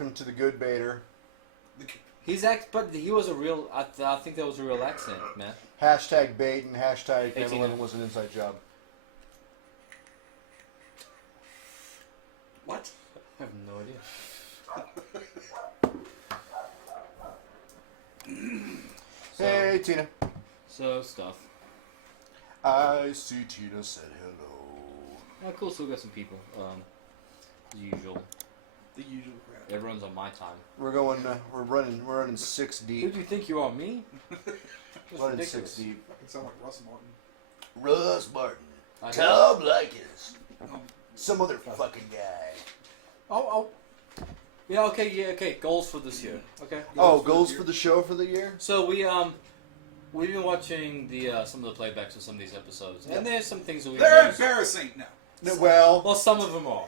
welcome to the TheGoodVaper. But he was a real. I think that was a real accent, man. Hashtag bait and hashtag 18. 9/11 was an inside job. What? I have no idea. Hey, Tina. So stuff. I see Tina said hello. Oh, cool. So we got some people. As usual. The usual crap. Everyone's on my time. We're going. We're running 6 Who deep. do you think you are, me? Running ridiculous. 6 deep. I can sound like Russ Martin. Russ Martin. I Tom Likens. Some other fucking guy. Oh. Yeah. Okay. Goals for this year. Okay. Goals for the show for the year? So we've been watching the some of the playbacks of some of these episodes, and there's some things that we. They're embarrassing now. Well, some of them are.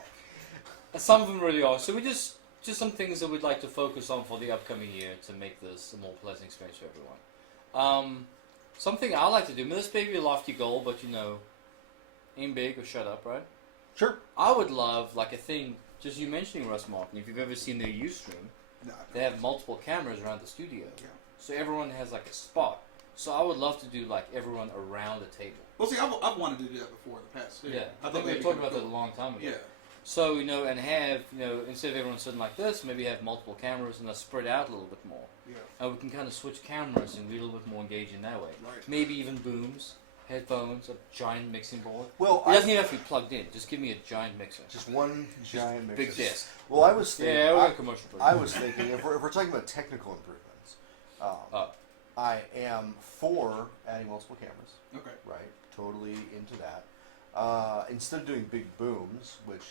Some of them really are. So we just some things that we'd like to focus on for the upcoming year to make this a more pleasant experience for everyone. Something I like to do. This may be a lofty goal, but aim big or shut up, right? sure. I would love like a thing. Just you mentioning Russ Martin. If you've ever seen their Ustream, they have multiple cameras around the studio, so everyone has like a spot. So I would love to do like everyone around the table. Well, see, I've wanted to do that before in the past. Yeah, I think thought we that'd be talked about cool. that a long time ago. Yeah. So, and have, instead of everyone sitting like this, maybe have multiple cameras and they're spread out a little bit more. Yeah. And we can kind of switch cameras and be a little bit more engaging that way. Right. Maybe even booms, headphones, a giant mixing board. Well, It doesn't even have to be plugged in. Just give me a giant mixer. just one giant mixer. Big disc. Well, I was thinking. Yeah, we're going to commercial break. I was thinking if we're talking about technical improvements, I am for adding multiple cameras. Okay. Right, totally into that. Instead of doing big booms, which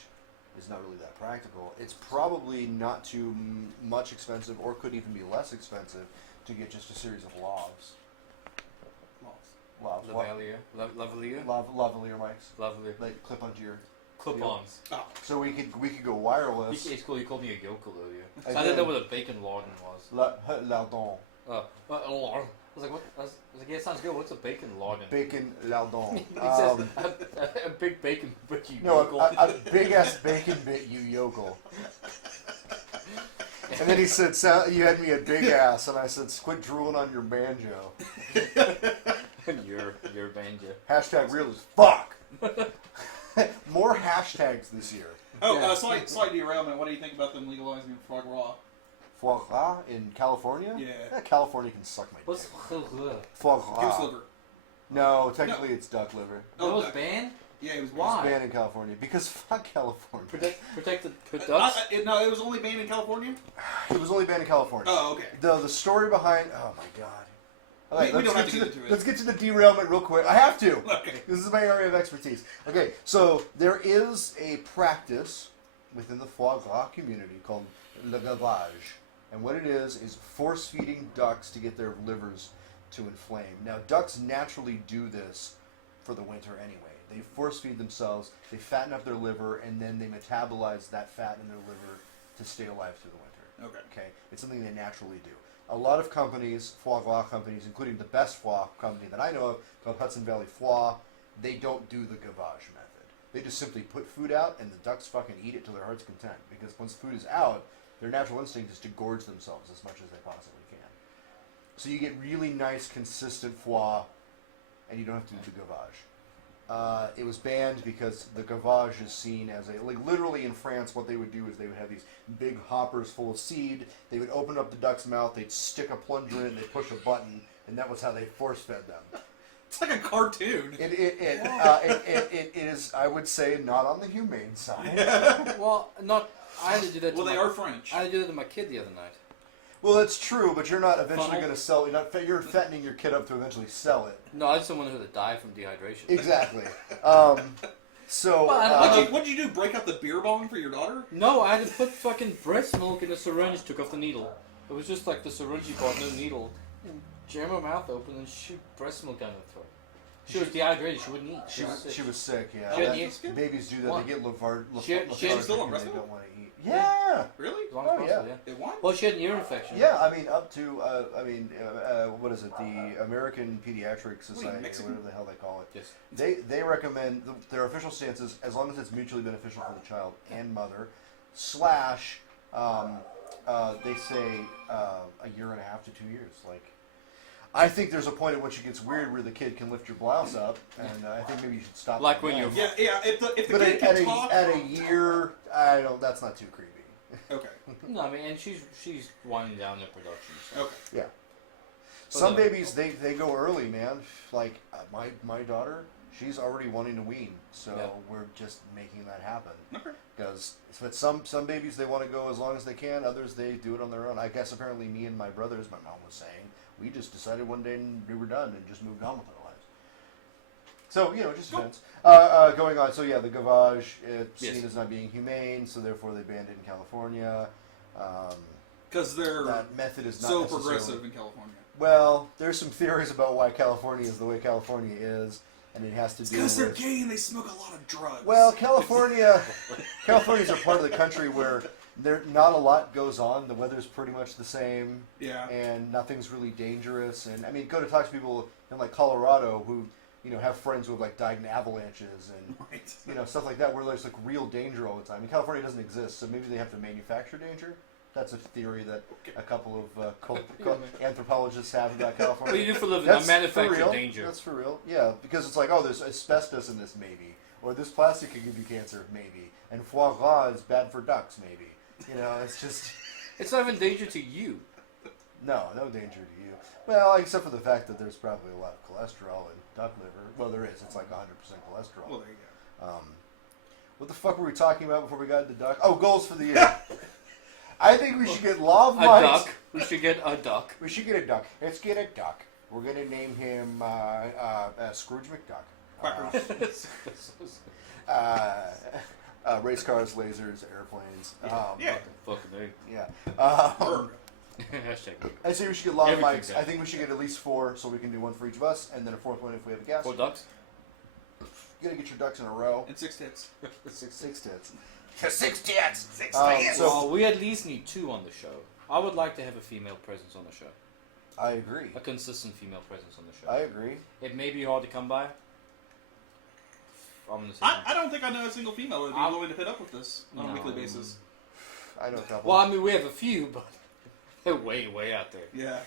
is not really that practical, it's probably not too much expensive, or could even be less expensive, to get just a series of lavs. Lavalier. Lavalier? Lavalier mics. Lavalier. Like clip onto your Clip-ons. Oh. So we could go wireless. It's cool. You called me a yokel earlier. I So I didn't know did. what a bacon laden was. Lardon. I was like, yeah, it sounds good. What's a bacon laden? Bacon lardon. He says, a big bacon bit, you No, yokel. a big ass bacon bit, you yokel. And then he said, "You had me at big ass," and I said, "Quit drooling on your banjo." your banjo. Hashtag real as fuck. More hashtags this year. Oh, Yeah. Slight derailment. What do you think about them legalizing foie gras? Foie gras in California? Yeah. California can suck my What's dick. that Foie Goose gras. liver. No, technically it's duck liver. was duck. banned? Yeah, it was Why? It's banned in California because fuck California. Protected ducks? No, it was only banned in California. It was only banned in California. Oh, okay. The story behind. Oh my god. All right, We don't have let's to get get to into it. let's get to the derailment real quick. I have to. Okay. This is my area of expertise. Okay, so there is a practice within the foie gras community called le gavage. And what it is force feeding ducks to get their livers to inflame. Now, ducks naturally do this for the winter anyway. They force feed themselves, they fatten up their liver, and then they metabolize that fat in their liver to stay alive through the winter. Okay. Okay, it's something they naturally do. A lot of companies, foie gras companies, including the best foie company that I know of, called Hudson Valley Foie, they don't do the gavage method. They just simply put food out, and the ducks fucking eat it to their heart's content. Because once food is out, their natural instinct is to gorge themselves as much as they possibly can. So you get really nice, consistent foie, and you don't have to do the gavage. It was banned because the gavage is seen as literally in France, what they would do is they would have these big hoppers full of seed. They would open up the duck's mouth, they'd stick a plunger in it, they'd push a button, and that was how they force-fed them. It's like a cartoon. It is, I would say, not on the humane side. Well, I had to do that Well, they are French. I had to do that to my kid the other night. Well, that's true, but you're not eventually Funnel? going to sell. You're fattening your kid up to eventually sell it. No, I just don't want her to die from dehydration. Exactly. So. What'd you do? Break out the beer bong for your daughter? No, I had to put fucking breast milk in a syringe, took off the needle. It was just like the syringe part, no needle. And jam her mouth open and shoot breast milk down her throat. She was dehydrated, she wouldn't eat. She was sick, yeah. She hadn't eaten- Babies do that. What? They get lethargic She still on and breast they milk? don't want to eat. Yeah. Really? As long Oh, as possible, yeah. It won? Well, she had an ear infection. Yeah, I mean, up to, what is it? The American Pediatric Society, or Mexican? whatever the hell they call it. Yes. They recommend, their official stance is, as long as it's mutually beneficial for the child and mother, / They say a year and a half to 2 years. Like, I think there's a point at which it gets weird where the kid can lift your blouse up, and I think maybe you should stop. Like when that. you're- Yeah. If the But kid can at talk, a year, I don't. That's not too creepy. okay. No, I mean, and she's winding down the production. So. Okay. Yeah. But Some babies they go early, man. Like my daughter, she's already wanting to wean, so Yeah. we're just making that happen. Okay. Because some babies they want to go as long as they can, others they do it on their own. I guess apparently me and my brothers, my mom was saying, we just decided one day and we were done and just moved on with our lives. So it just depends. Going on, so yeah, the gavage it's Yes. seen as not being humane, so therefore they banned it in California. Because they're That method is not so necessarily progressive in California. Well, there's some theories about why California is the way California is, and it has to do Because they're with. gay and they smoke a lot of drugs. Well, California's a part of the country where there not a lot goes on. The weather's pretty much the same, yeah. and nothing's really dangerous. And I mean, go to talk to people in like Colorado who have friends who have like died in avalanches and Right. stuff like that, where there's like real danger all the time. And California doesn't exist, so maybe they have to manufacture danger. That's a theory that a couple of anthropologists have about California. What do you do for a living? That's I manufacture for real. danger. That's for real. Yeah, because it's like, oh, there's asbestos in this, maybe, or this plastic could give you cancer, maybe, and foie gras is bad for ducks, maybe. It's just It's not even danger to you. no danger to you. Well, except for the fact that there's probably a lot of cholesterol in duck liver. Well, there is. It's like 100% cholesterol. Well, there you go. What the fuck were we talking about before we got into duck? Oh, goals for the year. I think we should get law of A mice. duck. We should get a duck. We should get a duck. Let's get a duck. We're gonna name him Scrooge McDuck. Race cars, lasers, airplanes. Yeah. Fucking me. Yeah. Hashtag. I say we should get law of Everything mics. does. I think we should get at least 4, so we can do one for each of us, and then a 4th one if we have a guest. 4 ducks? You gotta get your ducks in a row. And 6 tits. Six tits. 6 tits. 6 tits. So- Well, we at least need 2 on the show. I would like to have a female presence on the show. I agree. A consistent female presence on the show. I agree. It may be hard to come by. I'm gonna say I don't think I know a single female that would be I'm- willing to put up with this on a No. weekly basis. I know a couple. well, I mean, we have a few, but they're way out there. Yeah.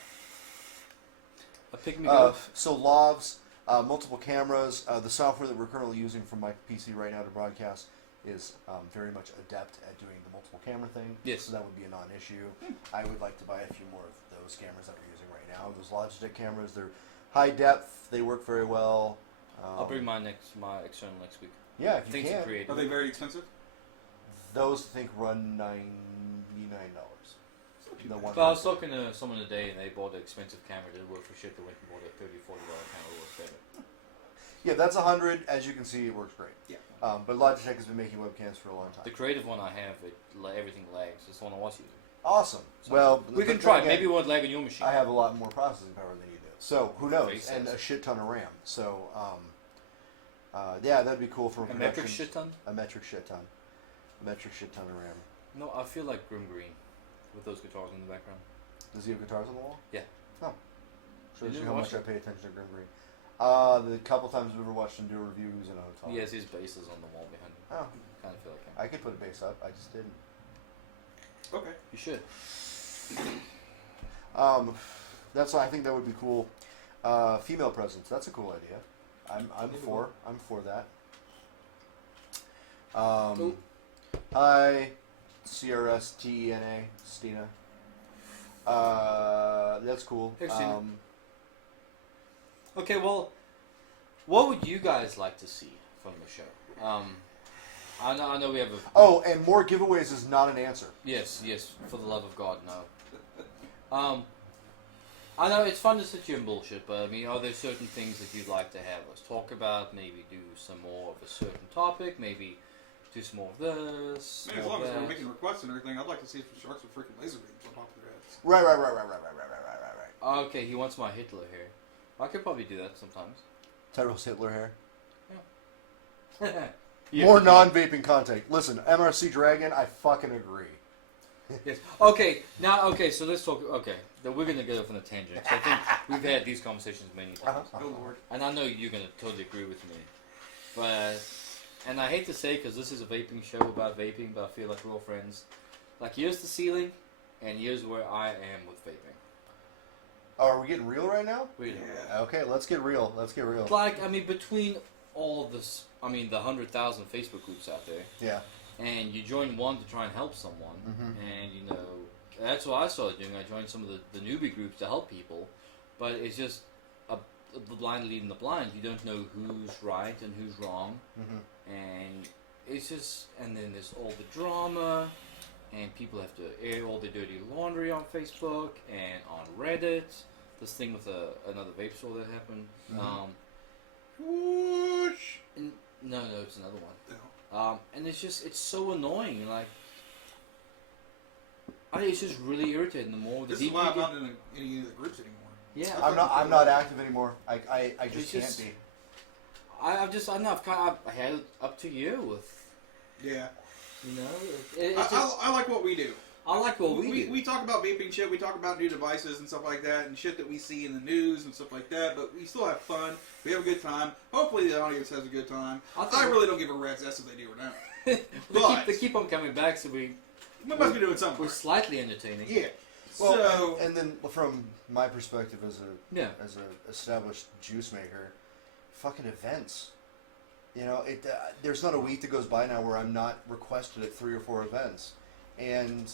A pick me girl. So lavs, multiple cameras. The software that we're currently using from my PC right now to broadcast is very much adept at doing the multiple camera thing. Yes. So that would be a non-issue. I would like to buy a few more of those cameras that we're using right now. Those Logitech cameras, they're high depth. They work very well. I'll bring my external next week. Yeah, if you Things are can. creative. Are they very expensive? Those I think run $99. The one. But I was talking to someone today, and they bought an expensive camera that worked for shit. They went and bought a $30-40 camera that works better. Yeah, that's 100. As you can see, it works great. Yeah. But Logitech has been making webcams for a long time. The creative one I have, everything lags. It's the one I was using. Awesome. So Well, we can but try. again, Maybe it won't lag on your machine. I have a lot more processing power than you do. So who knows? Makes And sense. a shit ton of RAM. So yeah, that'd be cool for a production. metric shit ton? A metric shit ton. A metric shit ton of RAM. No, I feel like Grim Green with those guitars in the background. Does he have guitars on the wall? Yeah. Oh. Shows You you never how much watched I it? pay attention to Grim Green. The couple times we've ever watched him do reviews in a hotel. He has his bases on the wall behind him. Oh, Kind of feel like him. I could put a bass up. I just didn't. Okay. You should. That's why I think that would be cool. Female presence. That's a cool idea. I'm for that. Hi, CRSTENA, Stina. That's cool. Hey, Stina. Okay, well, what would you guys like to see from the show? I know we have a... Oh, and more giveaways is not an answer. Yes, for the love of God, no. I know it's fun to sit here and bullshit, but I mean, are there certain things that you'd like to have us talk about? Maybe do some more of a certain topic, maybe do some more of this. Man, as more long of as we're that. making requests and everything, I'd like to see some sharks with freaking laser beams on top of their heads. Right. Okay, he wants my Hitler hair. I could probably do that sometimes. Tyrell's Hitler hair. Yeah. More non-vaping content. Listen, MRC Dragon, I fucking agree. Yes. Okay. So let's talk. Okay, then we're gonna go off on a tangent. 'Cause I think we've had these conversations many times, Oh lord. and I know you're gonna totally agree with me. But, and I hate to say, because this is a vaping show about vaping, but I feel like we're all friends. Like, here's the ceiling, and here's where I am with vaping. Oh, are we getting real right now? Yeah. Okay, let's get real. Let's get real. Like, I mean, between all this, I mean, the 100,000 Facebook groups out there, Yeah. and you join one to try and help someone, and, you know, that's what I started doing. I joined some of the newbie groups to help people, but it's just the blind leading the blind. You don't know who's right and who's wrong, and it's just, and then there's all the drama, and people have to air all their dirty laundry on Facebook and on Reddit. This thing with another vape store that happened. Whoosh. No, it's another one. No. And it's just, it's so annoying. Like, it's just really irritating. The more the This is deeper why you I'm get- not in any of the groups anymore. Yeah, I'm not active anymore. I just can't just- be. I don't know. I had it up to you with, Yeah. you know. It's just, I like what we do. I like what we do. We talk about vaping shit. We talk about new devices and stuff like that, and shit that we see in the news and stuff like that. But we still have fun. We have a good time. Hopefully, the audience has a good time. I really don't give a rat's ass if they do or not. they keep on coming back, so we must be doing something. we're slightly entertaining. Yeah. Well, So and then from my perspective as Yeah. a established juice maker, fucking events. You know, there's not a week that goes by now where I'm not requested at 3 or 4 events, and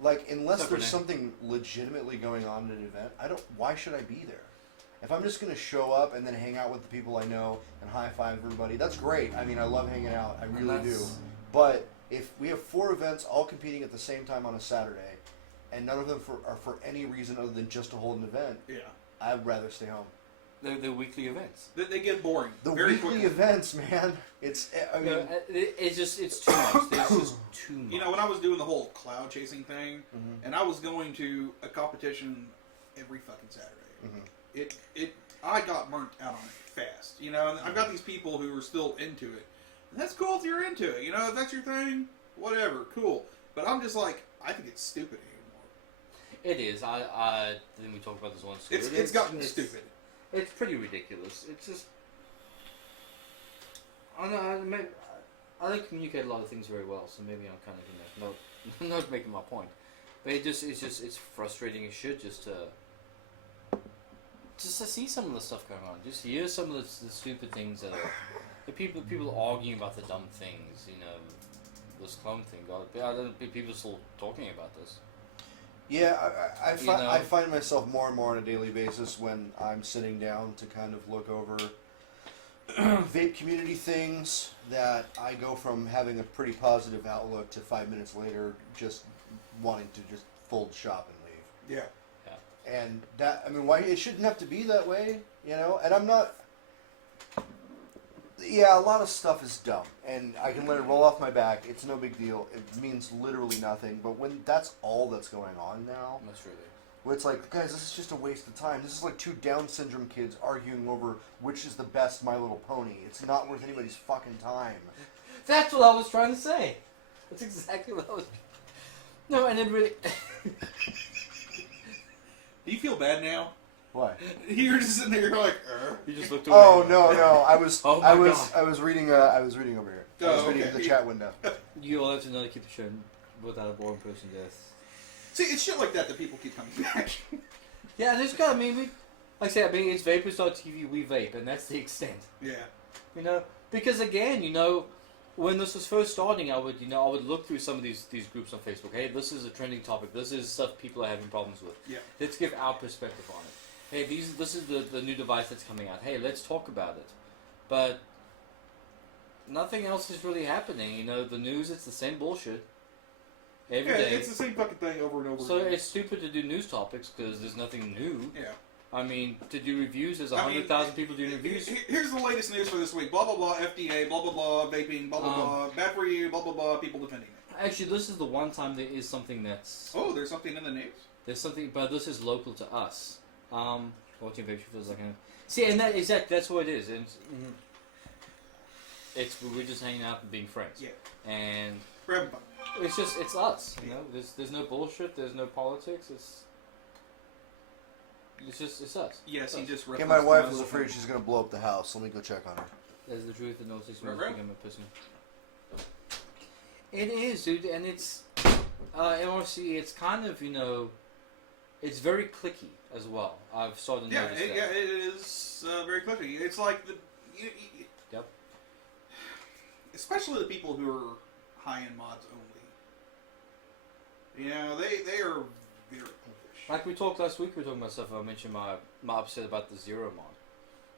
like unless Except for there's now. something legitimately going on at an event, why should I be there? If I'm just gonna show up and then hang out with the people I know and high five everybody, that's great. I mean, I love hanging out, I really do. But if we have 4 events all competing at the same time on a Saturday, and none of them are for any reason other than just to hold an event, yeah, I'd rather stay home. They're weekly events. they get boring. The very weekly quickly. events, man. I mean, No, it's too much. There's just too much. You know, when I was doing the whole cloud chasing thing, Mhm. and I was going to a competition every fucking Saturday, Mhm. I got burnt out on it fast. You know, and I've got these people who are still into it. And that's cool if you're into it. You know, if that's your thing, whatever, cool. But I'm just like, I think it's stupid anymore. It is. I didn't we talk about this once? It's gotten stupid. It's pretty ridiculous. It's just. I don't know. I don't communicate a lot of things very well, so maybe I'm kind of not making my point. But it's frustrating as shit just to see some of the stuff going on. Just hear some of the stupid things that are the people arguing about the dumb things. You know, this clone thing. God, I don't know, people still talking about this. Yeah, I know? find myself more and more on a daily basis when I'm sitting down to kind of look over vape community things that I go from having a pretty positive outlook to 5 minutes later just wanting to just fold shop and leave. Yeah. And that, I mean, why it shouldn't have to be that way, you know? And I'm not. Yeah, a lot of stuff is dumb, and I can let it roll off my back. It's no big deal. It means literally nothing. But when that's all that's going on now, That's really. where it's like, guys, this is just a waste of time. This is like 2 Down syndrome kids arguing over which is the best My Little Pony. It's not worth anybody's fucking time. That's what I was trying to say. That's exactly what I was. No, and it really. Do you feel bad now? What? You're just sitting there, you're like, You just looked away. Oh no! I was Oh my I was God. I was reading over here. I was Oh, reading okay. the chat window. You all have to know to keep the show without a boring person death. See, it's shit like that that people keep coming back. Yeah, there's got. I mean, like I said, I mean, it's vapers.tv. We vape, and that's the extent. Yeah. You know, because again, you know, when this was first starting, I would look through some of these groups on Facebook. Hey, this is a trending topic. This is stuff people are having problems with. Yeah. Let's give our perspective on it. Hey, this is the new device that's coming out. Hey, let's talk about it. But nothing else is really happening. You know, the news, it's the same bullshit every day. It's the same fucking thing over and over So again. it's stupid to do news topics because there's nothing new. Yeah. I mean, to do reviews, there's I mean, 100,000 people doing reviews. Here's the latest news for this week. Blah, blah, blah, FDA, blah, blah, blah, vaping, blah, blah, blah, bad for you, blah, blah, blah, people defending it. Actually, this is the one time there is something that's... Oh, there's something in the news? There's something, but this is local to us. Watching vape feels like a... See, and that's what it is. And we're just hanging out and being friends. Yeah. And For everybody. it's us. You know, there's no bullshit. There's no politics. It's us. Yes, he just Okay, referenced my wife little is afraid thing. she's gonna blow up the house. Let me go check on her. That's the truth, and no 6 months Right, right. become a person. It is, dude, and it's... MRC, it's kind of, it's very clicky as well. I've started to notice that. It is very clicky. It's like Yep. especially the people who are high-end mods only. They are very cliquish. Like we talked last week, we were talking about stuff. I mentioned my upset about the Zero mod.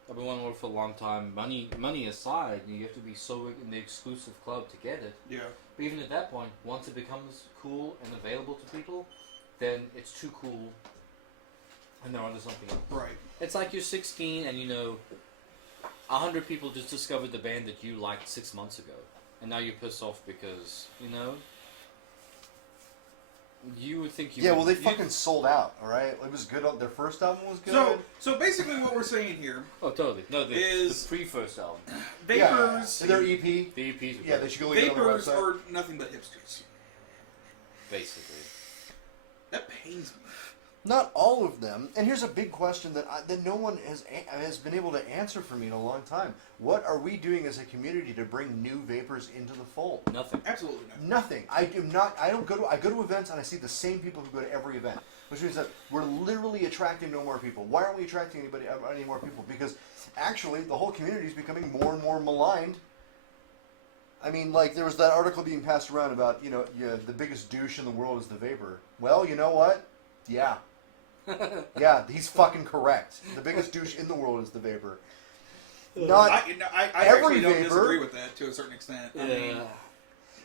I've been wanting to work for a long time. Money aside, you have to be so in the exclusive club to get it. Yeah. But even at that point, once it becomes cool and available to people, then it's too cool, and they're onto something else. Right. It's like you're 16 and 100 people just discovered the band that you liked 6 months ago, and now you're pissed off because you would think you. Yeah, well, they fucking sold out. All right, it was good. Their first album was good. So basically, what we're saying here Oh, totally. No, the pre-first album. Vapers. Their EP. The EPs were Yeah, they should go look at their Vapers website. are nothing but hipsters. basically. That pains me. Not all of them. And here's a big question that no one has been able to answer for me in a long time. What are we doing as a community to bring new vapors into the fold? Nothing. Absolutely nothing. Nothing. I go to events and I see the same people who go to every event, which means that we're literally attracting no more people. Why aren't we attracting any more people? Because actually the whole community is becoming more and more maligned. I mean, like, there was that article being passed around about, the biggest douche in the world is the vapor. Well, you know what? Yeah. Yeah, he's fucking correct. The biggest douche in the world is the vapor. Not I every actually don't vapor. disagree with that to a certain extent. I mean,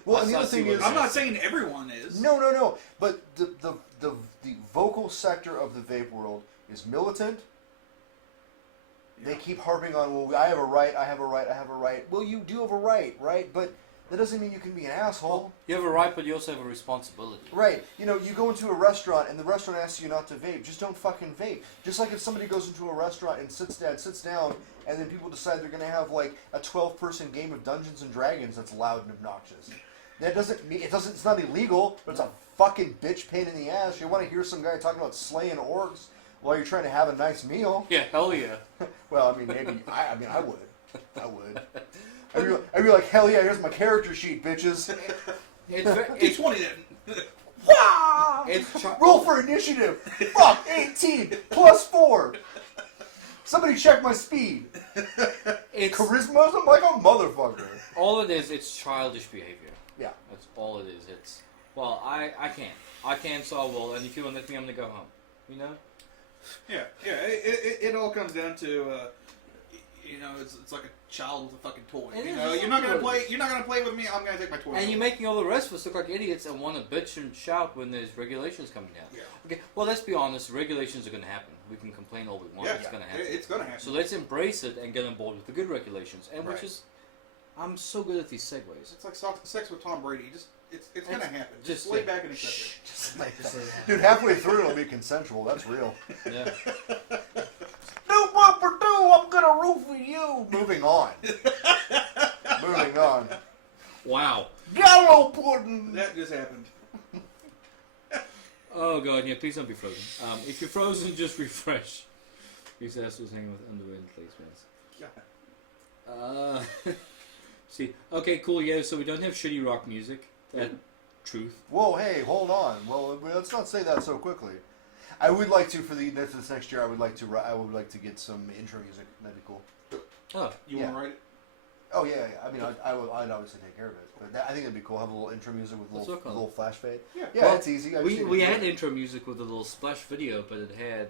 Well, and the other thing is, I'm not saying everyone is. no. But the vocal sector of the vape world is militant. They keep harping on, well, I have a right, I have a right, I have a right. Well, you do have a right? But that doesn't mean you can be an asshole. You have a right, but you also have a responsibility. Right. You go into a restaurant and the restaurant asks you not to vape. Just don't fucking vape. Just like if somebody goes into a restaurant and sits down, and then people decide they're going to have like a 12-person game of Dungeons and Dragons that's loud and obnoxious. That doesn't mean it's not illegal, but it's a fucking bitch pain in the ass. You want to hear some guy talking about slaying orcs while you're trying to have a nice meal? Yeah, hell yeah. Well, I mean, maybe I would. I'd be like, hell yeah, here's my character sheet, bitches. It's 20 then. Wow! Roll for initiative. Fuck, 18 plus 4. Somebody check my speed. Charisma, I'm like a motherfucker. All it is, it's childish behavior. Yeah. That's all it is. It's, well, I can't, so I will, and if you won't let me, I'm going to go home. Yeah. It all comes down to, it's like a child with a fucking toy. It is, You're not gonna play with me. I'm gonna take my toy. And you're making all the rest of us look like idiots and want to bitch and shout when there's regulations coming down. Yeah. Okay. Well, let's be honest. Regulations are going to happen. We can complain all we want. Yeah, it's going to happen. It's gonna happen. So let's embrace it and get on board with the good regulations. And Right. which is, I'm so good at these segues. It's like sex with Tom Brady. It's gonna happen. Just just lay like, back and accept it. Dude, halfway through it'll be consensual. That's real. Yeah. Do bumper do, I'm gonna root for you. Moving on. Wow. Gallo pudding. That just happened. Oh god, yeah. Please don't be frozen. If you're frozen, just refresh. These assholes hanging with underwear and placemats. Yeah. See. Okay, cool. Yeah. So we don't have shitty rock music. Truth. Whoa, hey, hold on. Well, let's not say that so quickly. I would like to for this next year. I would like to get some intro music. That'd be cool. Oh. You want to write it? Oh yeah. I mean, I'd obviously take care of it, but I think it'd be cool. Have a little intro music with a little flash fade. Yeah. Yeah, Well, it's easy. We had intro music with a little splash video, but it had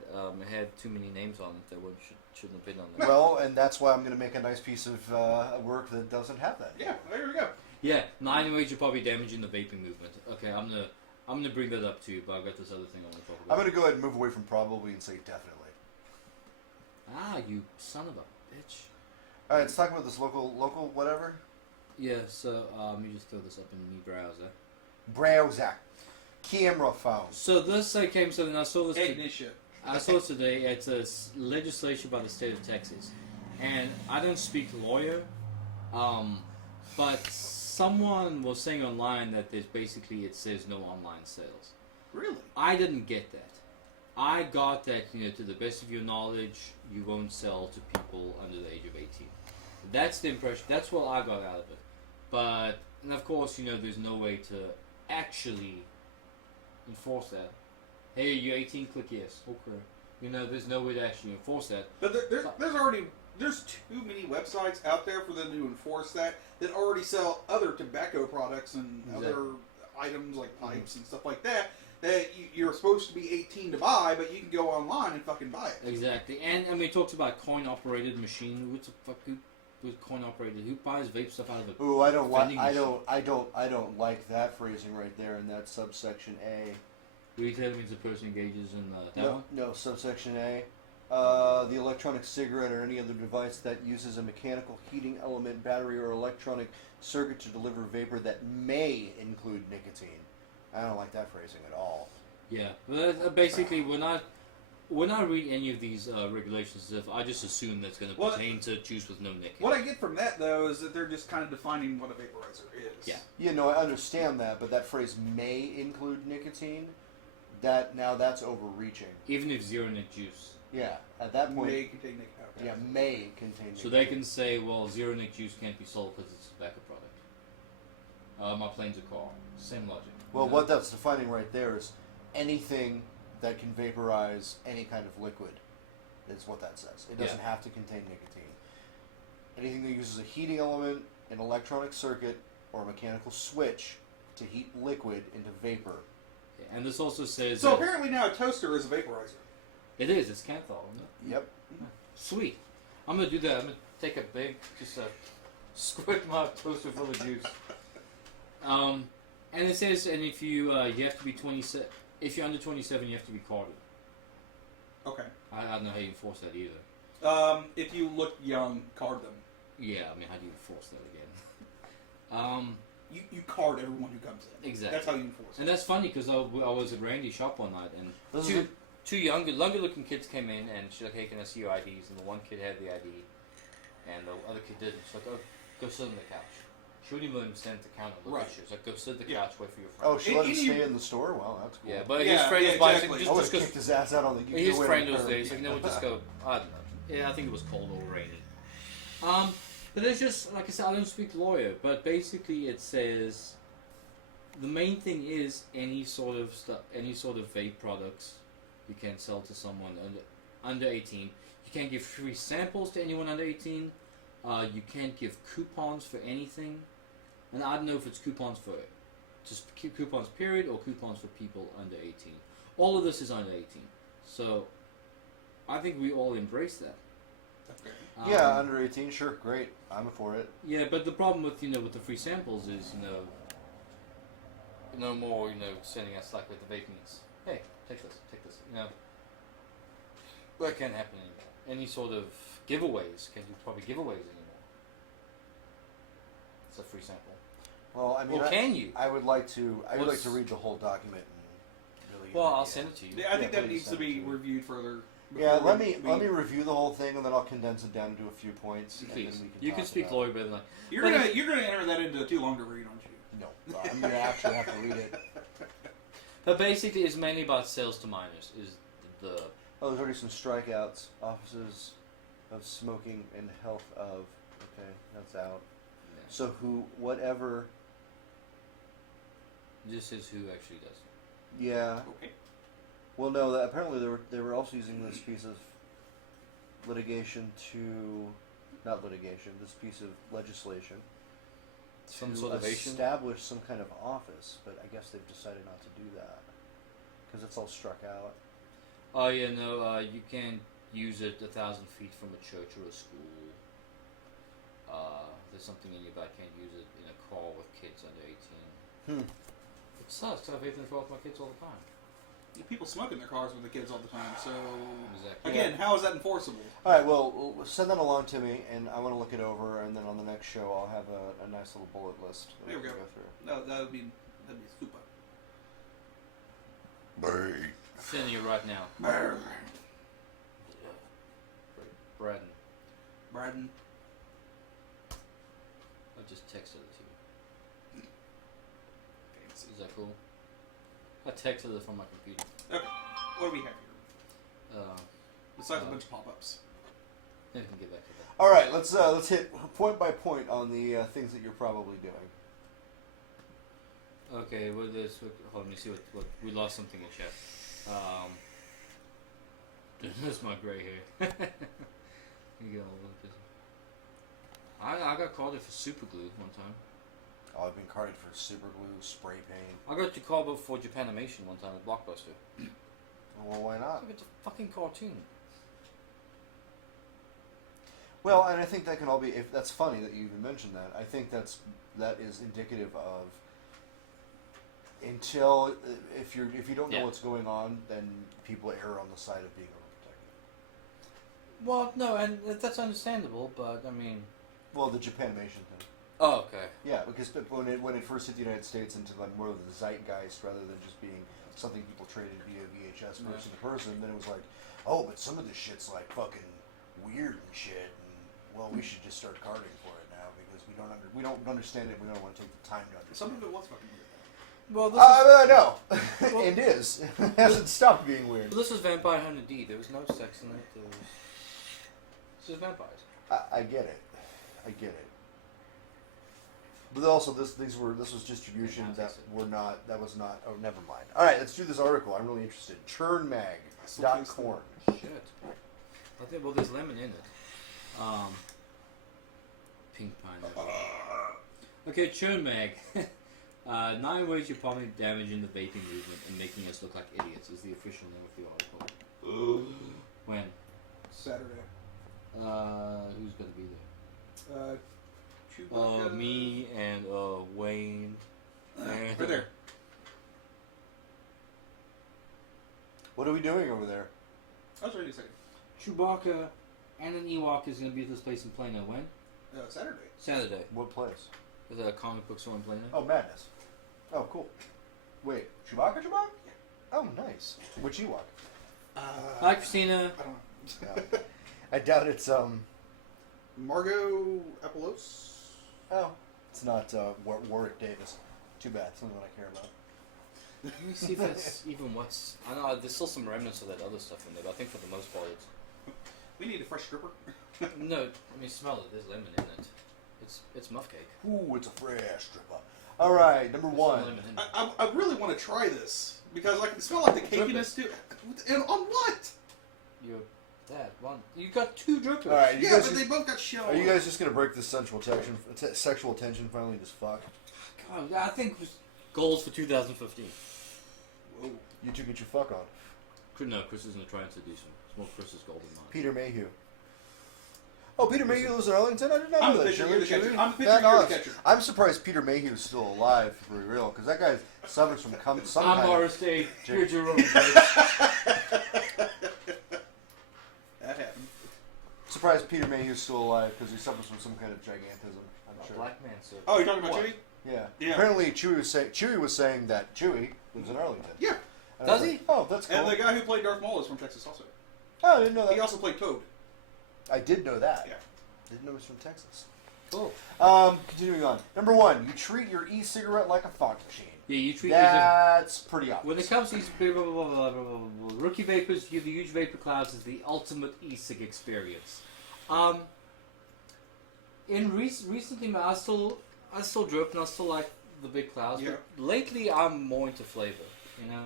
too many names on it that shouldn't have been on there. Well, and that's why I'm going to make a nice piece of work that doesn't have that. Yeah. There we go. Yeah, 9 ways you're probably damaging the vaping movement. Okay, I'm gonna bring that up too, but I've got this other thing I want to talk about. I'm going to go ahead and move away from probably and say definitely. Ah, you son of a bitch. All right, let's talk about this local whatever. Yeah, so let me just throw this up in the browser. Browser, camera phone. So this came. So then I saw this. Ignition. I saw it today. It's a legislation by the state of Texas, and I don't speak lawyer, but someone was saying online that it says no online sales. Really? I didn't get that. I got that, to the best of your knowledge, you won't sell to people under the age of 18. That's the impression. That's what I got out of it. But, and of course, there's no way to actually enforce that. Hey, you're 18, click yes. Okay. You know, there's no way to actually enforce that. But there's too many websites out there for them to enforce that already sell other tobacco products and Exactly. other items like pipes and stuff like that you're supposed to be 18 to buy, but you can go online and fucking buy it. Exactly. And I mean, it talks about coin-operated machine. What the fuck? Who's coin-operated? Who buys vape stuff out of a? Ooh, I don't like. vending I don't like that phrasing right there in that subsection A. Retail means the person engages in that No, one. no, subsection A. The electronic cigarette or any other device that uses a mechanical heating element, battery, or electronic circuit to deliver vapor that may include nicotine. I don't like that phrasing at all. Yeah, but basically, when I read any of these regulations, I just assume that's going to pertain to juice with no nicotine. What I get from that, though, is that they're just kind of defining what a vaporizer is. Yeah. You know, I understand that, but that phrase may include nicotine. That's overreaching. Even if zero nic juice. Yeah, at that point. May contain nicotine. Okay. Yeah, may contain nicotine. So they can say, well, zero nic juice can't be sold because it's a tobacco product. My plane's a car. Same logic. Well, what that's defining right there is anything that can vaporize any kind of liquid. Is what that says. It doesn't have to contain nicotine. Anything that uses a heating element, an electronic circuit, or a mechanical switch to heat liquid into vapor. And this also says. So apparently now a toaster is a vaporizer. It is. It's Canthol, isn't it? Yep. Sweet. I'm gonna do that. I'm gonna take a big, squirt my toaster full of juice. And it says, and if you have to be 27. If you're under 27, you have to be carded. Okay. I don't know how you enforce that either. If you look young, card them. Yeah, I mean, how do you enforce that again? You card everyone who comes in. Exactly. That's how you enforce it. And that's funny because I was at Randy's shop one night and two younger looking kids came in and she's like, hey, can I see your IDs? And the one kid had the ID and the other kid didn't. She's like, oh, go sit on the couch. She wouldn't even stand at the counter. Look at you. She's like, go sit at the couch, wait for your friend. Oh, she let him stay in the store? Well, that's cool. Yeah, but his friend was by. Exactly. I would have kicked his ass out on the. His friend was there. He's like, no, we'll just go. I don't know. Yeah, I think it was cold or rainy. But there's just, like I said, I don't speak lawyer, but basically it says the main thing is any sort of vape products you can't sell to someone under 18. You can't give free samples to anyone under 18. You can't give coupons for anything. And I don't know if it's coupons for just coupons period or coupons for people under 18. All of this is under 18. So I think we all embrace that. Okay. Yeah, under 18, sure, great. I'm for it. Yeah, but the problem with with the free samples is no more sending us like with the vape meats. Hey, take this. That can't happen anymore. Any sort of giveaways, can you probably giveaways anymore? It's a free sample. Well, I mean, can you? I would like to. I would like to read the whole document and really. Well, I'll send it to you. Yeah, I think that please needs to send it be to me. reviewed further. Yeah, let me review the whole thing and then I'll condense it down to a few points. And Please, then we can you talk can speak about it. lawyer better than I. You're gonna enter that into too long to read, aren't you? No, I'm gonna actually have to read it. But basically, it's mainly about sales to minors. Is the Oh, there's already some strikeouts. Offices of smoking and health of. Okay, that's out. yeah. So whatever. This says who actually does. Yeah. Okay. Well, no. Apparently they were also using this piece of litigation not litigation. This piece of legislation. Some to sort of Asian? establish some kind of office, but I guess they've decided not to do that because it's all struck out. Oh yeah, no. You can't use it 1,000 feet from a church or a school. There's something in your back. Can't use it in a car with kids under 18. It sucks. I vape in the car with my kids all the time. People smoke in their cars with the kids all the time. So Exactly. again, how is that enforceable? All right, well, send that along to me, and I want to look it over, and then on the next show, I'll have a nice little bullet list that There we can go. through. No, that'd be super. Sending you right now. Braden. Braden. I just texted it to you. Fancy. Is that cool? I texted it from my computer. Okay. What do we have here? Besides a bunch of pop-ups. Then we can get back to that. All right, let's hit point by point on the things that you're probably doing. Okay, well, hold on, let me see what we lost something in chat. That's my gray hair. You go, I got called it for super glue one time. Oh, I've been carded for super glue, spray paint. I got to call for Japanimation one time at Blockbuster. Well, why not? Look at the fucking cartoon. Well, and I think that can all be. If that's funny that you even mentioned that. I think that is indicative of until if you don't know what's going on, then people err on the side of being overprotective. Well, no, and that's understandable, but I mean. Well, the Japanimation thing. Oh, okay. Yeah, because when it first hit the United States into like more of the zeitgeist rather than just being something people traded via VHS person to person, then it was like, oh, but some of this shit's like fucking weird and shit, and well, we should just start carding for it now because we don't understand it. We don't want to take the time to understand. Some of it was fucking weird. Well, no, it is. It hasn't stopped being weird. This is Vampire Hunter D. There was no sex in it. This is vampires. I get it. I get it. But also, this was distribution that was not. Oh, never mind. All right, let's do this article. I'm really interested. Churnmag.corn. Shit. I think there's lemon in it. Pink pineapple. Okay, Churnmag. 9 ways you're probably damaging the vaping movement and making us look like idiots is the official name of the article. When? Saturday. Who's gonna be there? Chewbacca. Me and Wayne. Right there. What are we doing over there? I was ready to say. Chewbacca and an Ewok is going to be at this place in Plano. When? Saturday. Saturday. What place? There's a comic book store in Plano. Oh, Madness. Oh, cool. Wait, Chewbacca? Oh, nice. Which Ewok? Hi, Christina. I don't know. Yeah. I doubt it's Margot Apolos. Oh, it's not Warwick Davis. Too bad. It's not what I care about. Let me see if that's even what's. I know there's still some remnants of that other stuff in there, but I think for the most part it's. We need a fresh stripper. No, I mean smell it. There's lemon in it. It's muff cake. Ooh, it's a fresh stripper. All right, number There's one. some lemon in it. I really want to try this because I can smell like the cakiness too. And on what? You're that one. You got 2 drippers. All right, Yeah, but they both got shell. Are you guys just gonna break this sexual tension finally? Just fuck. God, I think it was goals for 2015. Whoa. You two get your fuck on. No, Chris isn't trying to do some. It's more Chris's goal than mine. Peter Mayhew. Oh, Peter Mayhew lives in Arlington? I did not I'm know the that. pitcher, Chewy. you're the catcher. I'm the pitcher, That you're the odds. catcher. I'm surprised Peter Mayhew's still alive, for real, because that guy suffers from some I'm kind Morris of... Day. You're Jerome. That happened. Surprised Peter Mayhew's still alive, because he suffers from some kind of gigantism, I'm sure. Black man, sir. Oh, you're talking about What? Chewy? Yeah. Yeah. Apparently, Chewy was saying that Chewy lives in Arlington. Yeah. And I was Does he? like, oh, that's cool. And the guy who played Darth Maul is from Texas also. Oh, I didn't know that. He also played Toad. I did know that. Yeah. Didn't know he was from Texas. Cool. Continuing on. Number one, you treat your e-cigarette like a fog machine. Yeah, you treat That's pretty obvious. when it comes to blah, blah, blah, blah, blah, blah, blah. Rookie vapors, give the huge vapor clouds is the ultimate e-cig experience. Recently, I still drip and I still like the big clouds. Yeah. But lately, I'm more into flavor. You know,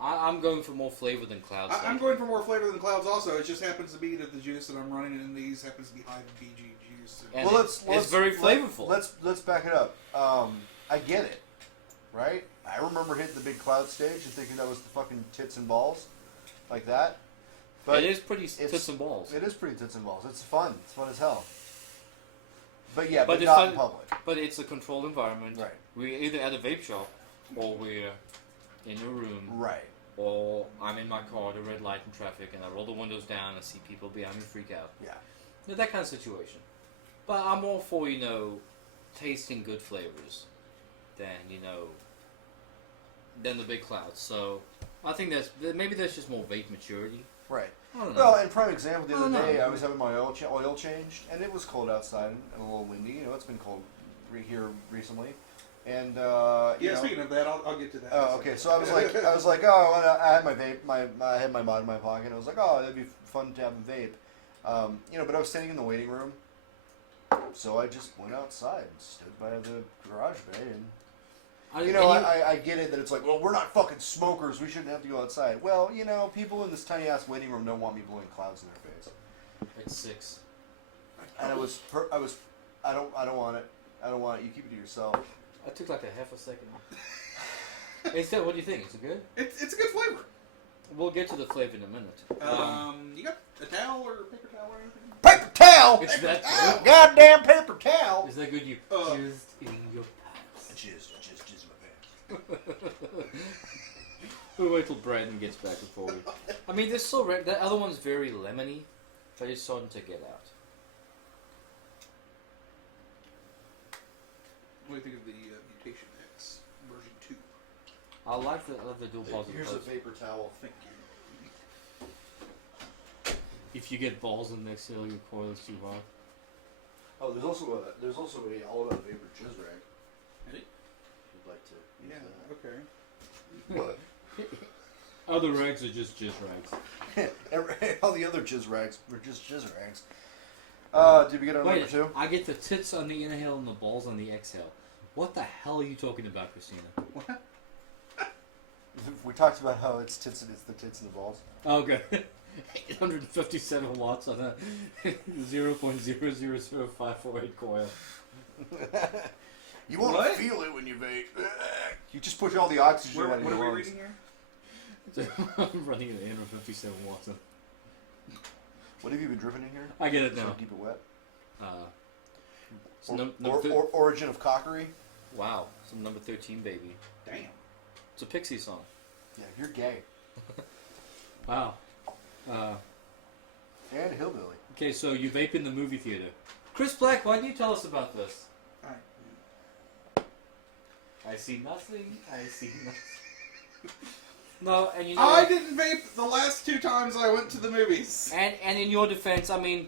I'm going for more flavor than clouds. I'm going for more flavor than clouds also. It just happens to be that the juice that I'm running in these happens to be high BG juice. And Well, it's very flavorful. Let's back it up. I get it, right? I remember hitting the big cloud stage and thinking that was the fucking tits and balls, like that. But it is pretty tits and balls. It is pretty tits and balls. It's fun. It's fun as hell. But yeah, But but it's not fun- in public. But it's a controlled environment. Right. We're either at a vape shop, or we're in a room, Right. or I'm in my car at a red light in traffic, and I roll the windows down and see people behind me freak out. Yeah. You know, that kind of situation. But I'm all for, tasting good flavors than the big clouds. So I think maybe that's just more vape maturity. Right. I don't know. Well, and prime example, the I other don't day know. I was having my oil changed, and it was cold outside and a little windy. It's been cold here recently, and Yeah, speaking of that, I'll get to that. Oh, okay. So I was like, oh, I had my vape, I had my mod in my pocket. I was like, oh, that'd be fun to have a vape, But I was standing in the waiting room, so I just went outside and stood by the garage bay and I get it that it's like, well, we're not fucking smokers. We shouldn't have to go outside. Well, people in this tiny ass waiting room don't want me blowing clouds in their face. It's 6. And I don't want it. I don't want it. You keep it to yourself. I took like a half a second. Hey, Steph, what do you think? Is it good? It's a good flavor. We'll get to the flavor in a minute. You got a towel or a paper towel or anything? Paper towel! It's that good? Goddamn paper towel! Is that good? You jizzed in your pants. Jizz in my pants. We'll wait till Brandon gets back before we... I mean, they're still... The other one's very lemony, but it's starting to get out. What do you think of the Mutation X version 2? I like the dual positive. Here's a vapor towel. Thank you. If you get balls in the exhale, your coil is too hot. Oh, there's also a all about vapor jizz rag. Ready? If you'd like to use Yeah. Okay. that. Other rags are just jizz rags. All the other jizz rags were just jizz rags. Did we get our number 2? I get the tits on the inhale and the balls on the exhale. What the hell are you talking about, Christina? What? We talked about how it's the tits and the balls. Okay. 857 watts on a 0.000548 coil. You want to feel it when you vape. You just push all the oxygen out of your What are we lungs. reading here? I'm running at 857 watts. What have you been driven in here? I get it So now. keep it wet. Origin of cockery. Wow, some number 13 baby. Damn. It's a Pixie song. Yeah, you're gay. Wow. And hillbilly. Okay, so you vape in the movie theater. Chris Black, why don't you tell us about this? I see nothing. I see nothing. No, and you know. I didn't vape the last 2 times I went to the movies. And in your defense, I mean,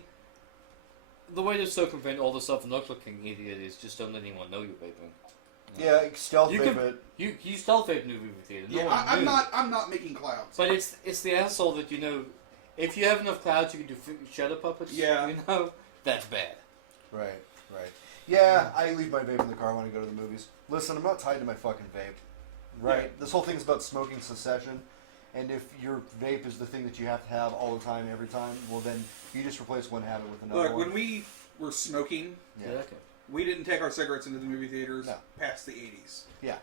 the way to circumvent all the stuff not looking idiot is just don't let anyone know you're vaping. Yeah, stealth You vape can- it. You stealth vape in the movie theater. No Yeah, one I'm knew. I'm not making clouds. But it's the asshole that if you have enough clouds, you can do shadow puppets. Yeah. That's bad. Right. Yeah, I leave my vape in the car when I go to the movies. Listen, I'm not tied to my fucking vape. Right? Yeah. This whole thing's about smoking cessation. And if your vape is the thing that you have to have all the time, every time, well then you just replace one habit with another Look, one. when we were smoking, Yeah. Okay. we didn't take our cigarettes into the movie theaters No. past the 80s. Yeah.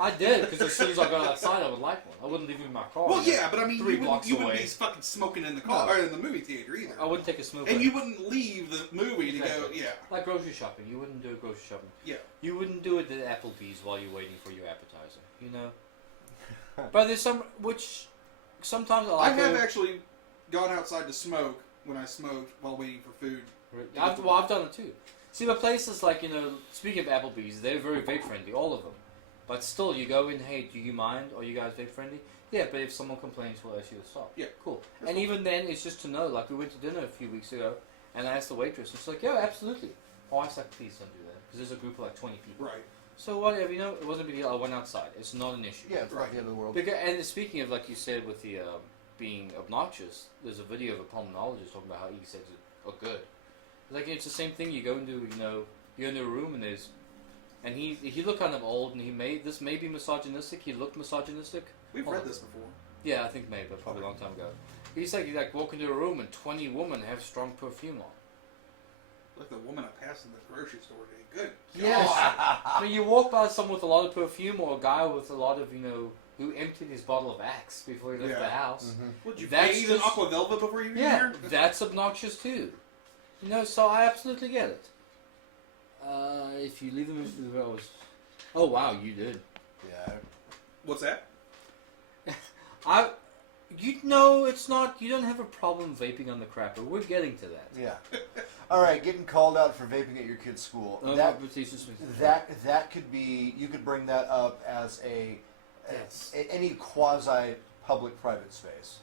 I did, because as soon as I got outside, I would like one. I wouldn't leave it in my car. Well, yeah, but I mean, 3 you blocks wouldn't away. be fucking smoking in the car or in the movie theater either. I wouldn't take a smoke. And you wouldn't leave the movie to go, Exactly. yeah. Like grocery shopping. You wouldn't do grocery shopping. Yeah. You wouldn't do it at Applebee's while you're waiting for your appetizer. But there's some, which sometimes I I like have actually gone outside to smoke when I smoked while waiting for food. I've done it too. See, the places like, speaking of Applebee's, they're very vape friendly, all of them. But still, you go in, hey, do you mind? Are you guys vape friendly? Yeah, but if someone complains, we'll ask you to stop. Yeah. Cool. And even then, it's just to know, like, we went to dinner a few weeks ago, and I asked the waitress, and she's like, yeah, absolutely. Oh, I was like, please don't do that. Because there's a group of like 20 people. Right. So whatever, it wasn't a big deal. I went outside. It's not an issue. Yeah, it's not the end of the world. And speaking of, like you said, with the being obnoxious, there's a video of a pulmonologist talking about how e-cigs are good. Like, it's the same thing. You go into, you're in a room and he looked kind of old, and this may be misogynistic. He looked misogynistic. We've read this before. Yeah, I think maybe, but probably a long time ago. He said you walk into a room and 20 women have strong perfume on. Like the woman I passed in the grocery store today. Good. Yes. God. I mean, you walk by someone with a lot of perfume, or a guy with a lot of, who emptied his bottle of Axe before he left the house. Mm-hmm. Would you That's bathe in just- aqua velva before you get Yeah, here? that's obnoxious too. So I absolutely get it. If you leave them in the rows. Oh wow, you did. Yeah. What's that? It's not. You don't have a problem vaping on the crapper. We're getting to that. Yeah. All right, getting called out for vaping at your kid's school. That could be. You could bring that up as any quasi public private space.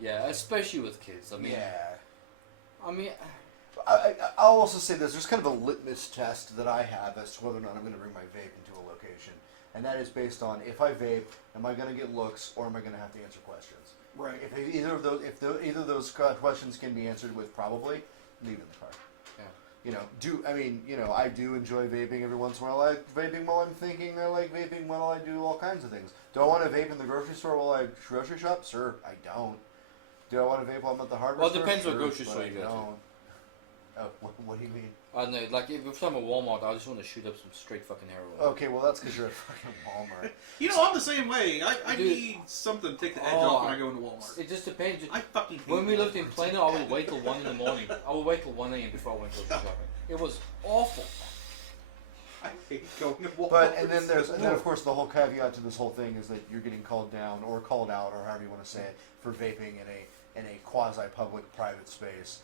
Yeah, especially with kids. Yeah. I'll also say this. There's kind of a litmus test that I have as to whether or not I'm going to bring my vape into a location, and that is based on if I vape, am I going to get looks or am I going to have to answer questions? Right. If either of those questions can be answered with probably, leave it in the car. Yeah. I do enjoy vaping every once in a while. I like vaping while I'm thinking. I like vaping while I do all kinds of things. Do I want to vape in the grocery store while I grocery shop? Sure, I don't. Do I want to vape while I'm at the hardware store? Well, it depends what Sure, grocery but store I you go to. don't. Oh, what do you mean? I don't know, like if I'm at Walmart, I just want to shoot up some straight fucking heroin. Okay, well that's because you're at fucking Walmart. I'm the same way. I Dude. need something to take the edge off when I go into Walmart. It just depends. I fucking hate When we lived in Walmart. Plano, I would wait till 1 in the morning. I would wait till 1 a.m. before I went grocery shopping. It was awful. I hate going to Walmart. But and then of course the whole caveat to this whole thing is that you're getting called down or called out or however you want to say it for vaping in a quasi public private space.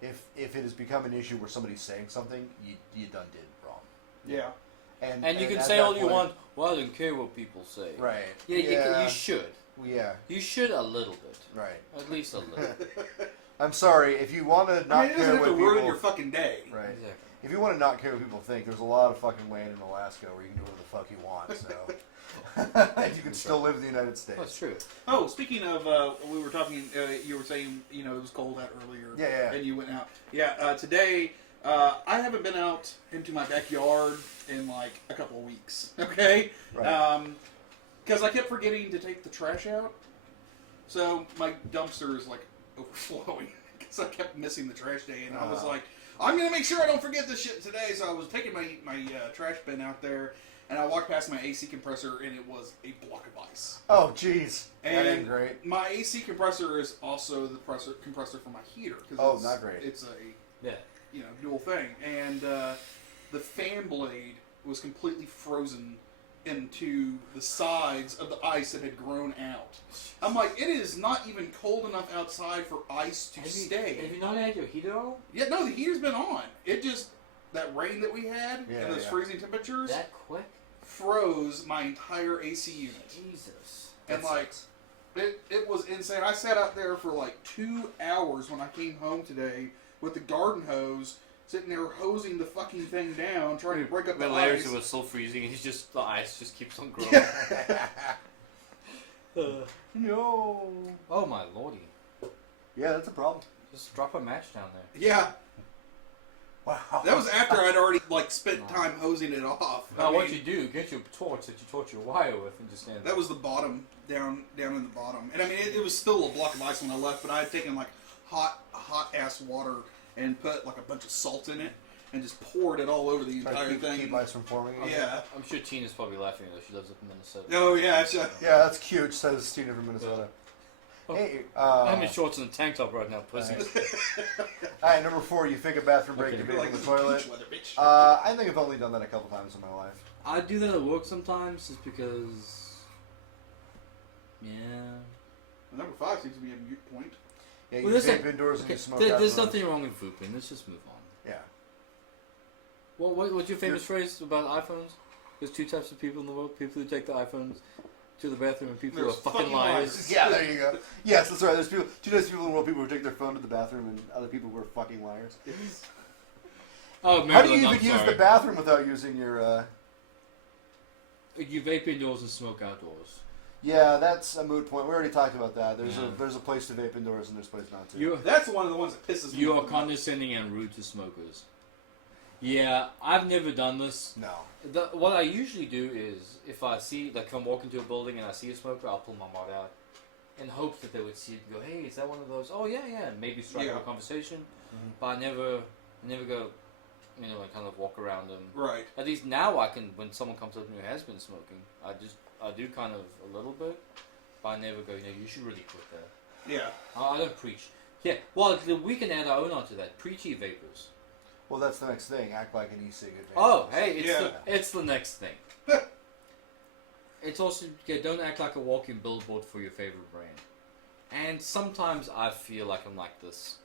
If it has become an issue where somebody's saying something, you done did wrong. Yeah. And you can at say that all you point- want. Well, I don't care what people say. Right. Yeah, you should. Yeah. You should a little bit. Right. At least a little. I'm sorry if you want to not it doesn't care have what to people. ruin your fucking day. Right. Exactly. If you want to not care what people think, there's a lot of fucking land in Alaska where you can do whatever the fuck you want. So, and you can still live in the United States. That's true. Oh, speaking of, we were talking. You were saying, it was cold out earlier. Yeah. And you went out. Yeah. Today, I haven't been out into my backyard in like a couple of weeks. Okay. Right. Because I kept forgetting to take the trash out, so my dumpster is like overflowing because I kept missing the trash day, and I was like, I'm gonna make sure I don't forget this shit today. So I was taking my trash bin out there. And I walked past my AC compressor, and it was a block of ice. Oh, jeez. That ain't And great. my AC compressor is also the compressor for my heater. Oh, not great. It's a Yeah. dual thing. And the fan blade was completely frozen into the sides of the ice that had grown out. I'm like, it is not even cold enough outside for ice to stay. Have you not had your heater on? Yeah, no, the heater's been on. It just, that rain that we had and those freezing temperatures That quick? froze my entire AC unit. Jesus. And That like, sucks. it was insane. I sat out there for like 2 hours when I came home today with the garden hose, sitting there hosing the fucking thing down, trying to break up the layers ice. was still freezing, and the ice just keeps on growing. No. Oh my lordy. Yeah, that's a problem. Just drop a match down there. Yeah, Wow. that was after I'd already like spent time hosing it off. Now I what mean, you do, get your torch that you torch your wire with and just stand there. that was the bottom, down in the bottom. And I mean, it was still a block of ice when I left, but I had taken like hot ass water and put like a bunch of salt in it and just poured it all over the Try to entire thing. keep ice from forming. Yeah. I'm sure Tina's probably laughing though. She lives up in Minnesota. Oh yeah, Yeah, that's cute, says Tina from Minnesota. Oh. Hey, I'm in shorts and a tank top right now, pussy. Alright, number 4, you fake a bathroom break Okay. to You're vape like in the this toilet. beach weather, bitch. I think I've only done that a couple times in my life. I do that at work sometimes just because... Yeah... Number 5 seems to be a mute point. Yeah, you Well, vape indoors and you smoke there's outdoors. nothing wrong with vaping. Let's just move on. Yeah. What's your famous phrase about iPhones? There's 2 types of people in the world. People who take the iPhones to the bathroom and people There's who are fucking fucking liars. liars. Yeah, there you go. Yes, that's right. There's 2 types of people in the world: people who take their phone to the bathroom and other people who are fucking liars. Oh, How do you Marilyn, I'm even use sorry. the bathroom without using your? You vape indoors and smoke outdoors. Yeah, that's a moot point. We already talked about that. There's Yeah. there's a place to vape indoors and there's a place not to. That's one of the ones that pisses me You are off. condescending and rude to smokers. Yeah, I've never done this. No. What I usually do is, if I see, like if I'm walking to a building and I see a smoker, I'll pull my mod out in hopes that they would see it and go, hey, is that one of those? Oh, yeah, and maybe strike up a conversation. Mhm. But I never go, and kind of walk around them. Right. At least now I can, when someone comes up to me who has been smoking, I do kind of a little bit, but I never go, you should really quit that. Yeah. I don't preach. Yeah, well, we can add our own onto that. Preachy vapors. Well, that's the next thing. Act like an e-cig. Oh, hey, Yeah. it's the next thing. It's also, don't act like a walking billboard for your favorite brand. And sometimes I feel like I'm like this.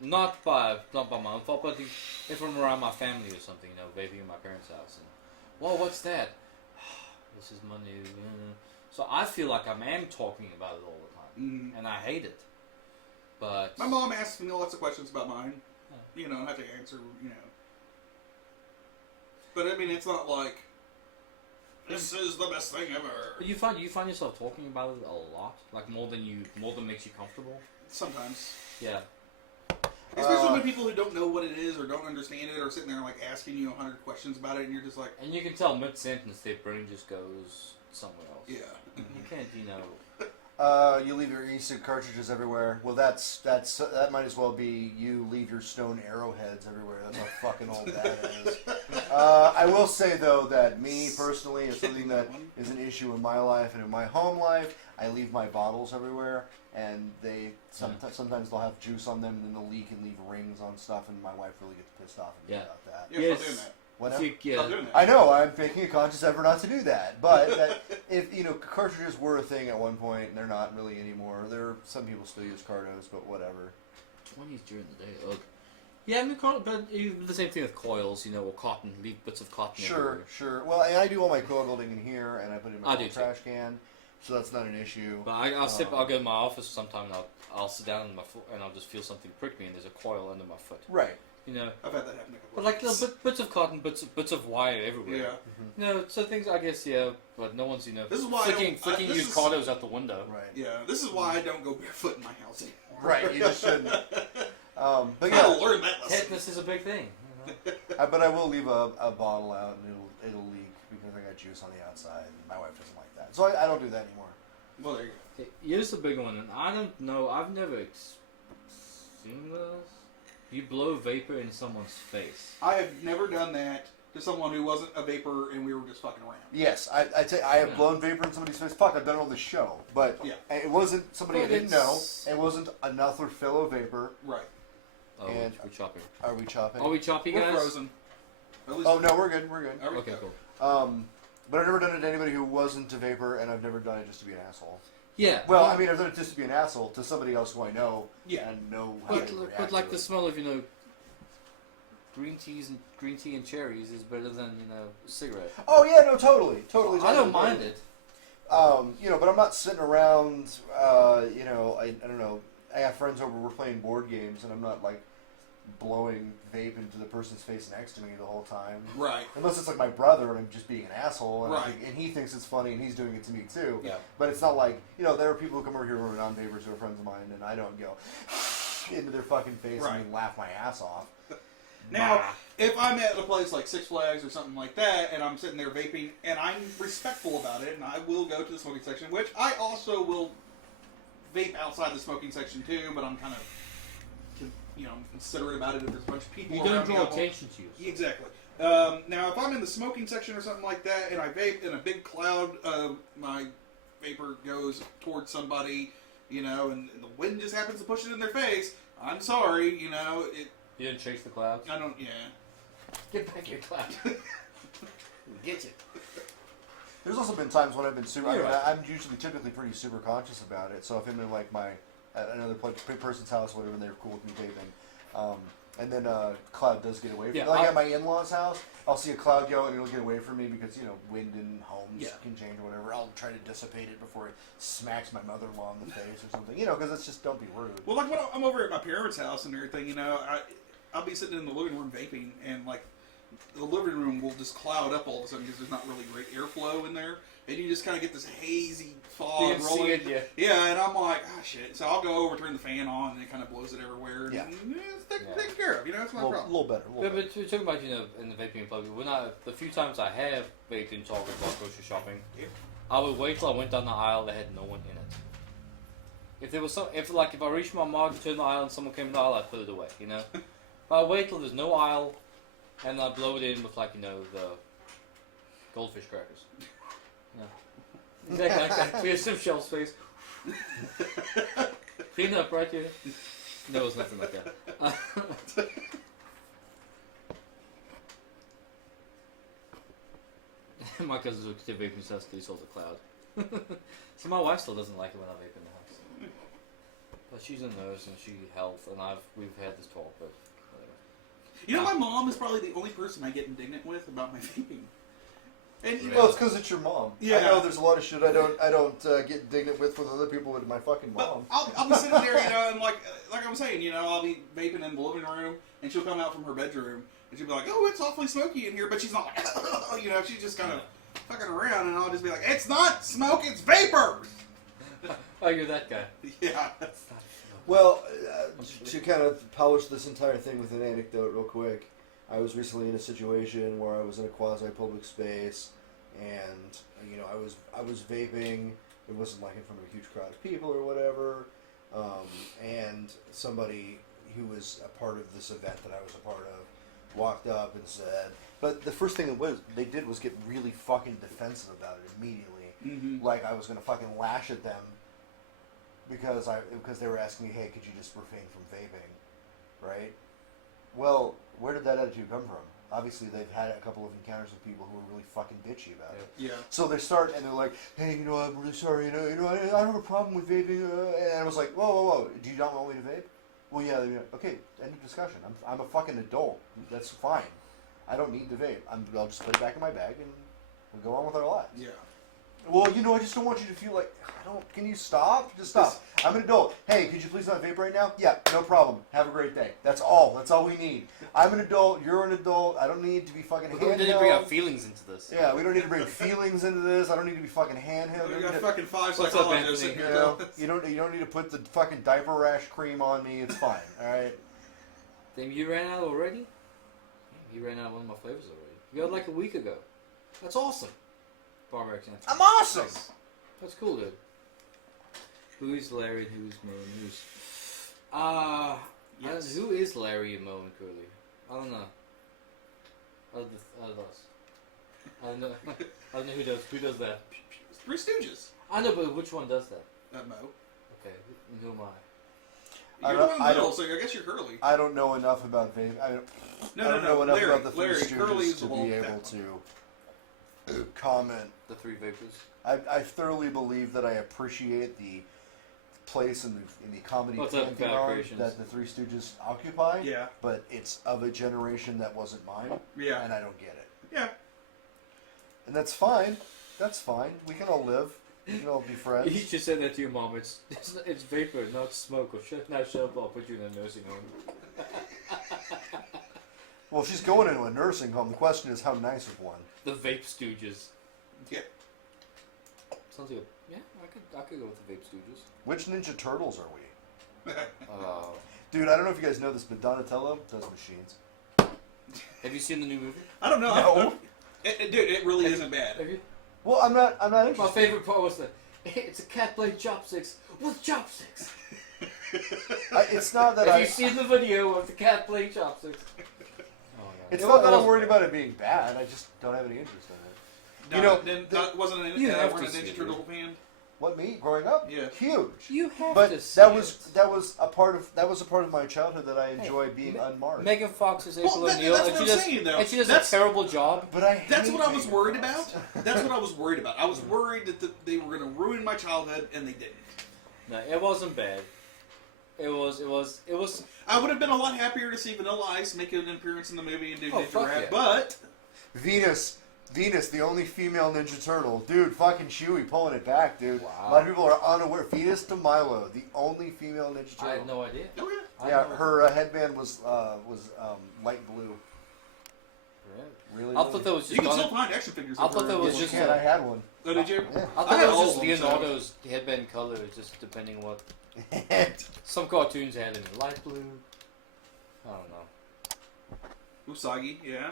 Not by my own fault, but if I'm around my family or something, vaping in my parents' house. And, whoa, what's that? This is money. So I feel like I am talking about it all the time. And I hate it. But My mom asks me lots of questions about mine. Yeah. I have to answer, But I mean, it's not like, this is the best thing ever. But you find yourself talking about it a lot, like more than makes you comfortable. Sometimes. Yeah. Especially when people who don't know what it is or don't understand it are sitting there like asking you 100 questions about it, and you're just like, And you can tell mid-sentence their brain just goes somewhere else. yeah. You can't, You leave your e-cig cartridges everywhere. Well, that might as well be you leave your stone arrowheads everywhere. That's how fucking old that is. I will say though that me personally is something that is an issue in my life and in my home life. I leave my bottles everywhere, and they sometimes they'll have juice on them, and then they'll leak and leave rings on stuff, and my wife really gets pissed off at me about that. Yeah, stop doing that. What now? Stop doing that. I know, I'm making a conscious effort not to do that. But if cartridges were a thing at one point, and they're not really anymore. Some people still use cardos, but whatever. 20s during the day. Ugh. Yeah, I mean, but the same thing with coils, or cotton, leave bits of cotton. Sure. Well, and I do all my coil building in here, and I put it in my trash can, so that's not an issue. But I'll go to my office sometime, and I'll sit down on my foot, and I'll just feel something prick me, and there's a coil under my foot. Right. I've had that happen a couple But like little bits of cotton, bits of wire everywhere. Yeah. So things, I guess, but no one's, this is why flicking used cardos out the window. Right. Yeah, this is why I don't go barefoot in my house anymore. Right, you just shouldn't. But yeah, I'll learn that lesson. Tetanus is a big thing. But I will leave a bottle out, and it'll leak because I got juice on the outside, and my wife doesn't like that. So I don't do that anymore. Well, there you go. Here's the big one, and I don't know, I've never seen this. You blow vapor in someone's face. I have never done that to someone who wasn't a vapor and we were just fucking around. Yes, I have blown vapor in somebody's face. Fuck, I've done it on the show. But it wasn't somebody I didn't know. It wasn't another fellow vapor. Right. Oh, and we're chopping. Are we chopping? Are we chopping, guys? We're frozen. Oh, no, we're good. We're good. Okay, cool. But I've never done it to anybody who wasn't a vapor, and I've never done it just to be an asshole. Yeah. Well, I mean, I've done it just to be an asshole to somebody else who I know and know how to react But like to the it. smell of, green tea and cherries is better than, a cigarette. Oh, yeah, no, totally. I don't mind it. But I'm not sitting around, I don't know, I have friends over, we're playing board games, and I'm not, like, blowing vape into the person's face next to me the whole time. Right. Unless it's, like, my brother, and I'm just being an asshole, and, right. and he thinks it's funny, and he's doing it to me, too. Yeah. But it's not like, there are people who come over here who are non-vapers who are friends of mine, and I don't go into their fucking face and laugh my ass off. Now, if I'm at a place like Six Flags or something like that, and I'm sitting there vaping, and I'm respectful about it, and I will go to the smoking section, which I also will vape outside the smoking section too, but I'm kind of, considerate about it if there's a bunch of people You around don't draw attention to you. Exactly. Now, if I'm in the smoking section or something like that, and I vape, and a big cloud of my vapor goes towards somebody, and the wind just happens to push it in their face, I'm sorry, You didn't chase the clouds? I don't, Get back your cloud. Get you. There's also been times when I've been super. You're right. I'm typically pretty super conscious about it. So if I'm in like another person's house, whatever, and they're cool with me vaping, and then a cloud does get away from me. Like at my in-laws' house, I'll see a cloud go and it'll get away from me because wind in homes can change or whatever. I'll try to dissipate it before it smacks my mother-in-law in the face or something. Because it's just don't be rude. Well, like when I'm over at my parents' house and everything, I'll be sitting in the living room vaping, and like the living room will just cloud up all of a sudden because there's not really great airflow in there, and you just kind of get this hazy fog rolling. Yeah, and I'm like, shit. So I'll go over, turn the fan on, and it kind of blows it everywhere. Yeah. And it's taken care of. It's not a problem. A little better. But we're talking about in the vaping public. The few times I have vaped in Target while grocery shopping, I would wait till I went down the aisle that had no one in it. If there was if I reached my mark and turned the aisle and someone came in the aisle, I'd put it away. But I wait till there's no aisle, and I blow it in with the goldfish crackers. Exactly like that. Clear some shelf space. Clean up right here. There was nothing like that. My cousin's looked at vaping says he saw the cloud. So my wife still doesn't like it when I vape in the house. But she's a nurse and she health, and we've had this talk, but whatever. My mom is probably the only person I get indignant with about my vaping. And Well, it's because it's your mom. Yeah. I know there's a lot of shit I don't get indignant with other people with my fucking mom. But I'll be sitting there, and like I was saying, I'll be vaping in the living room, and she'll come out from her bedroom, and she'll be like, "Oh, it's awfully smoky in here," but she's not like, she's just kind of fucking around, and I'll just be like, "It's not smoke, it's vapor." Oh, you're that guy. Yeah. It's not Well, to kind of polish this entire thing with an anecdote real quick, I was recently in a situation where I was in a quasi-public space, and I was vaping. It wasn't like in front of a huge crowd of people or whatever, and somebody who was a part of this event that I was a part of walked up and said, but the first thing they did was get really fucking defensive about it immediately, like I was gonna fucking lash at them because they were asking me, hey, could you just refrain from vaping, right? Well, where did that attitude come from? Obviously, they've had a couple of encounters with people who are really fucking bitchy about it. Yeah. So they start and they're like, hey, I'm really sorry, I don't have a problem with vaping. And I was like, whoa, do you not want me to vape? Well, yeah, okay, end of discussion. I'm a fucking adult. That's fine. I don't need to vape. I'll just put it back in my bag and we'll go on with our lives. Yeah. Well, I just don't want you to feel like, can you stop? Just stop. I'm an adult. Hey, could you please not vape right now? Yeah, no problem. Have a great day. That's all we need. I'm an adult, you're an adult, I don't need to be fucking handheld. We don't need to bring our feelings into this. Yeah, we don't need to bring feelings into this. I don't need to be fucking handheld. We got fucking 5 What's up, psychologists Anthony? in here. You don't need to put the fucking diaper rash cream on me. It's fine, alright? Damn, you ran out already? You ran out of one of my flavors already. You got like a week ago. That's awesome. Bar accent. I'm awesome! That's cool, dude. Who's Larry and who's Mo and who's... Yes. Who is Larry and Mo and Curly? I don't know. Out of us. I don't know. I don't know who does that. Three Stooges. I know, but which one does that? Mo. Okay, who am I? You're the one in the middle, so I guess you're Curly. I don't know enough about vape. I don't know enough about the Three Stooges to be able to comment. The three vapors. I thoroughly believe that I appreciate the place in the comedy What's up, pantheon Creations? that the Three Stooges occupy. Yeah. But it's of a generation that wasn't mine. Yeah. And I don't get it. Yeah. And that's fine. That's fine. We can all live. We can all be friends. You just said that to your mom. It's vapor, not smoke. Or shut up, I'll put you in a nursing home. Well, if she's going into a nursing home, the question is how nice of one. The Vape Stooges. Yeah. Sounds good. Yeah, I could go with the Vape Stooges. Which Ninja Turtles are we? Dude, I don't know if you guys know this, but Donatello does machines. have you seen the new movie? I don't know. No. Dude, it really isn't bad. Have you? Well, I'm not interested. My favorite part was it's a cat playing chopsticks with chopsticks. It's not that Have you seen the video of the cat playing chopsticks? Oh, yeah. It's not that I'm worried about it being bad. I just don't have any interest in it. No, then wasn't an you have weren't a to see Ninja it, Turtle fan? What, me growing up? Yeah. Huge. You have But to see that it. was a part of my childhood that I enjoy being unmarked. Megan Fox is April Well, O'Neil, that's and what she I'm does, saying, though. and she does That's- a terrible job. But That's what I was hate worried Megan about. Fox. That's what I was worried about. I was worried that they were going to ruin my childhood, and they didn't. No, it wasn't bad. It was. I would have been a lot happier to see Vanilla Ice make an appearance in the movie and do Oh, Ninja fuck Rap, yeah. but Venus, the only female Ninja Turtle. Dude, fucking Chewie pulling it back, dude. Wow. A lot of people are unaware. Venus de Milo, the only female Ninja Turtle. I had no idea. oh yeah. Yeah, her headband was light blue. Really? I thought that was just. You can still find action figures. I of thought her. that was Yes, just you can. I had one. Oh, did you? Yeah. I I thought had it all was of just them, so- Leonardo's headband color, just depending what. Some cartoons had it in light blue. I don't know. Usagi, yeah.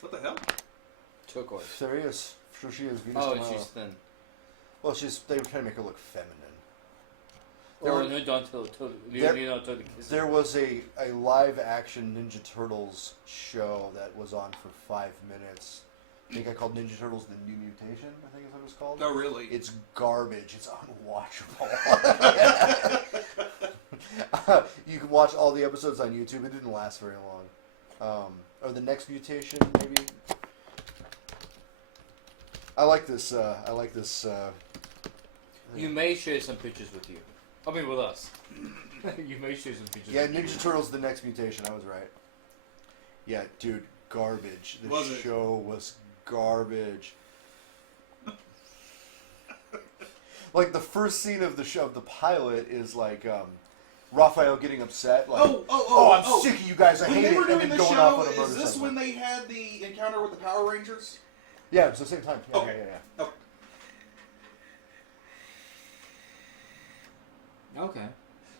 What the hell? Turquoise. There he is. Sure she is. Venus Oh, de and Milo. she's thin. Well, they were trying to make her look feminine. Or There- Leonardo There was a live action Ninja Turtles show that was on for 5 minutes. I think I called Ninja Turtles The New Mutation, I think is what it's called. Oh, really? It's garbage. It's unwatchable. You can watch all the episodes on YouTube. It didn't last very long. Or The Next Mutation, maybe. I like this. You may share some pictures with you. I mean, with us. You may share some pictures. Yeah, with you. Ninja Turtles: The Next Mutation. I was right. Yeah, dude, garbage. The Was it? show was garbage. Like the first scene of the show, the pilot is like Raphael getting upset. Like, I'm sick of you guys. I When hate they it. were And doing then the going off on show, a is motorcycle. this when they had the encounter with the Power Rangers? Yeah, it was the same time. Yeah, Okay. yeah. Okay. Okay.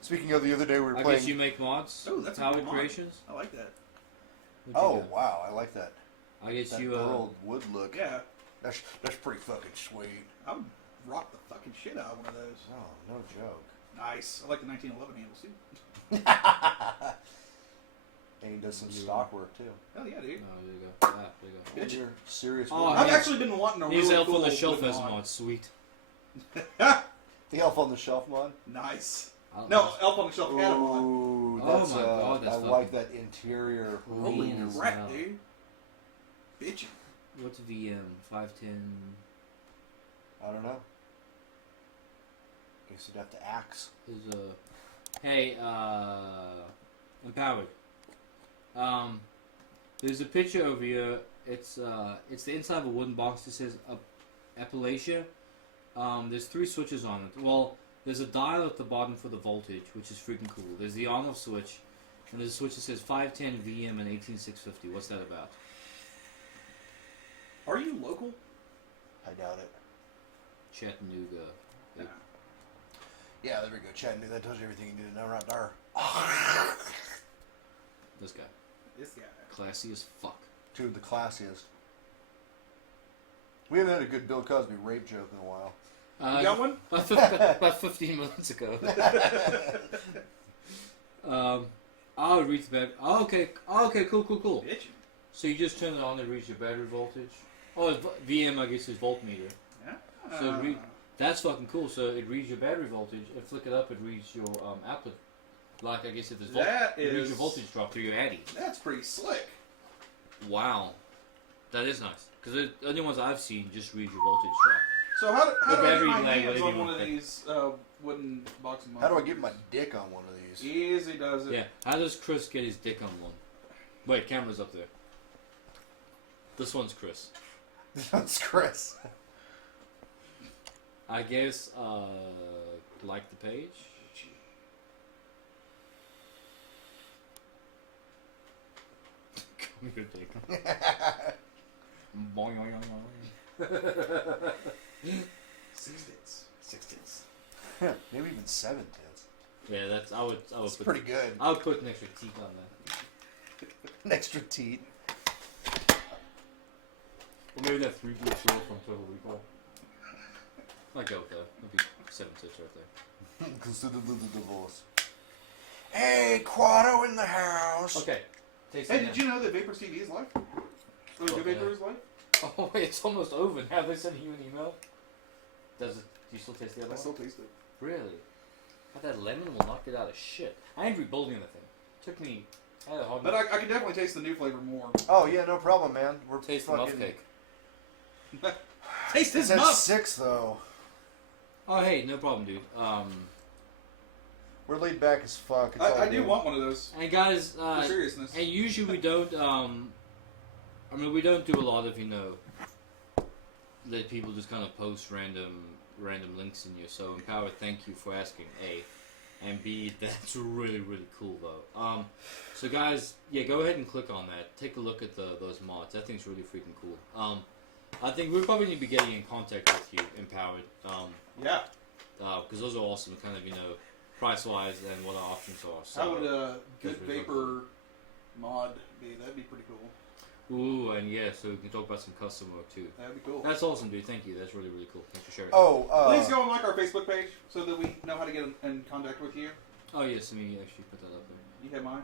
Speaking of the other day, we were I playing. guess you make mods. Oh, that's a Power good mod. creations. I like that. What'd you Oh got? wow, I like that. I guess That you. burled wood look. Yeah, That's pretty fucking sweet. I would rock the fucking shit out of one of those. Oh, no joke. Nice. I like the 1911 handles too. And he does some Yeah. stock work too. Hell yeah, dude. Oh, there you go. Ah, there you go. Bitch. You're serious. Oh, wood- I've he's- actually been wanting a He's really Elf cool on the Shelf wood as a mod. mod. Sweet. The elf on the shelf mod. Nice. I don't No, know. Elf on the Shelf had a mod. Ooh, Oh that's, my God, that's I like that interior. Holy Clean as crap, hell. dude. Bitchin'. What's VM? 510. I don't know. Guess you'd have to axe. Is hey, Empowered. There's a picture over here. It's the inside of a wooden box that says Appalachia. There's 3 switches on it. Well, there's a dial at the bottom for the voltage, which is freaking cool. There's the on-off switch, and there's a switch that says 510 VM and 18650. What's that about? Are you local? I doubt it. Chattanooga. Yeah. Yeah, there we go. Chattanooga. That tells you everything you need to know right there. This guy. This guy. Classy as fuck. Two of the classiest. We haven't had a good Bill Cosby rape joke in a while. You got one? About 15 minutes ago. I'll reach the battery. Oh, okay, cool. Bitchin'. So you just turn it on to reach your battery voltage. Oh, it's VM, I guess, is voltmeter. Yeah. So that's fucking cool. So it reads your battery voltage, and flick it up, it reads your output. Like, I guess if there's it reads your voltage drop through your Addy. That's pretty slick. Wow. That is nice. Because the only ones I've seen just read your voltage drop. So how do I get battery my lag, hands whatever on you one want of to these wooden boxing How do I monitors? get my dick on one of these? Easy does it. Yeah. How does Chris get his dick on one? Wait, camera's up there. This one's Chris. That's Chris. I guess, like the page. Come here, dick. Boing, boing, boing, boing. 6 tits. 6 tits. Maybe even 7 tits. Yeah, that's I would That's put pretty good. I would put an extra teeth on that. An extra teat. Or maybe that 3 group girl from Total Recall. I'd go with that. That'd be 7 tits right there. Consider the divorce. Hey, Quado in the house. Okay. Taste Hey, it did you know that Vapers TV is live? Oh, Okay. Vapor is live? now. Oh wait, it's almost over now. They sent you an email. Does it? Do you still taste the other I one? still taste it. Really? But that lemon will knock it out of shit. I ain't rebuilding the thing. Took me. I had a hard. But I can definitely taste the new flavor more. Oh yeah, no problem, man. We're taste the fucking. muff cake. Taste It's his at muff! 6 though. Oh hey, no problem, dude. We're laid back as fuck. It's all I do good. want one of those. And guys, For seriousness. and usually we don't. I mean, we don't do a lot of let people just kind of post random links in here. So Empowered, thank you for asking. A, and B, that's really cool though. So guys, yeah, go ahead and click on that. Take a look at those mods. That thing's really freaking cool. I think we're probably going to be getting in contact with you, Empowered. Yeah. Because those are awesome, kind of price wise and what our options are. So. How would a good That's really vapor mod be? That'd be pretty cool. Ooh, and yeah, so we can talk about some custom work too. That'd be cool. That's awesome, dude. Thank you. That's really cool. Thanks for sharing. Oh, Please go and like our Facebook page so that we know how to get in contact with you. Oh yes, let me actually put that up there. You have mine?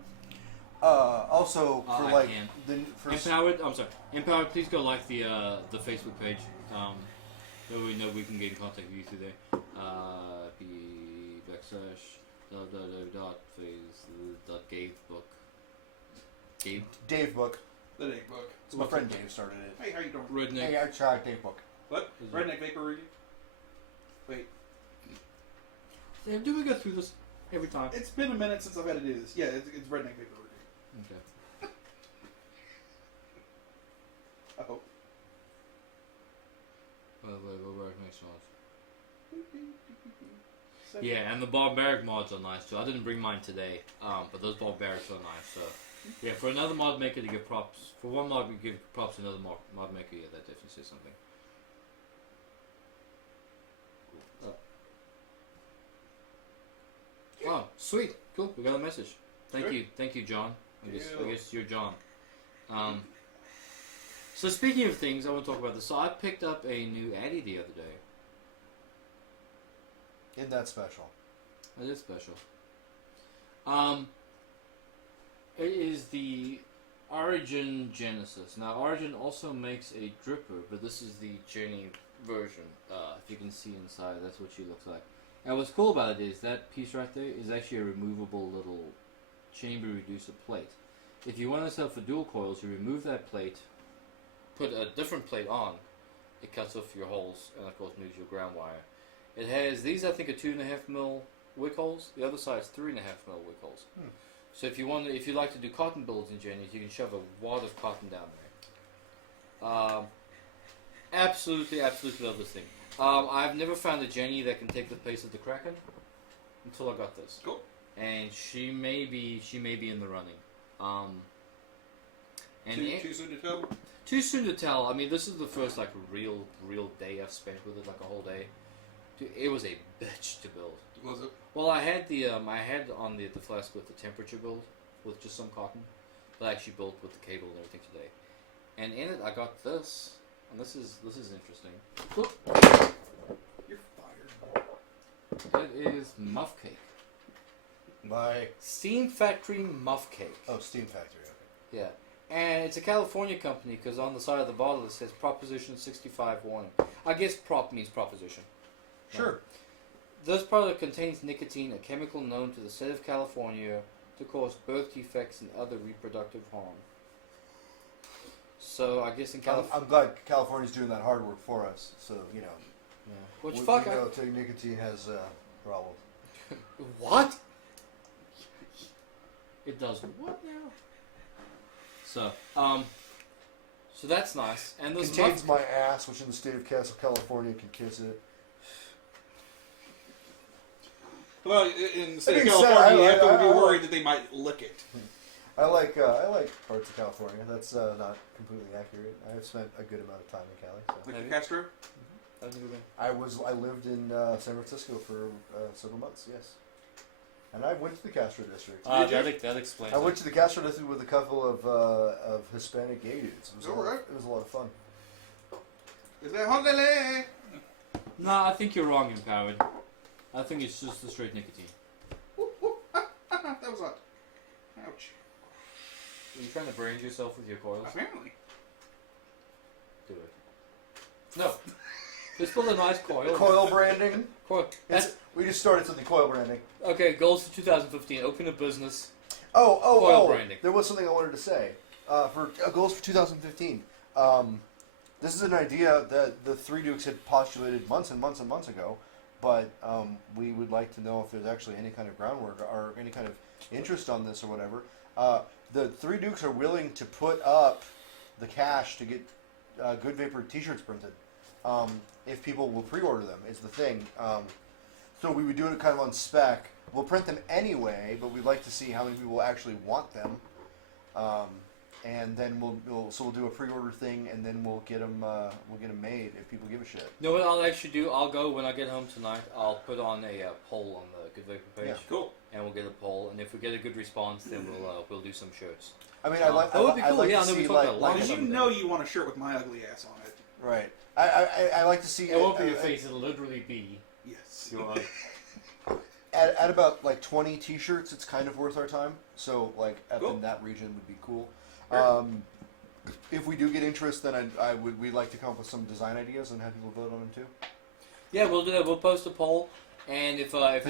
also for I like can. for Empowered. I'm sorry. Empowered. Please go like the Facebook page. So we know we can get in contact with you through there. www.gavebook. Gabe. Dave Book. The Dave book. So my friend Dave started it. Hey, how you doing? Redneck. Hey, I tried Dave Book. What? Is it- Redneck Vapor Review? Wait. Damn, do we go through this every time? It's been a minute since I've had to do this. Yeah, it's Redneck Vapor Review. Okay. I hope. Where next one? Yeah, and the barbaric mods are nice too. I didn't bring mine today, but those barbarics are nice. So, yeah, for another mod maker to give props, for one mod we give props to another mod maker. Yeah, that definitely says something. Cool. Sweet. Cool. We got a message. Thank Good. you. Thank you, John. I Yeah. guess you're John. So speaking of things, I want to talk about this. So I picked up a new Addy the other day. Isn't that special? It is special. It is the Origin Genesis. Now, Origin also makes a dripper, but this is the Jenny version. If you can see inside, that's what she looks like. And what's cool about it is that piece right there is actually a removable little chamber reducer plate. If you want to sell for dual coils, you remove that plate, put a different plate on. It cuts off your holes, and of course moves your ground wire. It has these, I think, are 2.5mm wick holes. The other side's 3.5mm wick holes. So if you like to do cotton builds in Jennies, you can shove a wad of cotton down there. Absolutely love this thing. I've never found a Jenny that can take the place of the Kraken until I got this. Cool. And she may be in the running. Too soon to tell? Too soon to tell. I mean, this is the first like real day I've spent with it, like a whole day. Dude, it was a bitch to build. Was it? Well, I had on the flask with the temperature build with just some cotton, but I actually built with the cable and everything today. And in it, I got this, and this is interesting. You're fired. It is muff cake. By Steam Factory muff cake. Steam Factory. Okay. Yeah. And it's a California company because on the side of the bottle it says Proposition 65 warning. I guess prop means proposition. Sure. This product contains nicotine, a chemical known to the state of California to cause birth defects and other reproductive harm. So I guess in California... I'm glad California's doing that hard work for us. So, you know. Yeah. Which we fuck... know nicotine has problems. What? It does what now? So that's nice. And this Contains my ass, which in the state of California can kiss it. Well, in the state of Being California, said, you have to be I worried that they might lick it. I like parts of California. That's not completely accurate. I've spent a good amount of time in Cali. So. Like Have the you? Castro? I've never been. I lived in San Francisco for several months. Yes, and I went to the Castro district. That explains. I went to the Castro district with a couple of Hispanic gay dudes. It was Alright. It was a lot of fun. Is that Honolulu? No, I think you're wrong, Empowered. I think it's just the straight nicotine. That was hot. Ouch. Are you trying to brand yourself with your coils? Apparently. Do it. No. Just build a nice coil. Coil branding. Coil. We just started something coil branding. Okay, goals for 2015. Open a business. Oh! branding. There was something I wanted to say. For goals for 2015. This is an idea that the Three Dukes had postulated months and months and months ago, but we would like to know if there's actually any kind of groundwork or any kind of interest on this or whatever. The Three Dukes are willing to put up the cash to get GoodVaper t-shirts printed. If people will pre-order them, is the thing. So we would do it kind of on spec. We'll print them anyway, but we'd like to see how many people actually want them. And then we'll do a pre-order thing, and then we'll get them made if people give a shit. You know what I'll actually do? I'll go when I get home tonight. I'll put on a poll on the GoodVaper page. Yeah. Cool. And we'll get a poll, and if we get a good response, then we'll do some shirts. I mean, I like. That would be I cool. like Yeah, to I know we see talked about like Because you something. know you want a shirt with my ugly ass on it. right. I like to see. It won't be your face. It'll literally be Yes. your. At about like 20 t-shirts, it's kind of worth our time. So like up Cool. in that region would be cool. Sure. If we do get interest, then we'd like to come up with some design ideas and have people vote on them too. Yeah, we'll do that. We'll post a poll, and if there's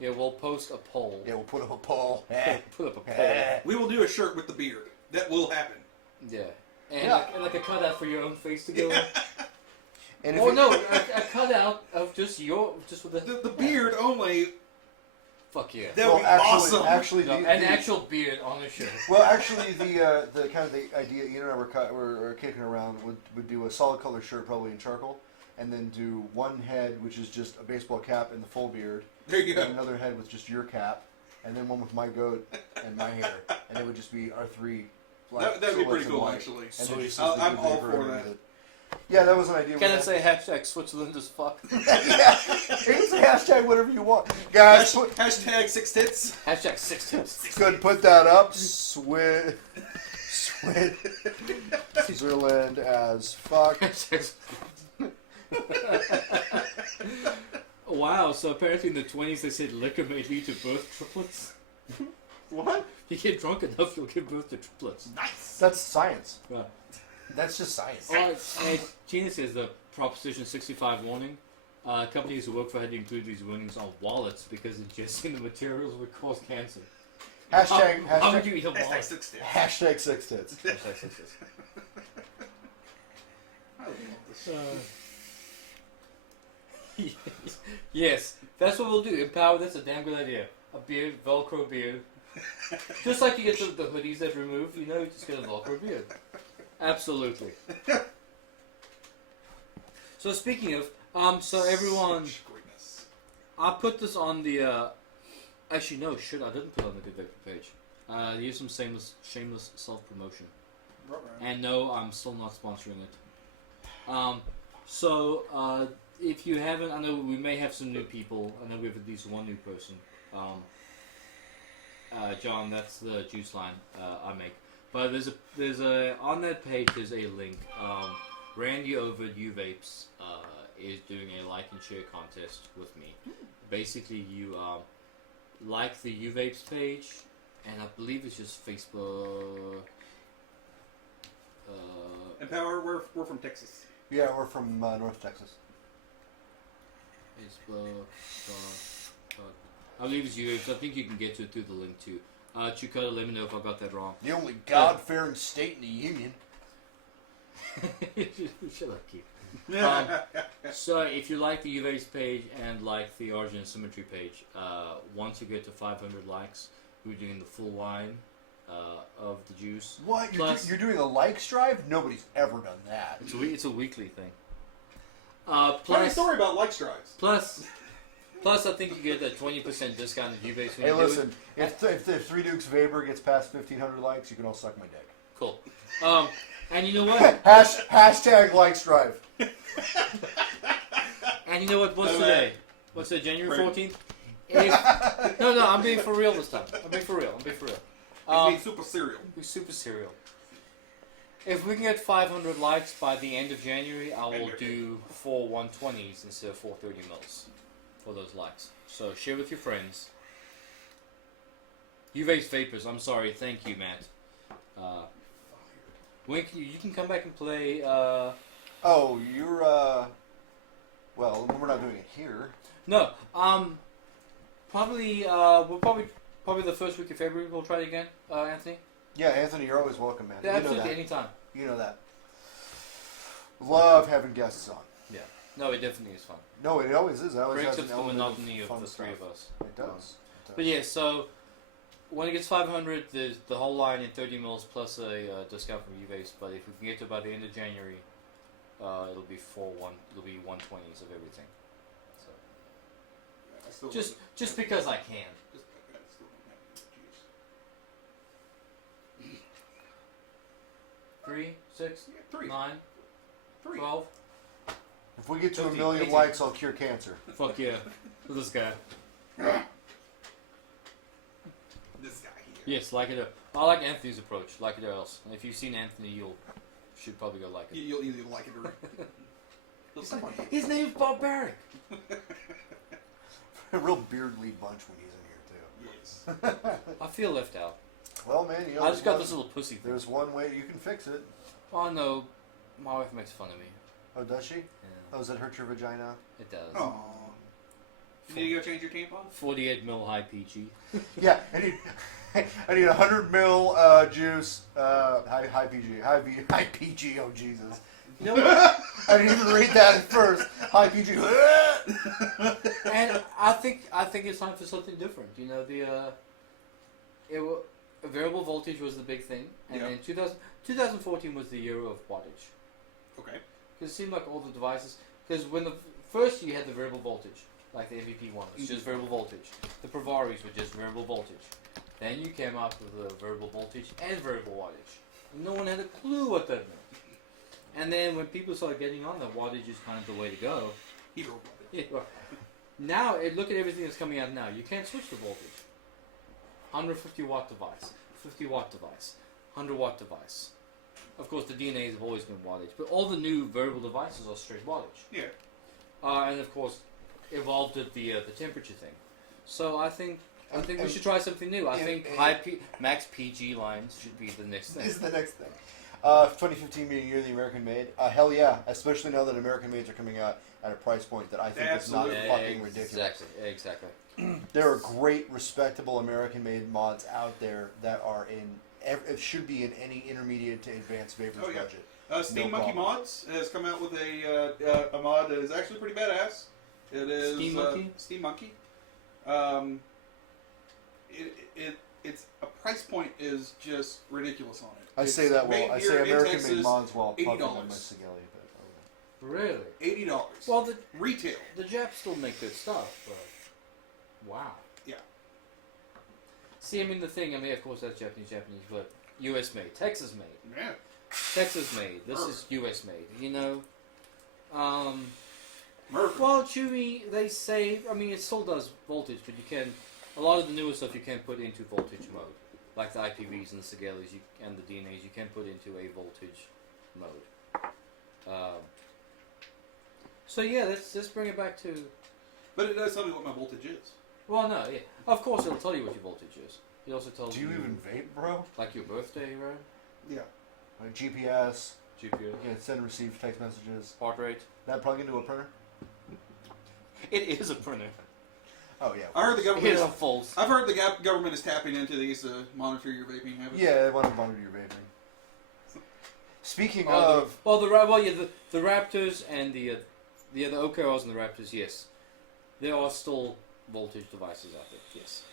yeah, we'll post a poll. Yeah, we'll put up a poll. Put up a poll. We will do a shirt with the beard. That will happen. Yeah. And, Yeah. Like a cutout for your own face to go in. And if Oh it- no, a cutout of just with the The beard only. fuck yeah. That would be awesome. Actually, No, an actual beard on the shirt. Well, actually, the kind of the idea Ian and I were kicking around would do a solid color shirt, probably in charcoal, and then do one head which is just a baseball cap and the full beard, There you and go. another head with just your cap, and then one with my goat and my hair, and it would just be our three. That would be pretty silhouettes in cool, white. actually. And Sweet. then just says I'm all GoodVaper for underneath that. it. Yeah, that was an idea. Can I say hashtag Switzerland as fuck? Yeah, you can say hashtag whatever you want, guys. Hashtag 6 tits. Hashtag 6 tits. Good, put that up. Switzerland as fuck. Wow, so apparently in the 20s they said liquor may lead to birth triplets. What? You get drunk enough, you'll give birth to triplets. Nice. That's science. Yeah. That's just science. Gina says the Proposition 65 warning. Companies who work for had to include these warnings on wallets because ingesting the materials would cause cancer. Hashtag, How would hashtag, you eat a Hashtag wallet? 6 tits. hashtag 6 tits. Hashtag 6 tits. I love this. Yes, that's what we'll do. Empower, that's a damn good idea. A beard, Velcro beard. Just like you get the hoodies that remove, you know, you just get a Velcro beard. Absolutely. So speaking of, so everyone, Such greatness. I put this on the, actually no, shit, I didn't put it on the GoodVaper page. Here's some shameless self-promotion. Right. And no, I'm still not sponsoring it. So, if you haven't, I know we may have some new people. I know we have at least one new person. John, that's the juice line I make. But there's a on that page there's a link. Randy over at UVapes is doing a like and share contest with me. Basically, you like the UVapes page, and I believe it's just Facebook. Empower, we're from Texas. Yeah, we're from North Texas. Facebook. I believe it's UVapes. I think you can get to it through the link too. Chukota, let me know if I got that wrong. The only God-fearing state in the union. Shut up, Keith. So if you like the UVapes page and like the Origin and Symmetry page, once you get to 500 likes, we're doing the full line of the juice. What? Plus, You're doing a likes drive? Nobody's ever done that. it's a weekly thing. Funny story about like strives. Plus, I think you get a 20% discount at UVapes when Hey, you listen, do it. if Three Dukes Vapor gets past 1,500 likes, you can all suck my dick. Cool. And you know what? Hashtag likes drive. And you know what? What's today? What's it? January Right. 14th? No, I'm being for real this time. I'm being for real. He's super serial. We're super serial. If we can get 500 likes by the end of January, I will do 4 120s instead of 4 30 mils for those likes. So share with your friends. UVapes Vapers, I'm sorry. Thank you, Matt. When can you can come back and play. Oh, you're, well, we're not doing it here. No, we'll probably the first week of February we'll try it again, Anthony. Yeah, Anthony, you're always welcome, man. Yeah, You know absolutely, that. anytime. You know that. Love having guests on. Yeah. No, it definitely is fun. No, it always is. It always Breaks has up an the element monotony of fun the stuff. three of us. It does. But yeah, so when it gets 500, there's the whole line in 30 mils plus a discount from UVapes. But if we can get to by the end of January, it'll be 120s of everything. So just because I can. Three, 6, 9, 12. If we get to 13, 1 million 18. likes, I'll cure cancer. Fuck yeah. Look at this guy. This guy here. Yes, like it. I like Anthony's approach. Like it or else. And if you've seen Anthony, you should probably go like it. You'll either like it or. His name's Barbaric. A real beardly bunch when he's in here, too. Yes. I feel left out. Well, man, you know, I just got this little pussy thing. there's one way you can fix it. Oh no, my wife makes fun of me. Oh, does she? Yeah, Oh, does it hurt your vagina? it does. Aww. You need to go change your tampon? 48 mil high PG. Yeah, I need 100 mil juice, high PG, high PG. Oh Jesus! You know what? I didn't even read that at first. High PG. And I think it's time for something different. You know, variable voltage was the big thing, and Yeah. then 2014 was the year of wattage. Okay. Because it seemed like all the devices. Because when the first you had the variable voltage, like the MVP one, was just variable voltage. The Provaris were just variable voltage. Then you came out with the variable voltage and variable wattage. And no one had a clue what that meant. And then when people started getting on that wattage is kind of the way to go. Hero. Yeah, well, now, look at everything that's coming out now. You can't switch the voltage. 150 watt device, 50 watt device, 100 watt device. Of course, the DNAs have always been wattage, but all the new variable devices are straight wattage. Yeah. And of course, evolved at the temperature thing. So I think we should try something new. I think max PG lines should be the next thing. This is the next thing. 2015 being a year of the American made. Hell yeah, especially now that American mades are coming out at a price point that I think is not fucking ridiculous. Exactly. There are great, respectable American made mods out there that are it should be in any intermediate to advanced vapors budget. Steam Monkey Mods has come out with a mod that is actually pretty badass. It is Steam Monkey? Steam Monkey. Its a price point is just ridiculous on it. I say American made mods while plugging $80. on my Sigelia bit. Really? $80. Well, retail. The Japs still make good stuff, but wow. Yeah. See, I mean, of course, that's Japanese, but U.S. made, Texas made. Yeah. Texas made. This is U.S. made. You know. Murphy. Well, Chewy, they say. I mean, it still does voltage, but you can. A lot of the newer stuff you can put into voltage mode, like the IPVs and the Sigelias and the DNAs. You can put into a voltage mode. So yeah, let's bring it back to. But it does tell me what my voltage is. Well, no, yeah. Of course, it'll tell you what your voltage is. It also tells you. Do you even vape, bro? Like your birthday, right? Yeah. GPS. GPS. You can send and receive text messages. Heart rate. That plug into a printer? It is a printer. Oh yeah. I heard the government. It is a false. I've heard the government is tapping into these to monitor your vaping habits. Yeah, they want to monitor your vaping. Speaking of, the Raptors and the OKRs and the Raptors, yes, there are still voltage devices out there, yes,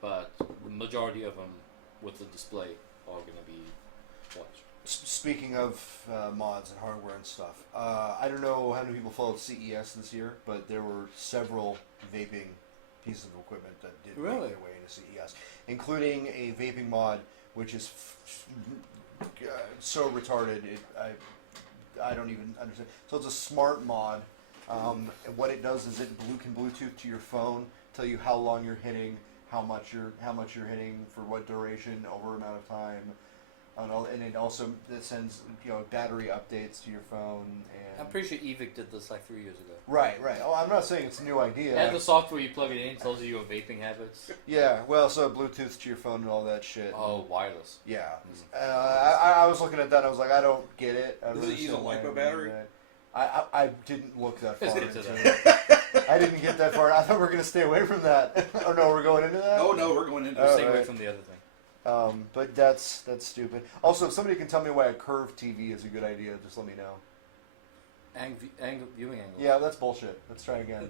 but the majority of them with the display are going to be watch. Speaking of mods and hardware and stuff, I don't know how many people followed CES this year, but there were several vaping pieces of equipment that did make their way into CES, including a vaping mod which is so retarded. I don't even understand. So it's a smart mod. And what it does is it can Bluetooth to your phone, tell you how long you're hitting, how much you're hitting for what duration over amount of time. And it also sends battery updates to your phone. And I'm pretty sure e-cig did this like 3 years ago. Right. Oh, I'm not saying it's a new idea. And the software you plug it in tells you your vaping habits. Yeah, well, so Bluetooth to your phone and all that shit. Oh, wireless. Yeah. I was looking at that and I was like, I don't get it. Does it use a LiPo battery? I didn't look that far into it. I didn't get that far. I thought we were going to stay away from that. Oh, no, we're going into that? Oh, no, we're going into it. Stay away from the other thing. But that's stupid. Also, if somebody can tell me why a curved TV is a good idea, just let me know. Viewing angles. Yeah, that's bullshit. Let's try again.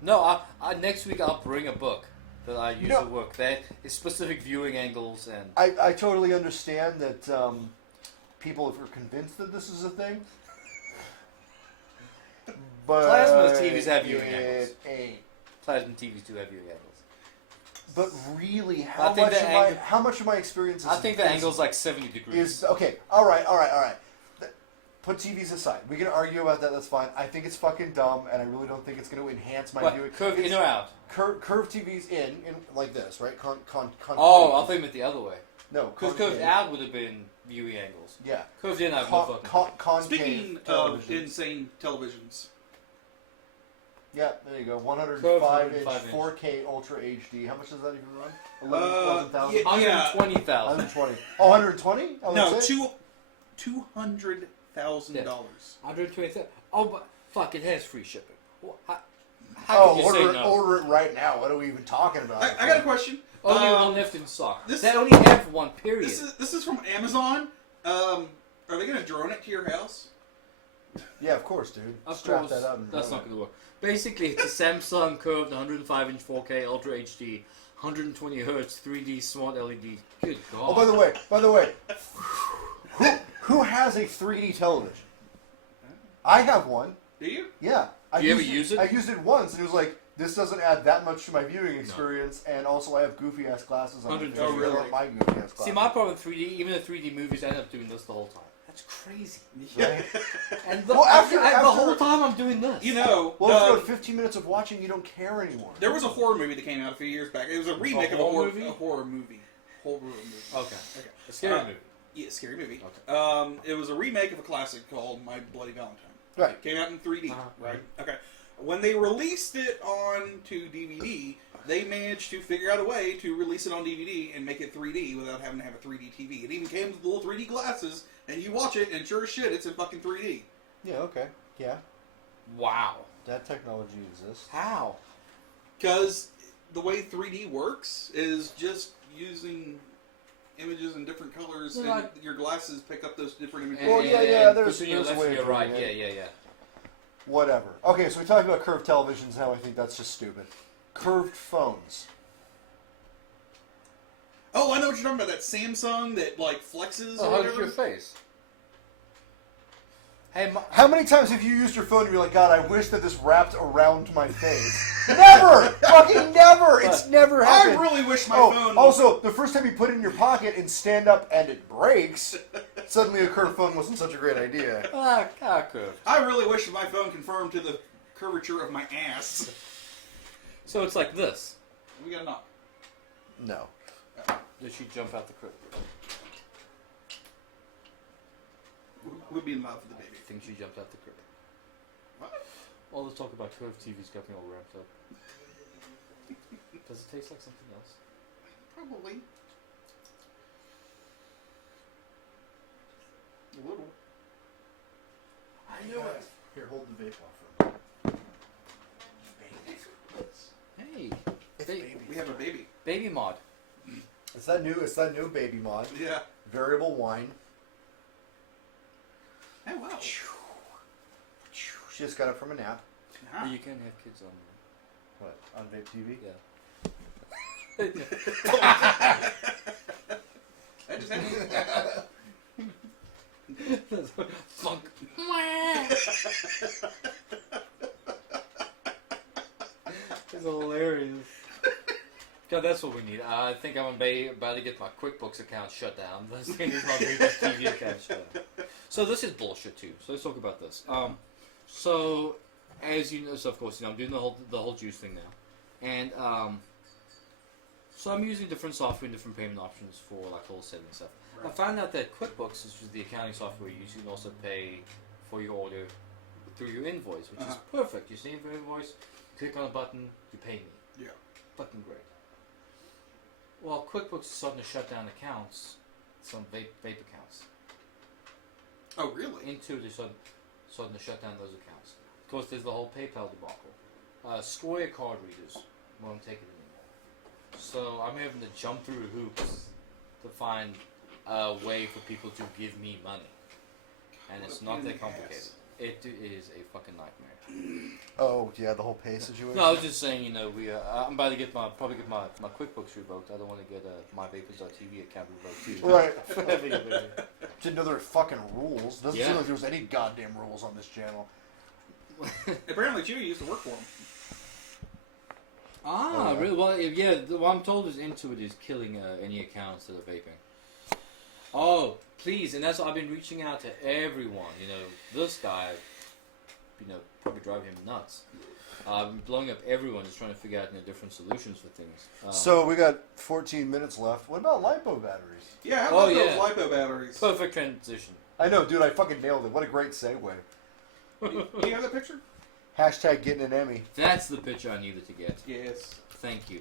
No, next week I'll bring a book that I use at work. That is specific viewing angles and. I totally understand that people are convinced that this is a thing. But Plasma TVs have viewing angles. Ain't. Plasma TVs do have viewing angles. But really, how much of my experience is... I think the angle's like 70 degrees. Okay, all right. Put TVs aside. We can argue about that, that's fine. I think it's fucking dumb, and I really don't think it's going to enhance my viewing. Curved in or out? Curved TVs in like this, right? I think it the other way. No, because curved out would have been viewing angles. Yeah. Curved in, I've no fucking... Speaking of insane televisions... Yeah, there you go. 105-inch 4K Ultra HD. How much does that even run? 11,000? 120,000. 120. Oh, 120? Oh, no, $200,000. $120,000. Oh, but fuck, it has free shipping. How can you say no? Order it right now. What are we even talking about? I got a question. Only one left in stock. They only have one, period. This is from Amazon. Are they going to drone it to your house? Yeah, of course, dude. Strap that up. That's not going to work. Basically, it's a Samsung curved 105-inch 4K Ultra HD, 120 Hz 3D smart LED. Good God. Oh, by the way, who has a 3D television? I have one. Do you? Yeah. Do you ever use it? I used it once, and it was like, this doesn't add that much to my viewing experience, and also I have goofy-ass glasses on. Oh, really? My goofy-ass glasses. See, my problem with 3D, even the 3D movies, I end up doing this the whole time. That's crazy. Yeah. And Well, after- the whole time I'm doing this. You know, Well, after about 15 minutes of watching, you don't care anymore. there was a horror movie that came out a few years back. It was a remake of horror a horror movie. Okay. Okay. A scary movie. Yeah, scary movie. Okay. It was a remake of a classic called My Bloody Valentine. Right. Came out in 3D, Uh-huh. right? Okay. When they released it onto DVD, they managed to figure out a way to release it on DVD and make it 3D without having to have a 3D TV. It even came with little 3D glasses, and you watch it, and sure as shit, it's in fucking 3D. Yeah, okay. Yeah. Wow. That technology exists. How? Because the way 3D works is just using images in different colors, Yeah, and your glasses pick up those different images. Well, yeah, there's between your a left way and of your right. doing it. Yeah. Whatever. Okay, so we talked about curved televisions and how I think that's just stupid. Curved phones. Oh, I know what you're talking about. That Samsung that like flexes or hugs whatever. your face. Hey, How many times have you used your phone and you're like, God, I wish that this wrapped around my face? Never! Fucking never! It's never I happened. really wish my phone. Also, the first time you put it in your pocket and stand up and it breaks, suddenly a curved phone wasn't such a great idea. curved. I really wish my phone conformed to the curvature of my ass. So it's like this. We got a knock. No. Did she jump out the crib? We'll be in love with the baby. I think she jumped out the crib. What? All the talk about curved TVs got me all wrapped up. Does it taste like something else? Probably. A little. I knew it. Here, hold the vape off for me. Hey, It's Ba- baby. We have a baby. baby mod. It's that new baby mod. Yeah. Variable wine. Oh, wow. She just got up from a nap. Uh-huh. You can have kids on What? On vape TV? Yeah. I just had Funk. It's hilarious. God, that's what we need. I think I'm about to get my QuickBooks account shut down. This thing is my TV account shut down. So this is bullshit too. So let's talk about this. So as you know, so of course, I'm doing the whole juice thing now, and so I'm using different software and different payment options for like wholesaling stuff. Right. I found out that QuickBooks, which is the accounting software you use, you can also pay for your order through your invoice, which is perfect. You save your invoice, click on a button, you pay me. Yeah. Fucking great. Well, QuickBooks is starting to shut down accounts, some vape accounts. Oh, really? Intuit is starting to shut down those accounts. Of course, there's the whole PayPal debacle. Square card readers won't take it anymore. So I'm having to jump through hoops to find a way for people to give me money. And it's not that complicated. It is a fucking nightmare. Oh, yeah, the whole pay situation? No, I was just saying, I'm about to probably get my QuickBooks revoked. I don't want to get my vapers.tv account revoked too. Right. Didn't know there were fucking rules. Doesn't seem Yeah. like there was any goddamn rules on this channel. Apparently, Chewy used to work for him. Really? Well, yeah. What I'm told is Intuit is killing any accounts that are vaping. Oh, please! And that's I've been reaching out to everyone. This guy, probably driving him nuts. I've been blowing up everyone, just trying to figure out different solutions for things. So we got 14 minutes left. What about LiPo batteries? Yeah, how about those LiPo batteries? Perfect transition. I know, dude. I fucking nailed it. What a great segue. Do you have that picture? Hashtag getting an Emmy. That's the picture I needed to get. Yes. Thank you.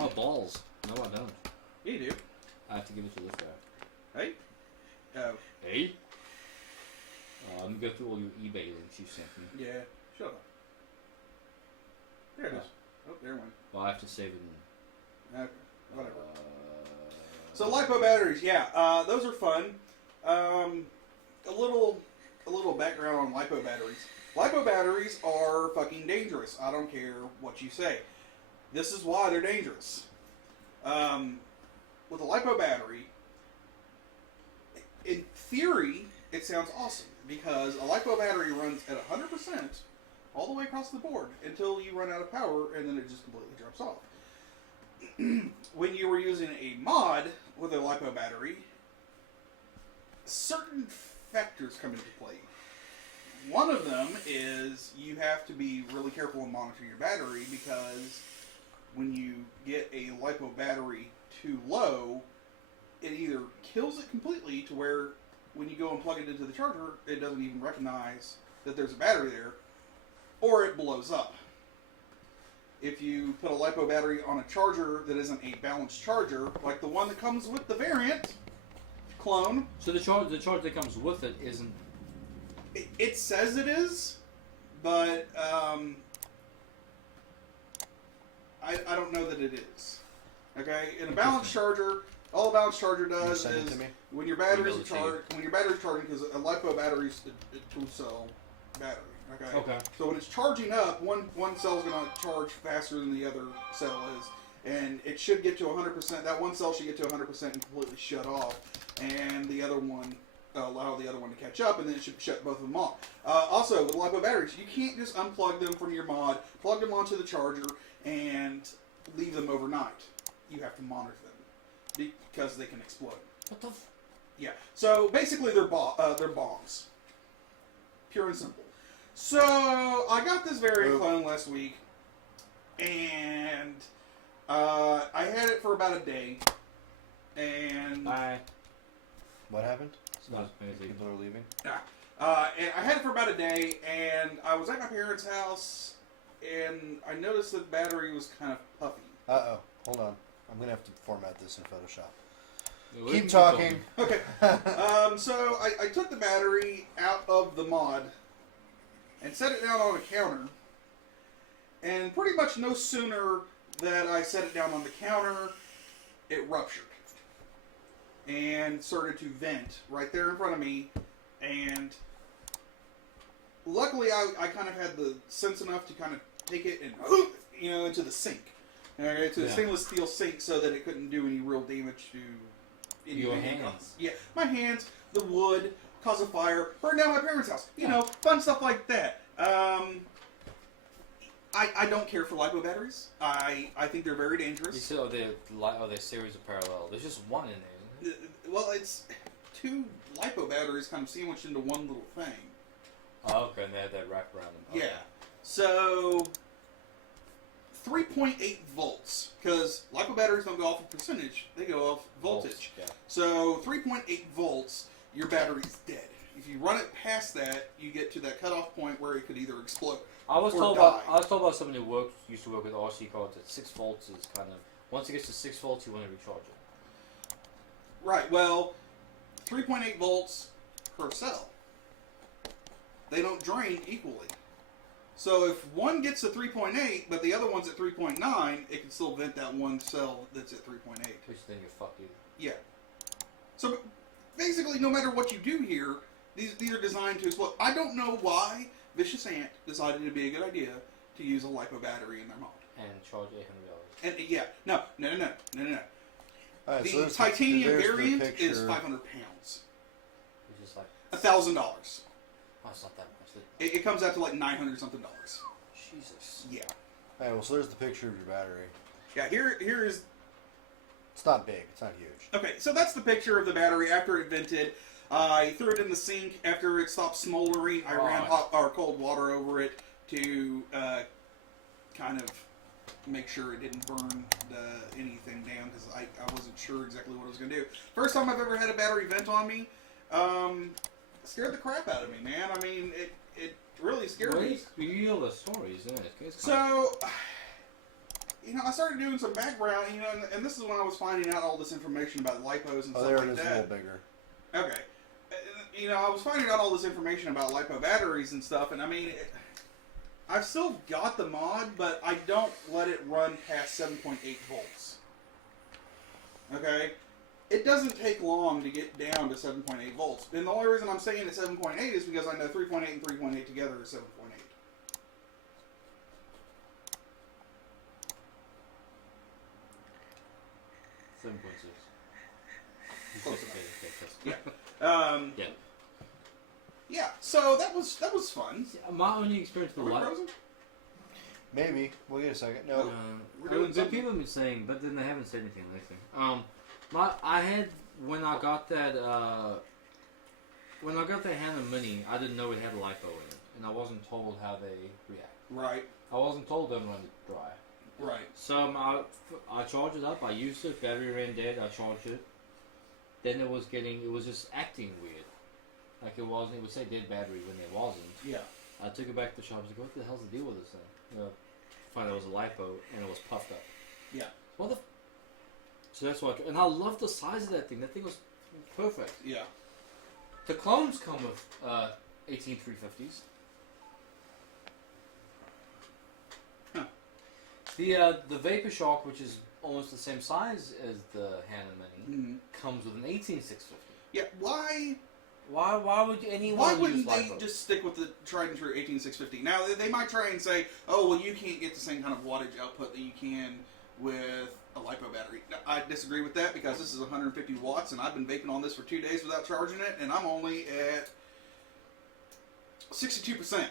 Oh, balls. No, I don't. Yeah, you do. I have to give it to this guy. Hey? Oh. Hey? I'm going to go through all your eBay links you sent me. Yeah. Shut up. There it is. Oh, there one. Well, I have to save it in... Okay. Whatever. So LiPo batteries, yeah, those are fun. A little background on LiPo batteries. LiPo batteries are fucking dangerous. I don't care what you say. This is why they're dangerous. With a LiPo battery, in theory, it sounds awesome because a LiPo battery runs at 100% all the way across the board until you run out of power and then it just completely drops off. When you were using a mod with a LiPo battery, certain factors come into play. One of them is you have to be really careful and monitor your battery, because when you get a LiPo battery too low, it either kills it completely to where when you go and plug it into the charger, it doesn't even recognize that there's a battery there, or it blows up. If you put a LiPo battery on a charger that isn't a balanced charger, like the one that comes with the variant clone. So the charge that comes with it isn't. It says it is, but I don't know that it is. Okay, in a balanced charger, all a balanced charger does is when your battery's charging, because a LiPo battery is a 2-cell battery. Okay. Okay. So when it's charging up, one cell's going to charge faster than the other cell is, and it should get to 100%. That one cell should get to 100% and completely shut off, and the other one allow the other one to catch up, and then it should shut both of them off. Also, with LiPo batteries, you can't just unplug them from your mod, plug them onto the charger, and leave them overnight. You have to monitor them because they can explode. What the? Yeah. So basically, they're bombs. Pure and simple. So I got this variant clone last week, and I had it for about a day, and what happened? People are leaving. And I had it for about a day, and I was at my parents' house, and I noticed that the battery was kind of puffy. Uh-oh. Hold on. I'm going to have to format this in Photoshop. Keep Keep talking. Okay. So I took the battery out of the mod and set it down on a counter, and pretty much no sooner that I set it down on the counter, it ruptured and started to vent right there in front of me. And luckily, I kind of had the sense enough to kind of take it and into the sink, to the stainless steel sink, so that it couldn't do any real damage to your hands. Yeah, my hands, the wood, cause a fire, burn down my parents' house. Fun stuff like that. I don't care for LiPo batteries. I think they're very dangerous. You said, are they series of parallel? There's just one in there, isn't it? Well, it's 2 LiPo batteries kind of sandwiched into one little thing. Oh, okay, and they have that wrap around them. Okay. Yeah. So 3.8 volts, because LiPo batteries don't go off a percentage; they go off voltage. Yeah. So 3.8 volts, your battery's dead. If you run it past that, you get to that cutoff point where it could either explode. I was told about somebody who used to work with RC cards that 6 volts is kind of, once it gets to 6 volts, you want to recharge it. Right. Well, 3.8 volts per cell. They don't drain equally. So if one gets to 3.8, but the other one's at 3.9, it can still vent that one cell that's at 3.8. Which then you're fucked either. Yeah. So basically, no matter what you do here, these are designed to explode. I don't know why Vicious Ant decided it'd be a good idea to use a LiPo battery in their mod. And charge $800. And yeah, no. Right, The titanium variant is 500 pounds. It's just like $1,000. oh, it's not that much. It comes out to like $900 something. Jesus. Yeah. Alright, well, so there's the picture of your battery. Yeah. Here is. It's not big. It's not huge. Okay, so that's the picture of the battery after it vented. I threw it in the sink after it stopped smoldering. I ran hot or cold water over it to kind of make sure it didn't burn anything down, because I wasn't sure exactly what it was going to do. First time I've ever had a battery vent on me. Scared the crap out of me, man. I mean, it really scared me. Real the stories, isn't it? So, I started doing some background, and this is when I was finding out all this information about lipos and stuff like that. Oh, there it is, a little bigger. Okay. I was finding out all this information about LiPo batteries and stuff, and I mean, I've still got the mod, but I don't let it run past 7.8 volts. Okay? It doesn't take long to get down to 7.8 volts. And the only reason I'm saying it's 7.8 is because I know 3.8 and 3.8 together is 7.8. 7.6. Close enough. Yeah. Yeah. Yeah. So that was fun. My only experience with frozen? Maybe. We'll get a second. No. We're doing something. People have been saying, but then they haven't said anything lately. I had, when I got that when I got the Hannah Mini, I didn't know it had a LiPo in it, and I wasn't told how they react. Right. I wasn't told them when it's dry. Right. So I charged it up. I used it. Battery ran dead. I charged it. Then it was just acting weird. Like it wasn't. It would say dead battery when it wasn't. Yeah. I took it back to the shop. I was like, what the hell's the deal with this thing? Find out it was a LiPo, and it was puffed up. Yeah. What the? So that's why. And I love the size of that thing. That thing was perfect. Yeah. The clones come with 18 350s. Huh. The Vapor Shark, which is almost the same size as the Hannah Mini, comes with an 18 650. Yeah. Why? Why would anyone Why use wouldn't they LiPo? just stick with the tried and true 18650? Now they might try and say, "Oh, well, you can't get the same kind of wattage output that you can with a LiPo battery." Now, I disagree with that because this is 150 watts, and I've been vaping on this for 2 days without charging it, and I'm only at 62%.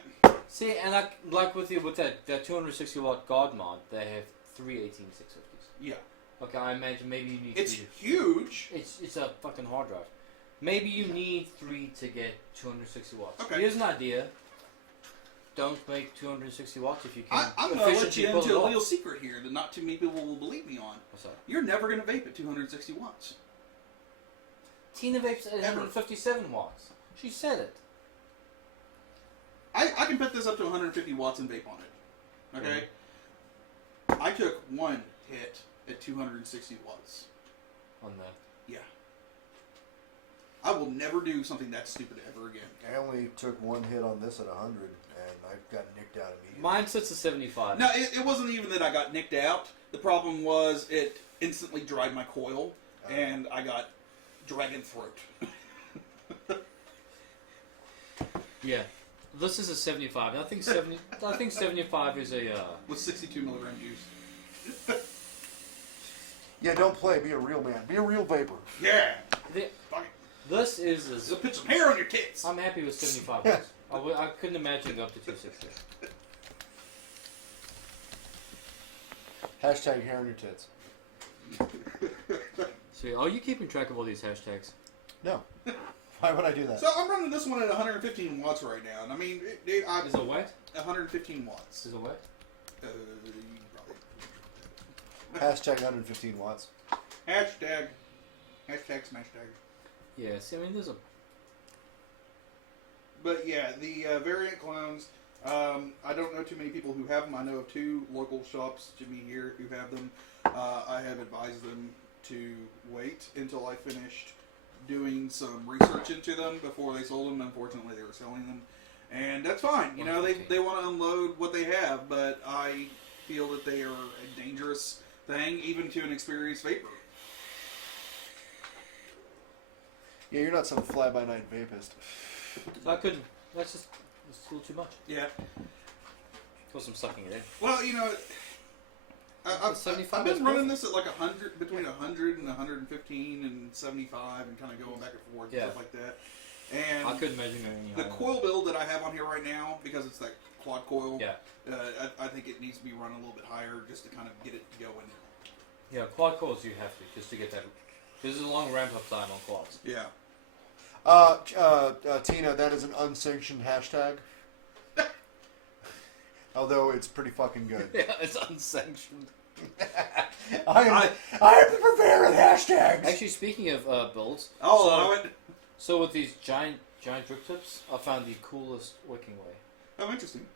See, and like with that 260 watt God mod, they have three 18 650s. Yeah, Okay, I imagine maybe you need. it's three huge. It's a fucking hard drive. Maybe you need 3 to get 260 watts. Okay. Here's an idea. Don't make 260 watts if you can. I'm going to let efficiently you pull into it a off. little secret here that not too many people will believe me on. What's that? You're never going to vape at 260 watts. Tina vapes at 157 watts. She said it. I can put this up to 150 watts and vape on it. Okay? I took one hit at 260 watts. On the. Yeah. I will never do something that stupid ever again. I only took one hit on this at 100, and I got nicked out immediately. Mine sits at 75. No, it wasn't even that I got nicked out. The problem was it instantly dried my coil, and I got dragon throat. Yeah. This is a 75. I think 75 is a. With 62 milligram juice. Yeah, don't play. Be a real man. Be a real vapor. Yeah. The, Fuck it. this is. You'll put some hair on your tits. I'm happy with 75 watts. I couldn't imagine up to 260. Hashtag hair on your tits. See, are you keeping track of all these hashtags? No. Why would I do that? So I'm running this one at 115 watts right now, and I mean, Is it wet? 115 watts. Is it wet? You probably. Hashtag 115 watts. Hashtag smash tag. Yeah, see, I mean, there's a. But yeah, the variant clones, I don't know too many people who have them. I know of 2 local shops, Jimmy here, who have them. I have advised them to wait until I finished doing some research into them before they sold them. Unfortunately, they were selling them. And that's fine. You know, they want to unload what they have, but I feel that they are a dangerous thing, even to an experienced vapor. Yeah, you're not some fly-by-night vapist. So I couldn't. That's just. It's a little too much. Yeah. Plus, I'm sucking it in. Well, you know, I've 75 been is running perfect. this at like 100, between 100 and 115 and 75, and kind of going back and forth and Yeah. stuff like that. And I couldn't imagine going any the higher. coil build that I have on here right now, because it's that quad coil, Yeah. I think it needs to be run a little bit higher just to kind of get it going. Yeah, quad coils you have to, just to get that. There's a long ramp up time on quads. Yeah. Tina, that is an unsanctioned hashtag. Although it's pretty fucking good. Yeah, it's unsanctioned. I am the purveyor of hashtags. Actually, speaking of builds, Oh, so, I went. so with these giant drip tips, I found the coolest wicking way. Oh, interesting.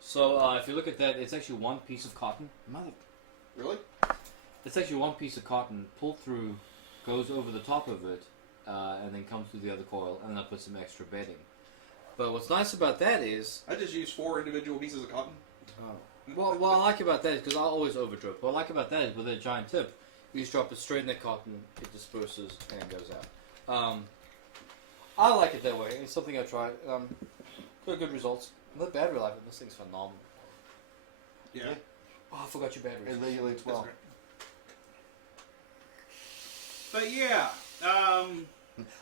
So if you look at that, it's actually one piece of cotton. Really? It's actually one piece of cotton pulled through, goes over the top of it, and then comes through the other coil, and then I put some extra bedding. But what's nice about that is, I just used 4 individual pieces of cotton. what I like about that is, because I always overdrip, what I like about that is with a giant tip, you just drop it straight in that cotton, it disperses, and it goes out. I like it that way. It's something I tried. Got good results. And the battery life on this thing's phenomenal. Yeah. Oh, I forgot your batteries. It regulates That's well. right. But yeah,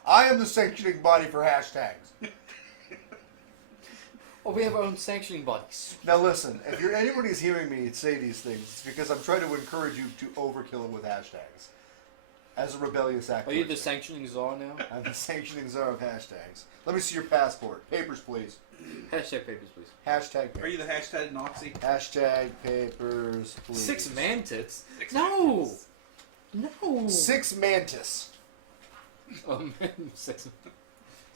I am the sanctioning body for hashtags. Oh, we have our own sanctioning bodies. Now listen, if you're anybody's hearing me say these things, it's because I'm trying to encourage you to overkill it with hashtags. As a rebellious act. Are you the sanctioning czar now? I'm the sanctioning czar of hashtags. Let me see your passport. Papers, please. Hashtag papers, please. Hashtag papers. Are you the hashtag Nazi? Hashtag papers, please. 6 mantis? Six No! mantis. No! 6 mantis. Oh, man. 6. Is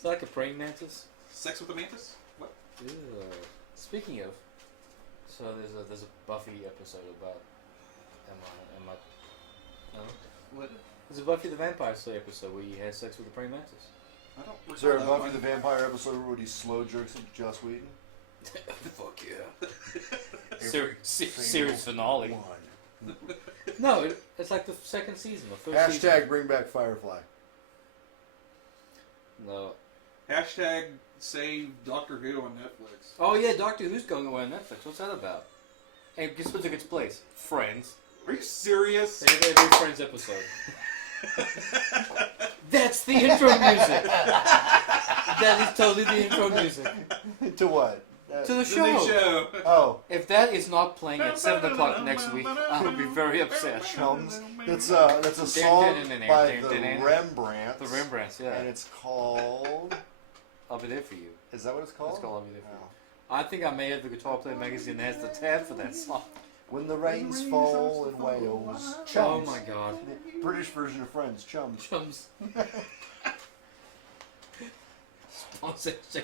that like a praying mantis? Sex with a mantis? What? Ew. Speaking of, so there's a Buffy episode about Emma. No? What? There's a Buffy the Vampire Slayer episode where he has sex with a praying mantis. I don't Is there a recall that Buffy the one. Vampire episode where he slow jerks into Joss Whedon? Fuck yeah. Every Series finale. One. No, it's like the second season, the first season. Hashtag bring back Firefly. No. Hashtag save Doctor Who on Netflix. Oh yeah, Doctor Who's going away on Netflix. What's that about? Hey, guess what took its place? Friends. Are you serious? They have every Friends episode. That's the intro music. That is totally the intro music To what? to the The new show. show. Oh, If that is not playing at 7 o'clock next week, I will be very upset. Chums. That's a song by the Rembrandts. The Rembrandts, yeah. And it's called... I'll be there for you. Is that what it's called? It's called I'll Be There For You. Oh. I think I may have the Guitar Player magazine that has the tab for that song. When the rains fall in Wales. Oh Chums. my god. The British version of Friends. Chums. Chums.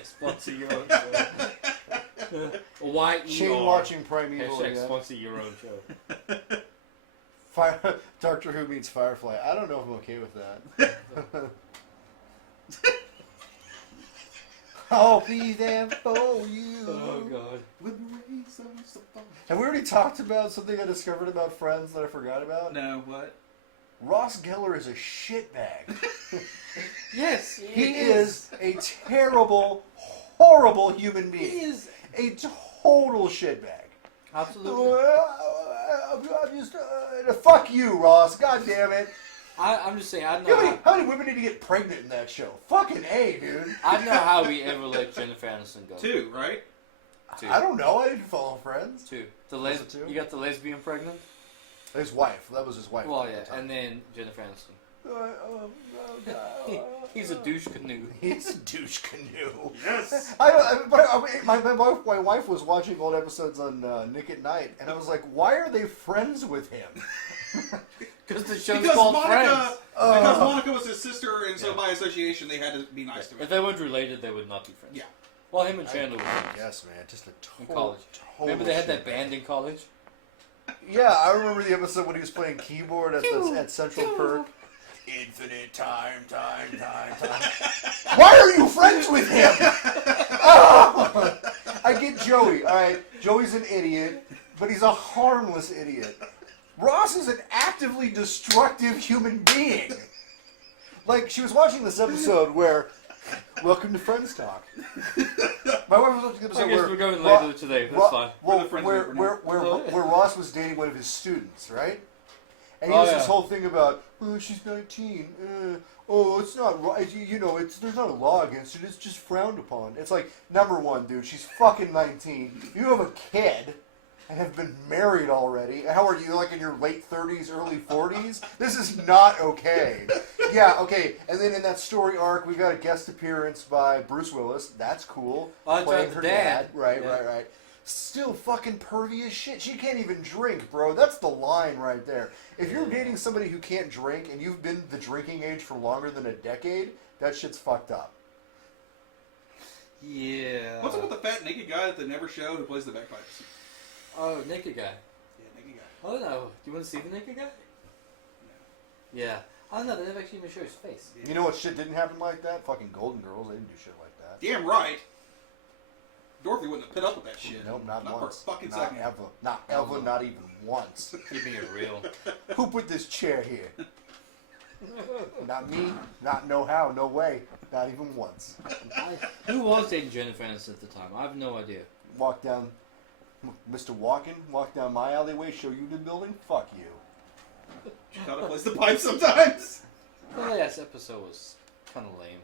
Sponsor your own show. Y-E-R. Chain watching Primeval Hashtag again. sponsor your own show. Doctor Who meets Firefly. I don't know if I'm okay with that. I'll be there for you. Oh god. Have we already talked about something I discovered about Friends that I forgot about? No, what? Ross Geller is a shitbag. Yes, He is a terrible, horrible human He being. is. A total shitbag. Absolutely. I'm just, fuck you, Ross. God damn it. I'm just saying, I don't How know. many, how many women need to get pregnant in that show? Fucking A, dude. I don't know how we ever let Jennifer Aniston go. 2, right? Two. I don't know. I didn't follow Friends. Two. Was it two? You got the lesbian pregnant? His wife. That was his wife. Well, at the yeah, time. and then Jennifer Aniston. Oh, He's a douche canoe. He's a douche canoe. Yes. My wife was watching old episodes on Nick at Night, and I was like, why are they friends with him? Because the show's Because called Monica, Friends. because Monica was his sister, and so Yeah. by association, they had to be nice to If him. they weren't related, they would not be friends. Yeah. Well, him and Chandler were friends. Yes, man. Just a In total, college. total Remember they had that shit. band in college? Yeah, I remember the episode when he was playing keyboard at Central Perk. Infinite time. Why are you friends with him? Oh! I get Joey. All right, Joey's an idiot, but he's a harmless idiot. Ross is an actively destructive human being. Like, she was watching this episode where, welcome to Friends Talk. My wife was watching the episode I guess where we're going later today. That's fine. Well, We're the Friends where, Paper where Ross was dating one of his students, right? And he Oh, has this yeah. whole thing about, oh, she's 19. Oh, it's not right. You know, there's not a law against it. It's just frowned upon. It's like, number one, dude, she's fucking 19. You have a kid and have been married already. How are you, like in your late 30s, early 40s? This is not okay. Yeah, okay. And then in that story arc, we got a guest appearance by Bruce Willis. That's cool. Oh, Playing the her dad. Right, Yeah. right. Still fucking pervy as shit. She can't even drink, bro. That's the line right there. If you're dating somebody who can't drink and you've been the drinking age for longer than a decade, that shit's fucked up. Yeah. What's up with the fat naked guy that they never show who plays the bagpipes? Oh, naked guy. Yeah, naked guy. Oh no. Do you want to see the naked guy? Yeah. Oh no, they never actually even show his face. You know what shit didn't happen like that? Fucking Golden Girls, they didn't do shit like that. Damn right. Dorothy wouldn't have put up with that shit. Nope, not once. for a fucking not second. ever. Not ever, not even once. Keeping it real. Who put this chair here? Not me, not no how, no way. Not even once. Who was dating Jennifer Aniston at the time? I have no idea. Walk down, Mr. Walken, walk down my alleyway, show you the building, fuck you. She thought it plays the pipe sometimes. The last episode was kind of lame.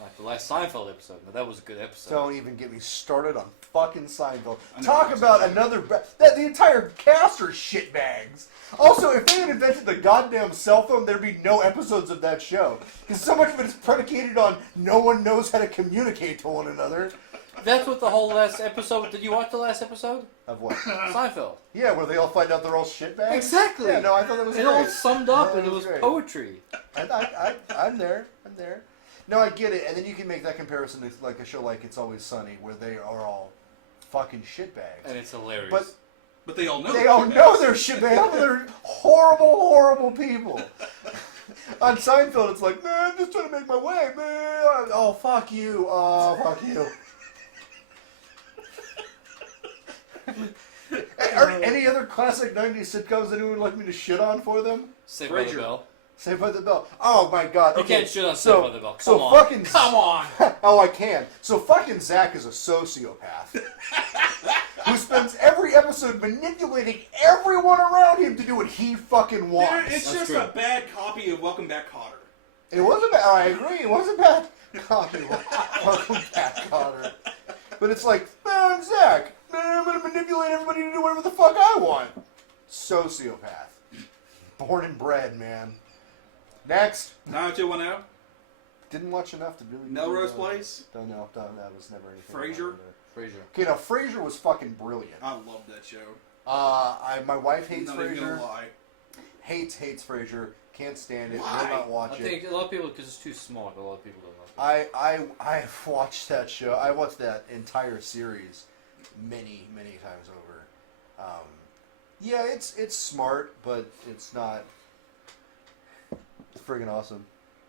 I the last Seinfeld episode. Now that was a good episode. Don't even get me started on fucking Seinfeld. I know Talk what about you're saying. another... the entire cast are shitbags. Also, if they had invented the goddamn cell phone, there'd be no episodes of that show. Because so much of it is predicated on no one knows how to communicate to one another. That's what the whole last episode... Did you watch the last episode? Of what? Seinfeld. Yeah, where they all find out they're all shitbags? Exactly. Yeah, no, I thought that was It great. all summed up Yeah, and it that was great. poetry. I'm there. I'm there. No, I get it. And then you can make that comparison to like a show like It's Always Sunny, where they are all fucking shitbags. And it's hilarious. But they all know. They all know they're shitbags. They're horrible, horrible people. On Seinfeld, it's like, man, I'm just trying to make my way, man. Oh, fuck you. Oh, fuck you. Are any other classic 90s sitcoms anyone would like me to shit on for them? Saved by the Frasier. Bell. Saved by the Bell. Oh, my God. You Okay, can't shit on so, Saved by the Bell. Come so on. fucking... Come on! Oh, I can. So fucking Zach is a sociopath who spends every episode manipulating everyone around him to do what he fucking Dude, wants. it's That's just true. a bad copy of Welcome Back, Kotter. It wasn't bad. I agree. It wasn't bad. Copy. Welcome back, Connor. But it's like, man, I'm Zach. Man, I'm gonna manipulate everybody to do whatever the fuck I want. Sociopath. Born and bred, man. Next. 90210. Didn't watch enough to really. Melrose Place. Don't know. That was never anything. Frasier? Frasier. Okay, now Frasier was fucking brilliant. I love that show. My wife hates Not even Frasier. gonna lie. Hates Frasier. Can't stand it. Why? Will not watch I it. think a lot of people, because it's too smart, a lot of people don't know. I've watched that show. I watched that entire series many times over. Yeah, it's smart, but it's not. It's friggin' awesome.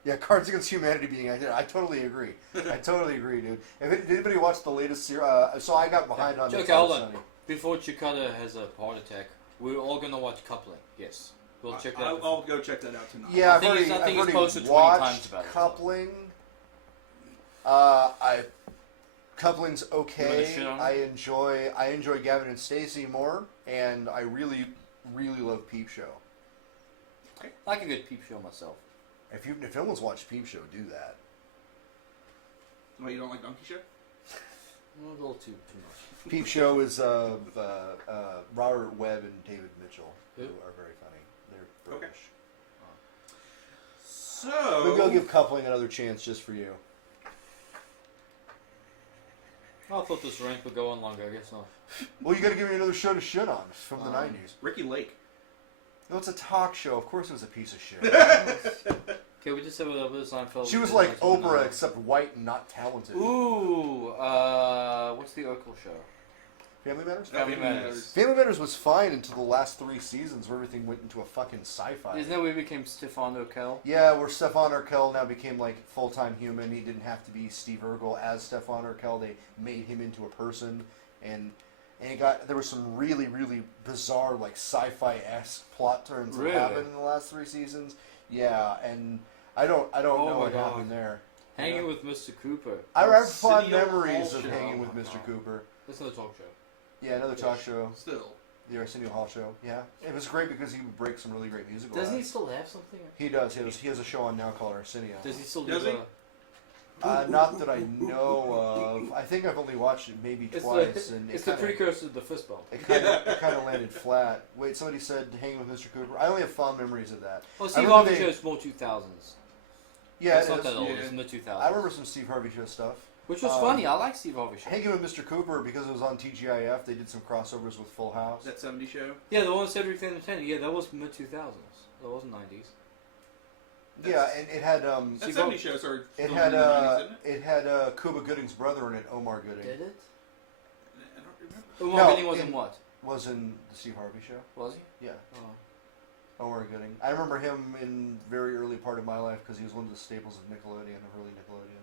Yeah, Cards Against Humanity being acted. I totally agree. I totally agree, dude. Did anybody watch the latest series? So I got behind on Joke, this. hold on. Before Chikata has a heart attack, we're all going to watch Coupling. Yes. We'll check that out. I'll go check that out tonight. Yeah, I think he's I've already posted 20 watched times about it, so. Coupling. Coupling's You wanna okay. shit on it? I enjoy Gavin and Stacey more, and I really love Peep Show. I like a good peep show myself. If anyone's watched Peep Show, do that. Why, you don't like Donkey Show? A little too much. Peep Show is Robert Webb and David Mitchell, who Who? are very funny. They're Okay. British. So Maybe I'll give Coupling another chance just for you. I thought this rank would go on longer. I guess not. Well, you got to give me another show to shit on from the 90s. Ricky Lake. No, it's a talk show. Of course it was a piece of shit. Okay, we just said with Seinfeld. She was like Oprah, except white and not talented. Ooh, what's the Urkel show? Family Matters? Family Matters. Family Matters was fine until the last 3 seasons where everything went into a fucking sci-fi. Isn't that where he became Stefan Urkel? Yeah, where Stefan Urkel now became like full-time human. He didn't have to be Steve Urkel as Stefan Urkel. They made him into a person, and there was some really bizarre like sci-fi-esque plot turns that Really? happened in the last 3 seasons. Yeah, and I don't Oh know my what God. happened there. Hanging Yeah. with Mr. Cooper. I have fond Arsenio memories Hall of show. hanging with Oh my Mr. God. Cooper. That's another talk show. Yeah, another talk show. Still. The Arsenio Hall show. Yeah, it was great because he would break some really great musical. Doesn't he acts. still have something? He does. He has a show on now called Arsenio. Does he still do Does he? the... Not that I know of. I think I've only watched it maybe twice, and It's the precursor to the fist bump. it kind of landed flat. Wait, somebody said hanging with Mr. Cooper. I only have fond memories of that. Well, I Steve remember Harvey they- show's more 2000s. Yeah, It's it not is. that old. Yeah. It's in the 2000s. I remember some Steve Harvey Show stuff. Which was funny. I like Steve Harvey show. Hanging with Mr. Cooper because it was on TGIF. They did some crossovers with Full House. That 70 show. Yeah, the one with Cedric the Entertainer. Yeah, that was mid 2000s. That wasn't 90s. Yeah, and it had That Steve 70 Harvey- show started it filming had in the 90s, didn't it? it had Cuba Gooding's brother in it, Omar Gooding. Did it? I don't remember. Umar No, Gooding was in what? Was in the Steve Harvey Show. Was he? Yeah. Oh. Omar Gooding. I remember him in very early part of my life because he was one of the staples of Nickelodeon, of early Nickelodeon.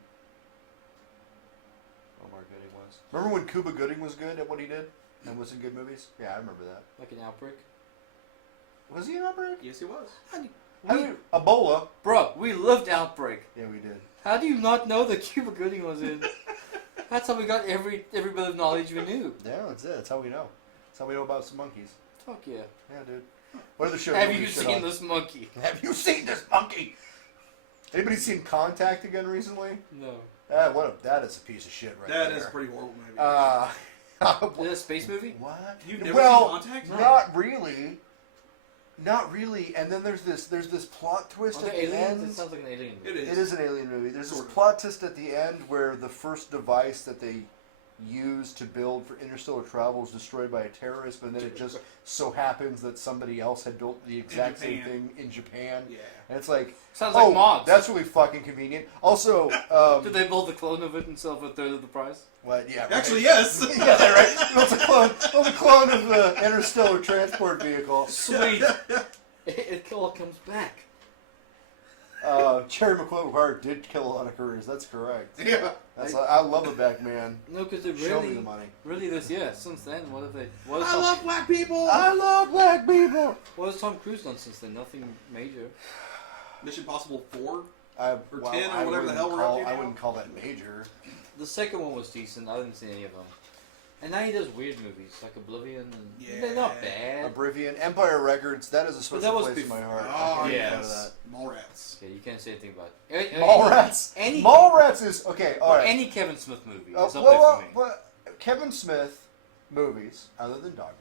Omar Gooding was. Remember when Cuba Gooding was good at what he did and was in good movies? Yeah, I remember that. Like an outbreak? Was he in Outbreak? Yes, he was. Ebola. Bro, we lived Outbreak. Yeah, we did. How do you not know that Cuba Gooding was in? That's how we got every bit of knowledge we knew. Yeah, that's it. That's how we know. That's how we know about some monkeys. Fuck yeah. Yeah, dude. What other shows? Have do we you shit seen on? this monkey? Have you seen this monkey? Anybody seen Contact again recently? No. That is a piece of shit right That there. is a pretty horrible movie. Is it a space movie? What? You've never well, seen Contact? No. not really. Not really. And then there's this plot twist at the aliens? end. It sounds like an alien movie. It is. It is an alien movie. There's Sort this of. plot twist at the end where the first device that they used to build for interstellar travel was destroyed by a terrorist, but then it just so happens that somebody else had built the exact same Japan. thing in Japan. Yeah. And it's like, Sounds like mods. that's really fucking convenient. Also, Did they build the clone of it and sell for a third of the price? what? Yeah, right. Actually, yes. Yeah, right. It's a clone. It's a clone of the interstellar transport vehicle. Sweet. It all comes back. Cherry McQuarrie did kill a lot of careers. That's correct. Yeah. I love it back, man. No, because it Show me really, the money. really this year. Since then, what have they? What I has, Tom, love black people. I love black people. what has Tom Cruise done since then? Nothing major. Mission Impossible 4. Or 10 or whatever the hell we're up to I now. wouldn't call that major. The second one was decent. I didn't see any of them. And now he does weird movies like Oblivion, and Yeah. they're not bad. Oblivion, Empire Records. That is a But that special was place in my heart. Oh, I can't yeah. get out of that. Mallrats. Yeah, you can't say anything about it. Mallrats. Any Mallrats is okay. All well, right. any Kevin Smith movie Uh, is up well, there for me. well, Kevin Smith movies, other than Dogma,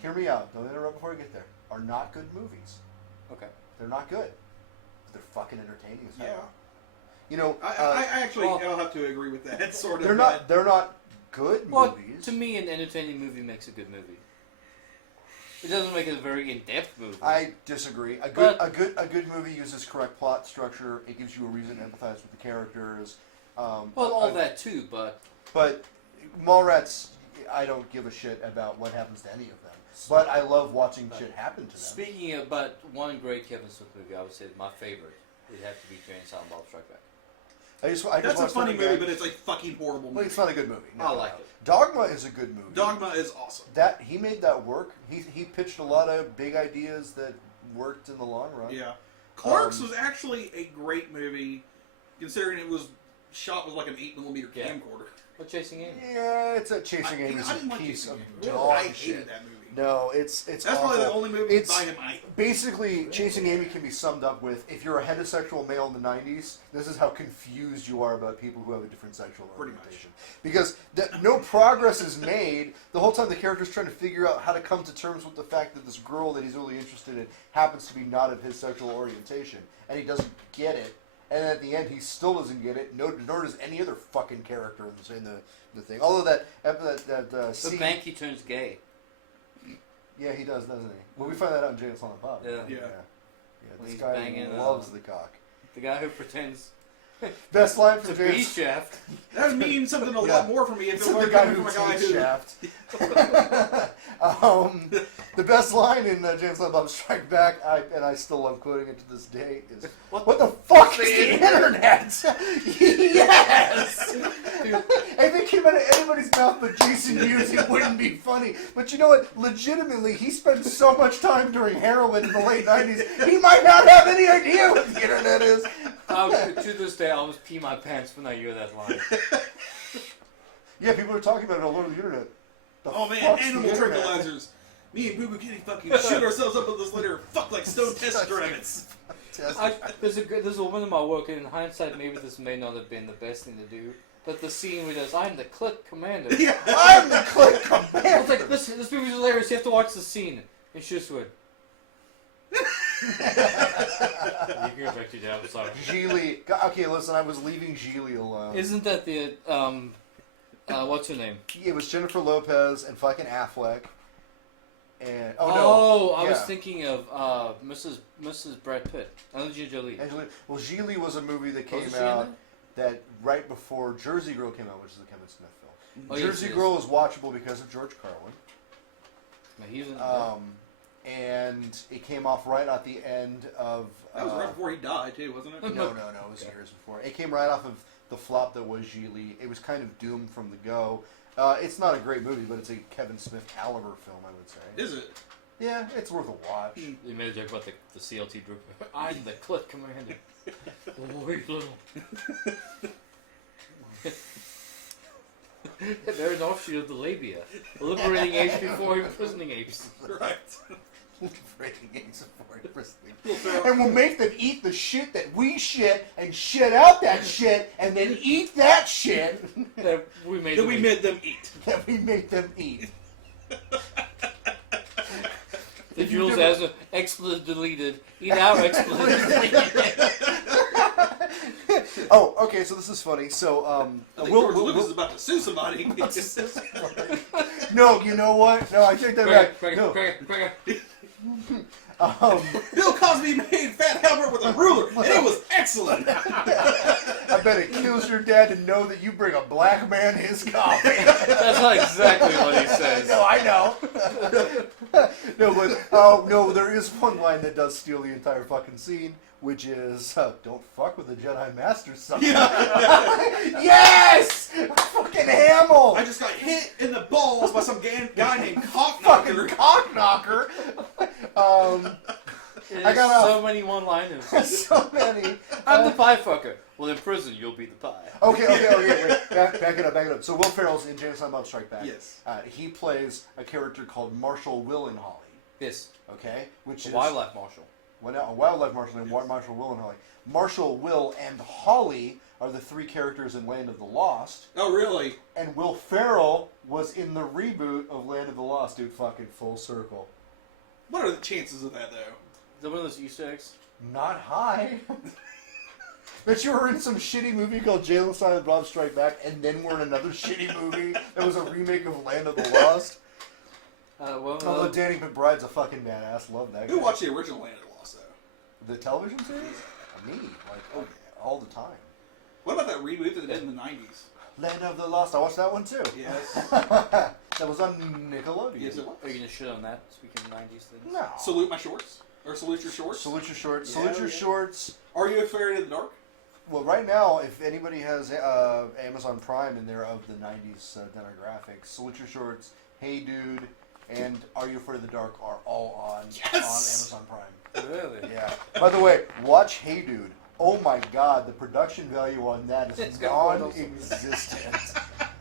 hear me out. Don't interrupt before I get there. Are not good movies. Okay. They're not good. They're fucking entertaining as hell. Yeah. You know, I actually well- I'll have to agree with that sort of. they're not. They're not good Well, movies. to me, an entertaining movie makes a good movie. It doesn't make it a very in-depth movie. I disagree. But- A good movie uses correct plot structure. It gives you a reason to empathize with the characters. well, all that too, but But Mallrats, I don't give a shit about what happens to any of them. But I love watching shit happen to them. speaking of but one great Kevin Smith movie, I would say my favorite would have to be Jay and Silent Bob Strike Back. I just That's a watched funny it movie, again. but it's a fucking horrible But movie. it's not a good movie. No, I no, like no. it. Dogma is a good movie. Dogma is awesome. That he made that work. He pitched a lot of big ideas that worked in the long run. Yeah. Clerks was actually a great movie, considering it was shot with like an 8mm Yeah. camcorder. Or Chasing Amy. Yeah, it's a Chasing Amy is I a didn't like piece Chasing of Amy. dog I hated shit. that movie. No, it's That's awful. probably the only movie It's by him I basically Chasing Amy can be summed up with: if you're a heterosexual male in the '90s, this is how confused you are about people who have a different sexual Pretty much. orientation. Because no progress is made the whole time. The character's trying to figure out how to come to terms with the fact that this girl that he's really interested in happens to be not of his sexual orientation, and he doesn't get it. And at the end, he still doesn't get it. Nor does any other fucking character in the thing. Although that The bank, he turns gay. yeah, he does, doesn't he? Well, we find that out in Jay and Silent Bob. Yeah. Yeah. Yeah, When this he's guy banging, loves the cock. The guy who pretends Best line to from be James. Shaft. That would mean something a Yeah. lot more for me if It's it the were guy coming who from a guy takes who. Shaft. The best line in James Silent Bob Strike Back, I still love quoting it to this day, is "What the fuck is the internet?" Yes. If it came out of anybody's mouth but Jason Mewes, it wouldn't be funny. But you know what? Legitimately, he spent so much time doing heroin in the late '90s. He might not have any idea what the internet is. To this day, I always pee my pants when I hear that line. Yeah, people are talking about it all over the internet. The Oh man, fuck's the animal internet? tranquilizers. Me and Boo Boo Kitty fucking shoot ourselves up with this litter. Fuck like stone test rabbits. There's a woman in my work, and in hindsight, maybe this may not have been the best thing to do. But the scene where he does, "I'm the click commander." Yeah. I'm the click I was commander. like, listen, this movie's hilarious. You have to watch the scene. And she just went. You can go back to your dad. I'm sorry. Geely. Okay, listen, I was leaving Geely alone. Isn't that the what's her name? It was Jennifer Lopez and fucking Affleck. And I was yeah. thinking of Mrs. Brad Pitt, Angelina Jolie. Well, Geely was a movie that came Wasn't she in out that right before Jersey Girl came out, which is a Kevin Smith film. Oh, yes, Jersey yes. Girl is watchable because of George Carlin. No, he's in. And it came off right at the end of. That was right before he died too, wasn't it? No, it was years before. It came right off of the flop that was Geely. It was kind of doomed from the go. It's not a great movie, but it's a Kevin Smith caliber film, I would say. Is it? Yeah, it's worth a watch. You made a joke about the CLT group. I'm the click commander. Oh, he's little. They're an offshoot of the labia, liberating apes before imprisoning apes. Right. rating 8 for sleep. Will Ferrell- And we'll make them eat the shit that we shit and shit out that shit and then eat that shit That we made. That them we eat. made them eat. that we make them eat. The Jules has expletive deleted. Eat our expletive. Oh, okay, so this is funny. So, I think George Lucas is about to sue somebody. no, you know what? No, I take that back. No. Bill Cosby made Fat Albert with a ruler, and it was excellent. I bet it kills your dad to know that you bring a black man his coffee. That's not exactly what he says. No, I know. No, but no, there is one line that does steal the entire fucking scene, which is "Don't fuck with the Jedi Master, son." Yes, fucking Hamill. I just got hit in the balls by some guy named Fucking Cockknocker. cockknocker. There's I got so many one-liners. so many. I'm the pie fucker. Well, in prison, you'll be the pie. Okay, wait. Back it up. So Will Ferrell's in James Silent Bob Strike Back. Yes. He plays a character called Marshall Willenholly. Yes. Okay, which is Wildlife marshal. a wildlife marshal named Marshall Willenholly. Marshall, Will, and Holly are the 3 characters in Land of the Lost. Oh, really? And Will Ferrell was in the reboot of Land of the Lost, dude. Fucking full circle. What are the chances of that, though? Is that one of those Easter eggs? Not high. That you were in some shitty movie called Jail and Silent Bob Strike Back, and then we're in another shitty movie that was a remake of Land of the Lost. Although Danny McBride's a fucking badass, love that guy. Who watched the original Land of the Lost, though? The television series? Me, like all the time. What about that reboot that they did in the 90s? Land of the Lost, I watched that one too. Yes. That was on Nickelodeon. Yes, it was. Are you gonna shit on that? Speaking of 90s things. No. Salute my shorts? Or salute your shorts? Salute your shorts. Yeah, Salute your yeah. shorts. Are you afraid of the dark? Well, right now, if anybody has Amazon Prime and they're of the 90s demographic, Salute Your Shorts, Hey Dude, and Are You Afraid of the Dark are all on Amazon Prime. Really? Yeah. By the way, watch Hey Dude. Oh my god, the production value on that is non-existent.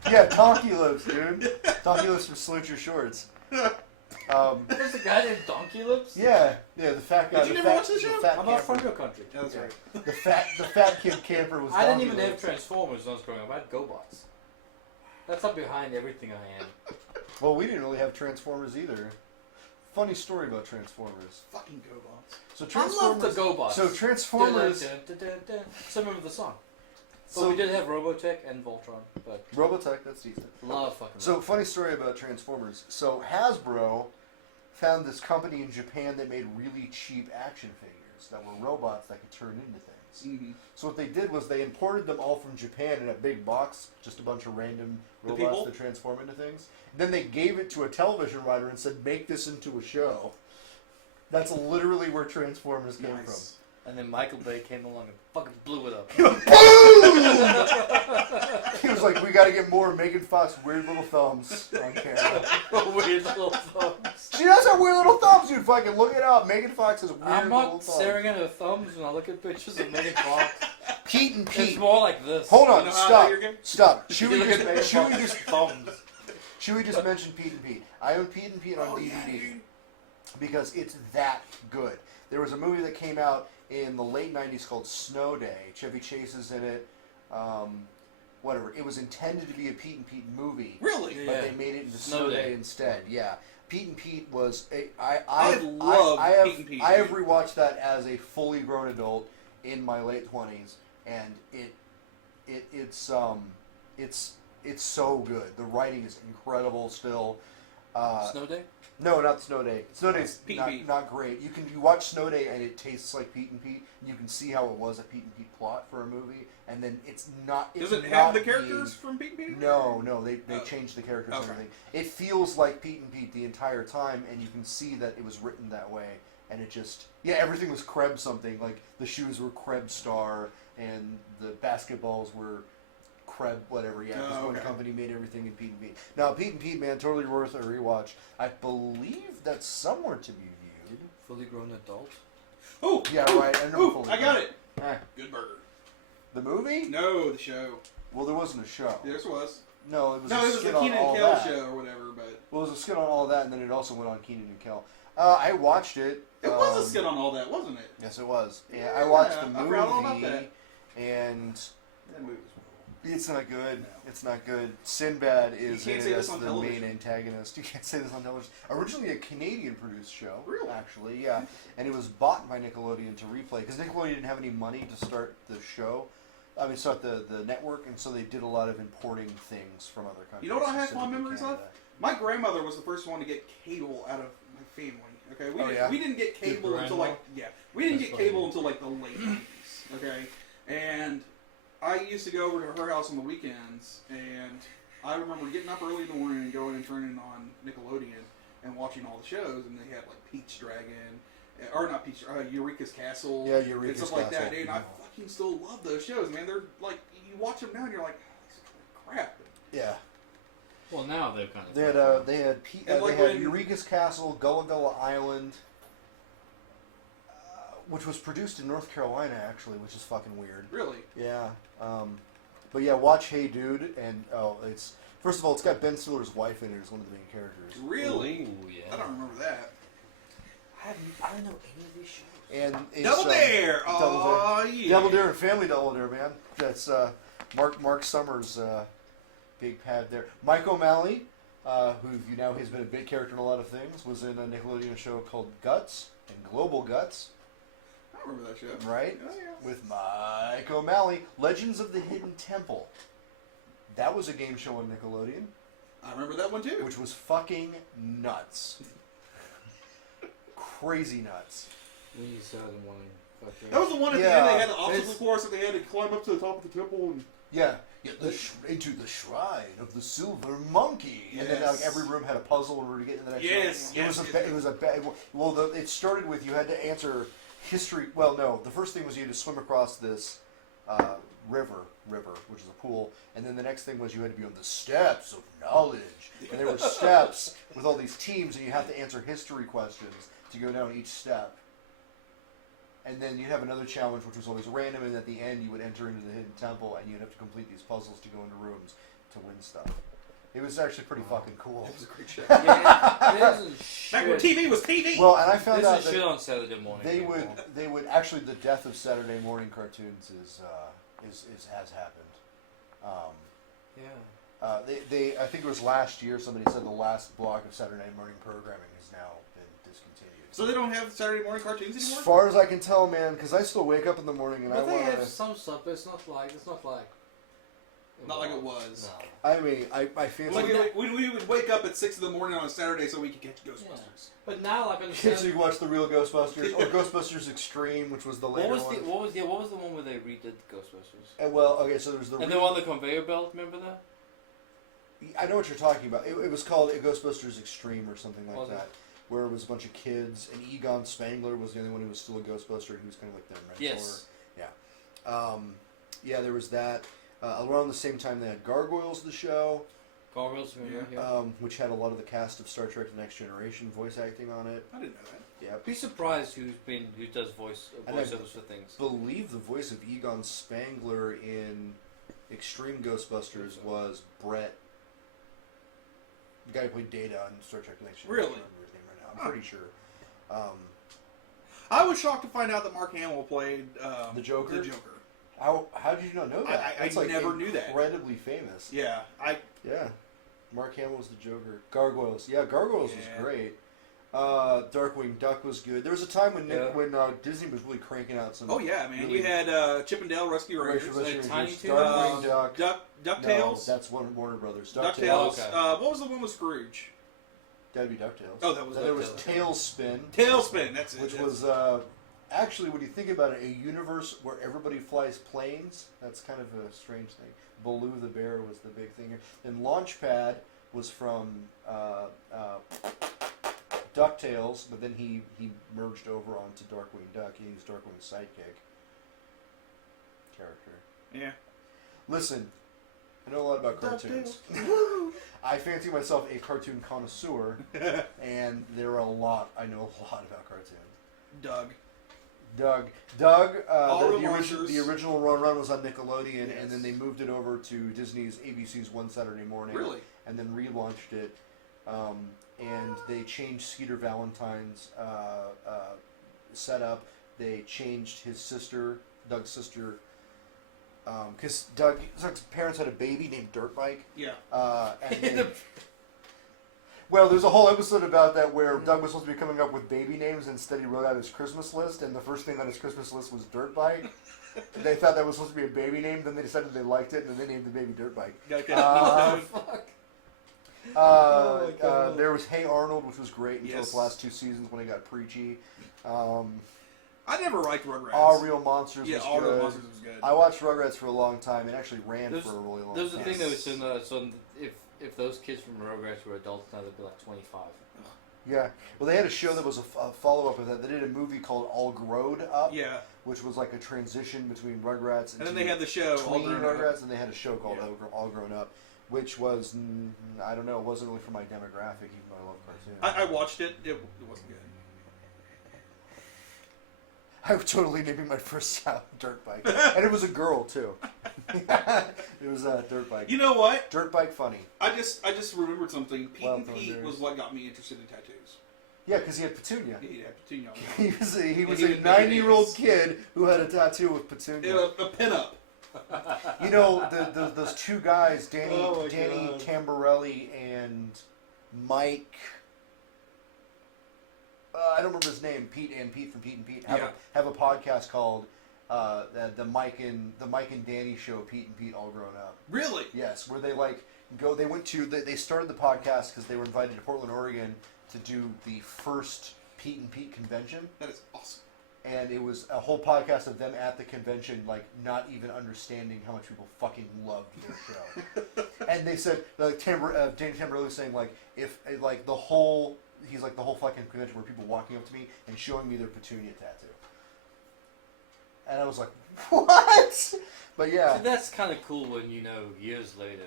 Yeah, Donkey Lips, dude. Donkey Lips from Salute Your Shorts. There's a guy named Donkey Lips? Yeah, the fat guy. Did you never watch the show? fat I'm not camper. from your country. Yeah, that's right. The fat kid camper was I didn't Donkey even have Lips. Transformers when I was growing up. I had GoBots. That's not behind everything I am. Well, we didn't really have Transformers either. Funny story about Transformers. Fucking GoBots. So I love the Transformers. GoBots. So Transformers. Dun, dun, dun, dun, dun. So remember the song. So But we did have Robotech and Voltron, but Robotech, that's decent. love fucking. So funny story about Transformers. So Hasbro found this company in Japan that made really cheap action figures that were robots that could turn into things. Mm-hmm. So what they did was they imported them all from Japan in a big box, just a bunch of random The robots people? that transform into things. Then they gave it to a television writer and said, make this into a show. That's literally where Transformers came Nice. And then Michael Bay came along and fucking blew it up. from. He was like, we gotta get more Megan Fox weird little thumbs on camera. Weird little thumbs. She does have weird little thumbs, dude. Fucking look it up. Megan Fox has weird I'm little not thumbs. staring at her thumbs when I look at pictures of Megan Fox. Pete and It's Pete. more like this. Hold You on, know how stop. you're getting- Stop. You Should look we at Megan just Fox's thumbs. should we just mention Pete and Pete? I own Pete and Pete on DVD Yeah, dude. because it's that good. There was a movie that came out in the late 90s called Snow Day. Chevy Chase is in it. Whatever. It was intended to be a Pete and Pete movie. Really? Yeah. But they made it into Snow Day instead. Yeah. Pete and Pete was I love Pete and Pete. I have rewatched that as a fully grown adult in my late 20s, and it's so good. The writing is incredible still. Snow Day? No, not Snow Day. Snow Day's Pete and Pete. not great. You watch Snow Day and it tastes like Pete and Pete. And you can see how it was a Pete and Pete plot for a movie, and then it's not. It's Does it not have the being- characters from Pete and Pete? No, they Oh. changed the characters Okay. and everything. It feels like Pete and Pete the entire time, and you can see that it was written that way. And it just, everything was Krebs something. Like the shoes were Krebs Star, and the basketballs were Krebs whatever. Yeah, because Oh, one okay. company made everything in Pete and Pete. Now Pete and Pete, man, totally worth a rewatch. I believe that's somewhere to be viewed. Fully grown adult. Oh! Yeah, right. I know. Ooh, fully I got done. it. Eh, Good Burger. the movie? No, the show. Well, there wasn't a show. Yes, it was. No, it was No, a it was the skit on Keenan all and Kel that. show or whatever, but... Well, it was a skit on all that, and then it also went on Keenan and Kel. I watched it. It was a skit on all that, wasn't it? Yes, it was. Yeah, I watched the I forgot all about movie, that. and That movie was cool. it's not good. No. It's not good. Sinbad is can't in say it this as on the television. main antagonist. You can't say this on television. Originally a Canadian-produced show. Really? Actually, yeah. And it was bought by Nickelodeon to replay, because Nickelodeon didn't have any money to start the show. I mean, start the network, and so they did a lot of importing things from other countries. You know what I have fond specifically memories of? Canada. My grandmother was the first one to get cable out of my family. Okay, we didn't get cable until grandma? we didn't That's get funny. cable until like the late 90s. Okay, and I used to go over to her house on the weekends, and I remember getting up early in the morning and going and turning on Nickelodeon and watching all the shows, and they had like Peach Dragon, or not Peach, Eureka's Castle, Yeah, and Eureka's stuff like that. Castle. And I fucking still love those shows, man. They're like, you watch them now and you're like, oh, this is crap. Yeah. Well, now they're kind of. And like they had when- Eureka's Castle, Gullah Gullah Island, which was produced in North Carolina actually, which is fucking weird. Really? Yeah. But yeah, watch Hey Dude, and it's first of all, it's got Ben Stiller's wife in it as one of the main characters. Really? Ooh, yeah. I don't remember that. I don't know any of these shows. And it's, Double Dare! Double Oh, Dare. yeah. Double Dare and Family Double Dare, man. That's Mark Summers' big pad there. Mike O'Malley, who you know has been a big character in a lot of things, was in a Nickelodeon show called Guts and Global Guts, I remember that show. right? Oh, yeah. With Mike O'Malley. Legends of the Hidden Temple. That was a game show on Nickelodeon, I remember that one too. which was fucking nuts. Crazy nuts. We said in one. That was the one at the Yeah. end. They had the obstacle It's- course that they had to climb up to the top of the temple. And Yeah, into the shrine of the silver monkey, and then like Yes. every room had a puzzle in order to get into the next Yes, room. yes, It was a bad. Well, it started with you had to answer history. Well, no, the first thing was you had to swim across this river, which is a pool, and then the next thing was you had to be on the steps of knowledge, and there were steps with all these teams, and you have to answer history questions to go down each step. And then you'd have another challenge, which was always random, and at the end you would enter into the hidden temple, and you'd have to complete these puzzles to go into rooms to win stuff. It was actually pretty fucking cool. it was a great show. Yeah, this is Back when shit. TV was TV. Well, and I found out This is shit that on Saturday morning. they would actually the death of Saturday morning cartoons is has happened. Yeah. They I think it was last year somebody said the last block of Saturday morning programming has now been discontinued. So they don't have Saturday morning cartoons As anymore? far as I can tell, man, because I still wake up in the morning and But I they want have to. some stuff, but it's not like Not like it was. No. I mean, I fancy. Like we would wake up at 6 in the morning on a Saturday so we could catch Ghostbusters. But now, like, So understand. you watch the real Ghostbusters or Ghostbusters Extreme, which was the later What was one. the one where they redid Ghostbusters? Well, okay, so there's the. And they were on the conveyor belt. Remember that? I know what you're talking about. It was called Ghostbusters Extreme or something like Was it? that, where it was a bunch of kids, and Egon Spangler was the only one who was still a Ghostbuster. He was kind of like their mentor. Yes. Yeah, there was that. Around the same time, they had Gargoyles, the show, Gargoyles. Remember? Yeah. which had a lot of the cast of Star Trek: The Next Generation voice acting on it. I didn't know that. Yep. Be surprised who does And I- voiceovers for things. Believe the voice of Egon Spangler in Extreme Ghostbusters was Brett, the guy who played Data on Star Trek: The Next Generation. Really? I don't remember his name right now. I'm pretty sure. I was shocked to find out that Mark Hamill played The Joker? The Joker. How did you not know that? I It's like never knew that. Incredibly famous. Yeah, Yeah. Mark Hamill was the Joker. Gargoyles. Yeah, Gargoyles Yeah. was great. Darkwing Duck was good. There was a time when Yeah. Disney was really cranking out some. Oh yeah, man. really You had Chip and Dale Rescue Rangers, Rangers, Tiny Toons? Darkwing Duck. DuckTales. No, that's Warner Brothers. DuckTales. Okay. What was the one with Scrooge? That'd be DuckTales. Oh, that was Then there was DuckTales. Tailspin, Tailspin. That's it. which That's- was actually, when you think about it, a universe where everybody flies planes. That's kind of a strange thing. Baloo the Bear was the big thing here. And Launchpad was from DuckTales, but then he merged over onto Darkwing Duck. He was Darkwing's sidekick character. yeah. Listen, I know a lot about cartoons. DuckTales. I fancy myself a cartoon connoisseur, and there are I know a lot about cartoons. Doug. Doug, All the Monsters. original run was on Nickelodeon, Yes. and then they moved it over to Disney's ABC's One Saturday Morning. Really? And then relaunched it. and they changed Skeeter Valentine's setup. They changed his sister, Doug's sister, because Doug's parents had a baby named Dirtbike. Yeah. And well, there's a whole episode about that where Doug was supposed to be coming up with baby names. Instead, he wrote out his Christmas list, and the first thing on his Christmas list was Dirtbike. They thought that was supposed to be a baby name. Then they decided they liked it, and then they named the baby Dirtbike. Fuck. There was Hey Arnold, which was great until Yes. the last 2 seasons when it got preachy. I never liked Rugrats. All Real Monsters Yeah, was All good. Real Monsters was good. I watched Rugrats for a long time. It actually ran for a really long time. There's the thing though, so if those kids from Rugrats were adults now, they'd be like 25. Yeah. Well, they had a show that was a follow-up of that. They did a movie called All Growed Up, Yeah. which was like a transition between Rugrats And then they had the show, All tween Grown Up. Rugrats, and they had a show called Yeah. All Grown Up, which was, I don't know, it wasn't really for my demographic, even though I love cartoons. I watched it. It wasn't good. I was totally naming my first child Dirtbike. And it was a girl, too. It was a Dirtbike. You know what? Dirtbike funny. I just remembered something. Pete Wild and Pete Thornberry. was what got me interested in tattoos. Yeah, because he had petunia. He had petunia on He it. was a he didn't make 9-year-old it. kid who had a tattoo with petunia. A pinup. You know, those 2 guys, Danny Oh my Danny God. Tamborelli and Mike. I don't remember his name. Pete from Pete and Pete have a podcast called the Mike and Danny Show. Pete and Pete All Grown Up. Really? Yes, where they They went to. They started the podcast because they were invited to Portland, Oregon, to do the first Pete and Pete convention. That is awesome. And it was a whole podcast of them at the convention, like, not even understanding how much people fucking loved their show. And they said, like, Danny Tamborelli was saying, like, the whole fucking convention were people walking up to me and showing me their petunia tattoo. And I was like, what? But yeah. So that's kind of cool when, you know, years later,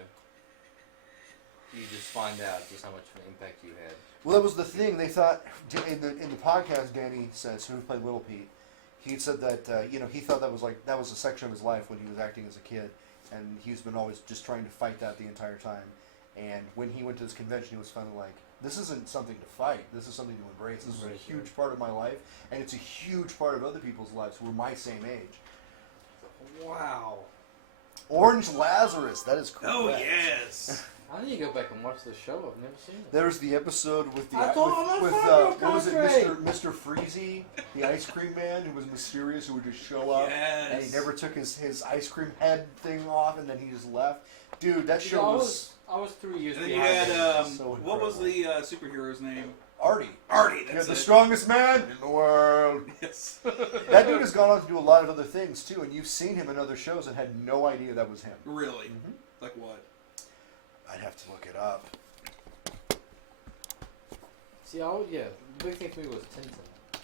you just find out just how much of an impact you had. Well, that was the thing. They thought in the podcast, Danny says, who played Little Pete, he said that he thought that was a section of his life when he was acting as a kid, and he's been always just trying to fight that the entire time. And when he went to this convention, he was finally like, this isn't something to fight. This is something to embrace. This is a huge part of my life, and it's a huge part of other people's lives who are my same age. Wow. Orange Lazarus. That is correct. Oh yes. I need to go back and watch the show. I've never seen it. There's the episode with the I thought with I'm what was it, Andre. Mr. Freezy, the ice cream man who was mysterious, who would just show up, and he Yes. never took his ice cream head thing off, and then he just left. Dude, that show was I was 3 years And then you behind. had So what was incredible. the superhero's name? Artie. Artie. You're That's the it. strongest man in the world. Yes. That dude has gone on to do a lot of other things too, and you've seen him in other shows and had no idea that was him. Really? Mhm. Like what? I'd have to look it up. See, the big thing for me was Tintin.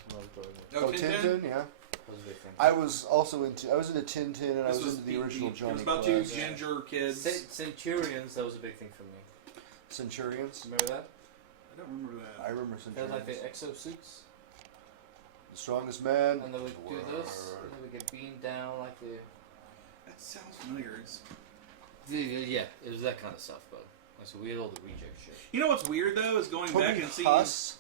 When I was growing up. Oh, Tintin? Tintin, yeah. That was a big thing. I was into Tintin, and I This was into the original It Johnny was about Quest. 2 ginger kids. Centurions, that was a big thing for me. Centurions. Remember that? I don't remember that. I remember They had Centurions. like the exosuits, The strongest man. and they would in the do this, world. and they would get beamed down like the. That sounds familiar. Yeah, it was that kind of stuff, but so we had all the reject shit. You know what's weird though is going back Toby and seeing. Huss.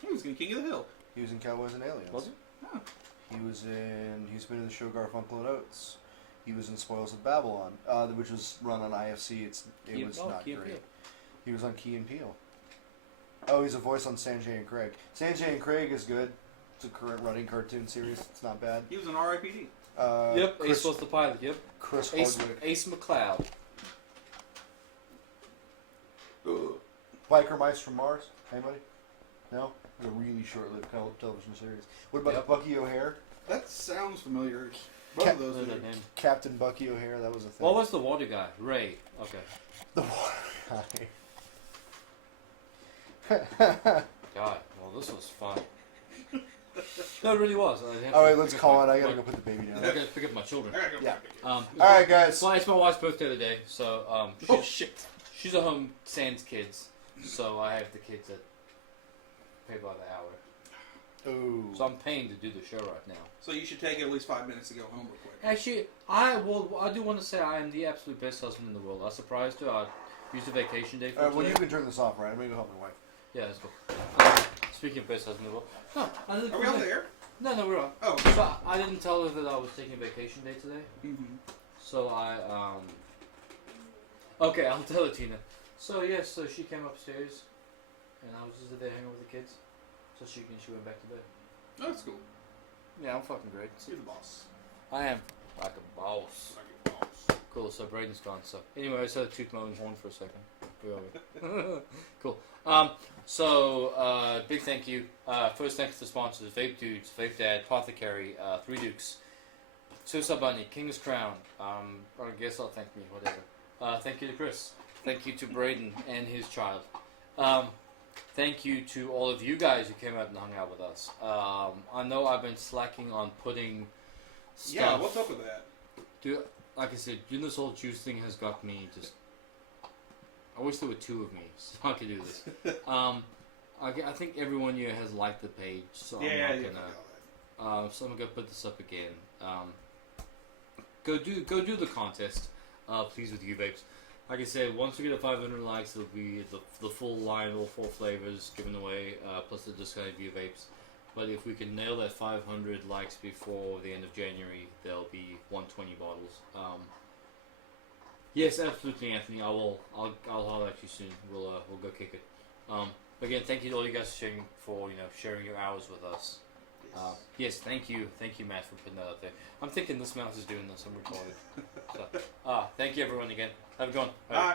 He was in King of the Hill. He was in Cowboys and Aliens. Was it? Oh. He's been in the show Garfunkel and Oates. He was in Spoils of Babylon, which was run on IFC. It was not Key and great. Peele. He was on Key and Peele. Oh, he's a voice on Sanjay and Craig. Sanjay and Craig is good. It's a current running cartoon series. It's not bad. He was in R.I.P.D. Yep, Chris, Ace was the pilot. Yep, Chris Ace, Hardwick. Ace McCloud. Biker Mice from Mars. Anybody? No? It was a really short-lived television series. What about Yep. Bucky O'Hare? That sounds familiar. Both Cat- of those. Know do. that name. Captain Bucky O'Hare. That was a thing. What was the water guy? Ray. Okay. The water guy. God, well, this was fun. No, it really was. All right, let's call it. I gotta go put the baby down. I gotta pick up my children. I gotta go Yeah. back again. All right, guys. Well, it's my wife's birthday today, so Oh shit. she's at home sans kids, so I have the kids that pay by the hour. Ooh. So I'm paying to do the show right now. So you should take at least 5 minutes to go home real quick. Actually, I do want to say I am the absolute best husband in the world. I surprised her. Use a vacation day for Well, today. you can turn this off, right? I'm gonna go help my wife. Yeah, that's cool. Speaking of best husband, no, I didn't. Are we on there? No, we're on. Oh. So I didn't tell her that I was taking vacation day today. Mm-hmm. So Okay, I'll tell her, Tina. So yes, so she came upstairs, and I was just there hanging with the kids. So she went back to bed. Oh, that's cool. Yeah, I'm fucking great. You're the boss. I am like a boss. Like a boss. Cool. So Braden's gone. So anyway, I just had to toot my own horn for a second. Where are we? Cool. Big thank you. First, thanks to the sponsors: Vape Dudes, Vape Dad, Apothecary, Three Dukes, Suicide Bunny, King's Crown. I guess I'll thank me. Whatever. Thank you to Chris. Thank you to Braden and his child. Thank you to all of you guys who came out and hung out with us. I know I've been slacking on putting stuff. Yeah, what's up with that? Dude, like I said, doing this whole juice thing has got me just. I wish there were two of me so I could do this. I think everyone here has liked the page, so I'm not gonna. So I'm gonna put this up again. Go do the contest, please, with U-Vapes. Like I said, once we get 500 likes, it'll be the full line, all 4 flavors given away, plus the discounted U-Vapes. But if we can nail that 500 likes before the end of January, there'll be 120 bottles. Yes, absolutely, Anthony. I'll holler at you soon. We'll go kick it. Again, thank you to all you guys for sharing your hours with us. Yes, thank you, Matt, for putting that up there. I'm thinking this mouse is doing this. I'm retarded. So, thank you, everyone, again. Have a good one. Bye.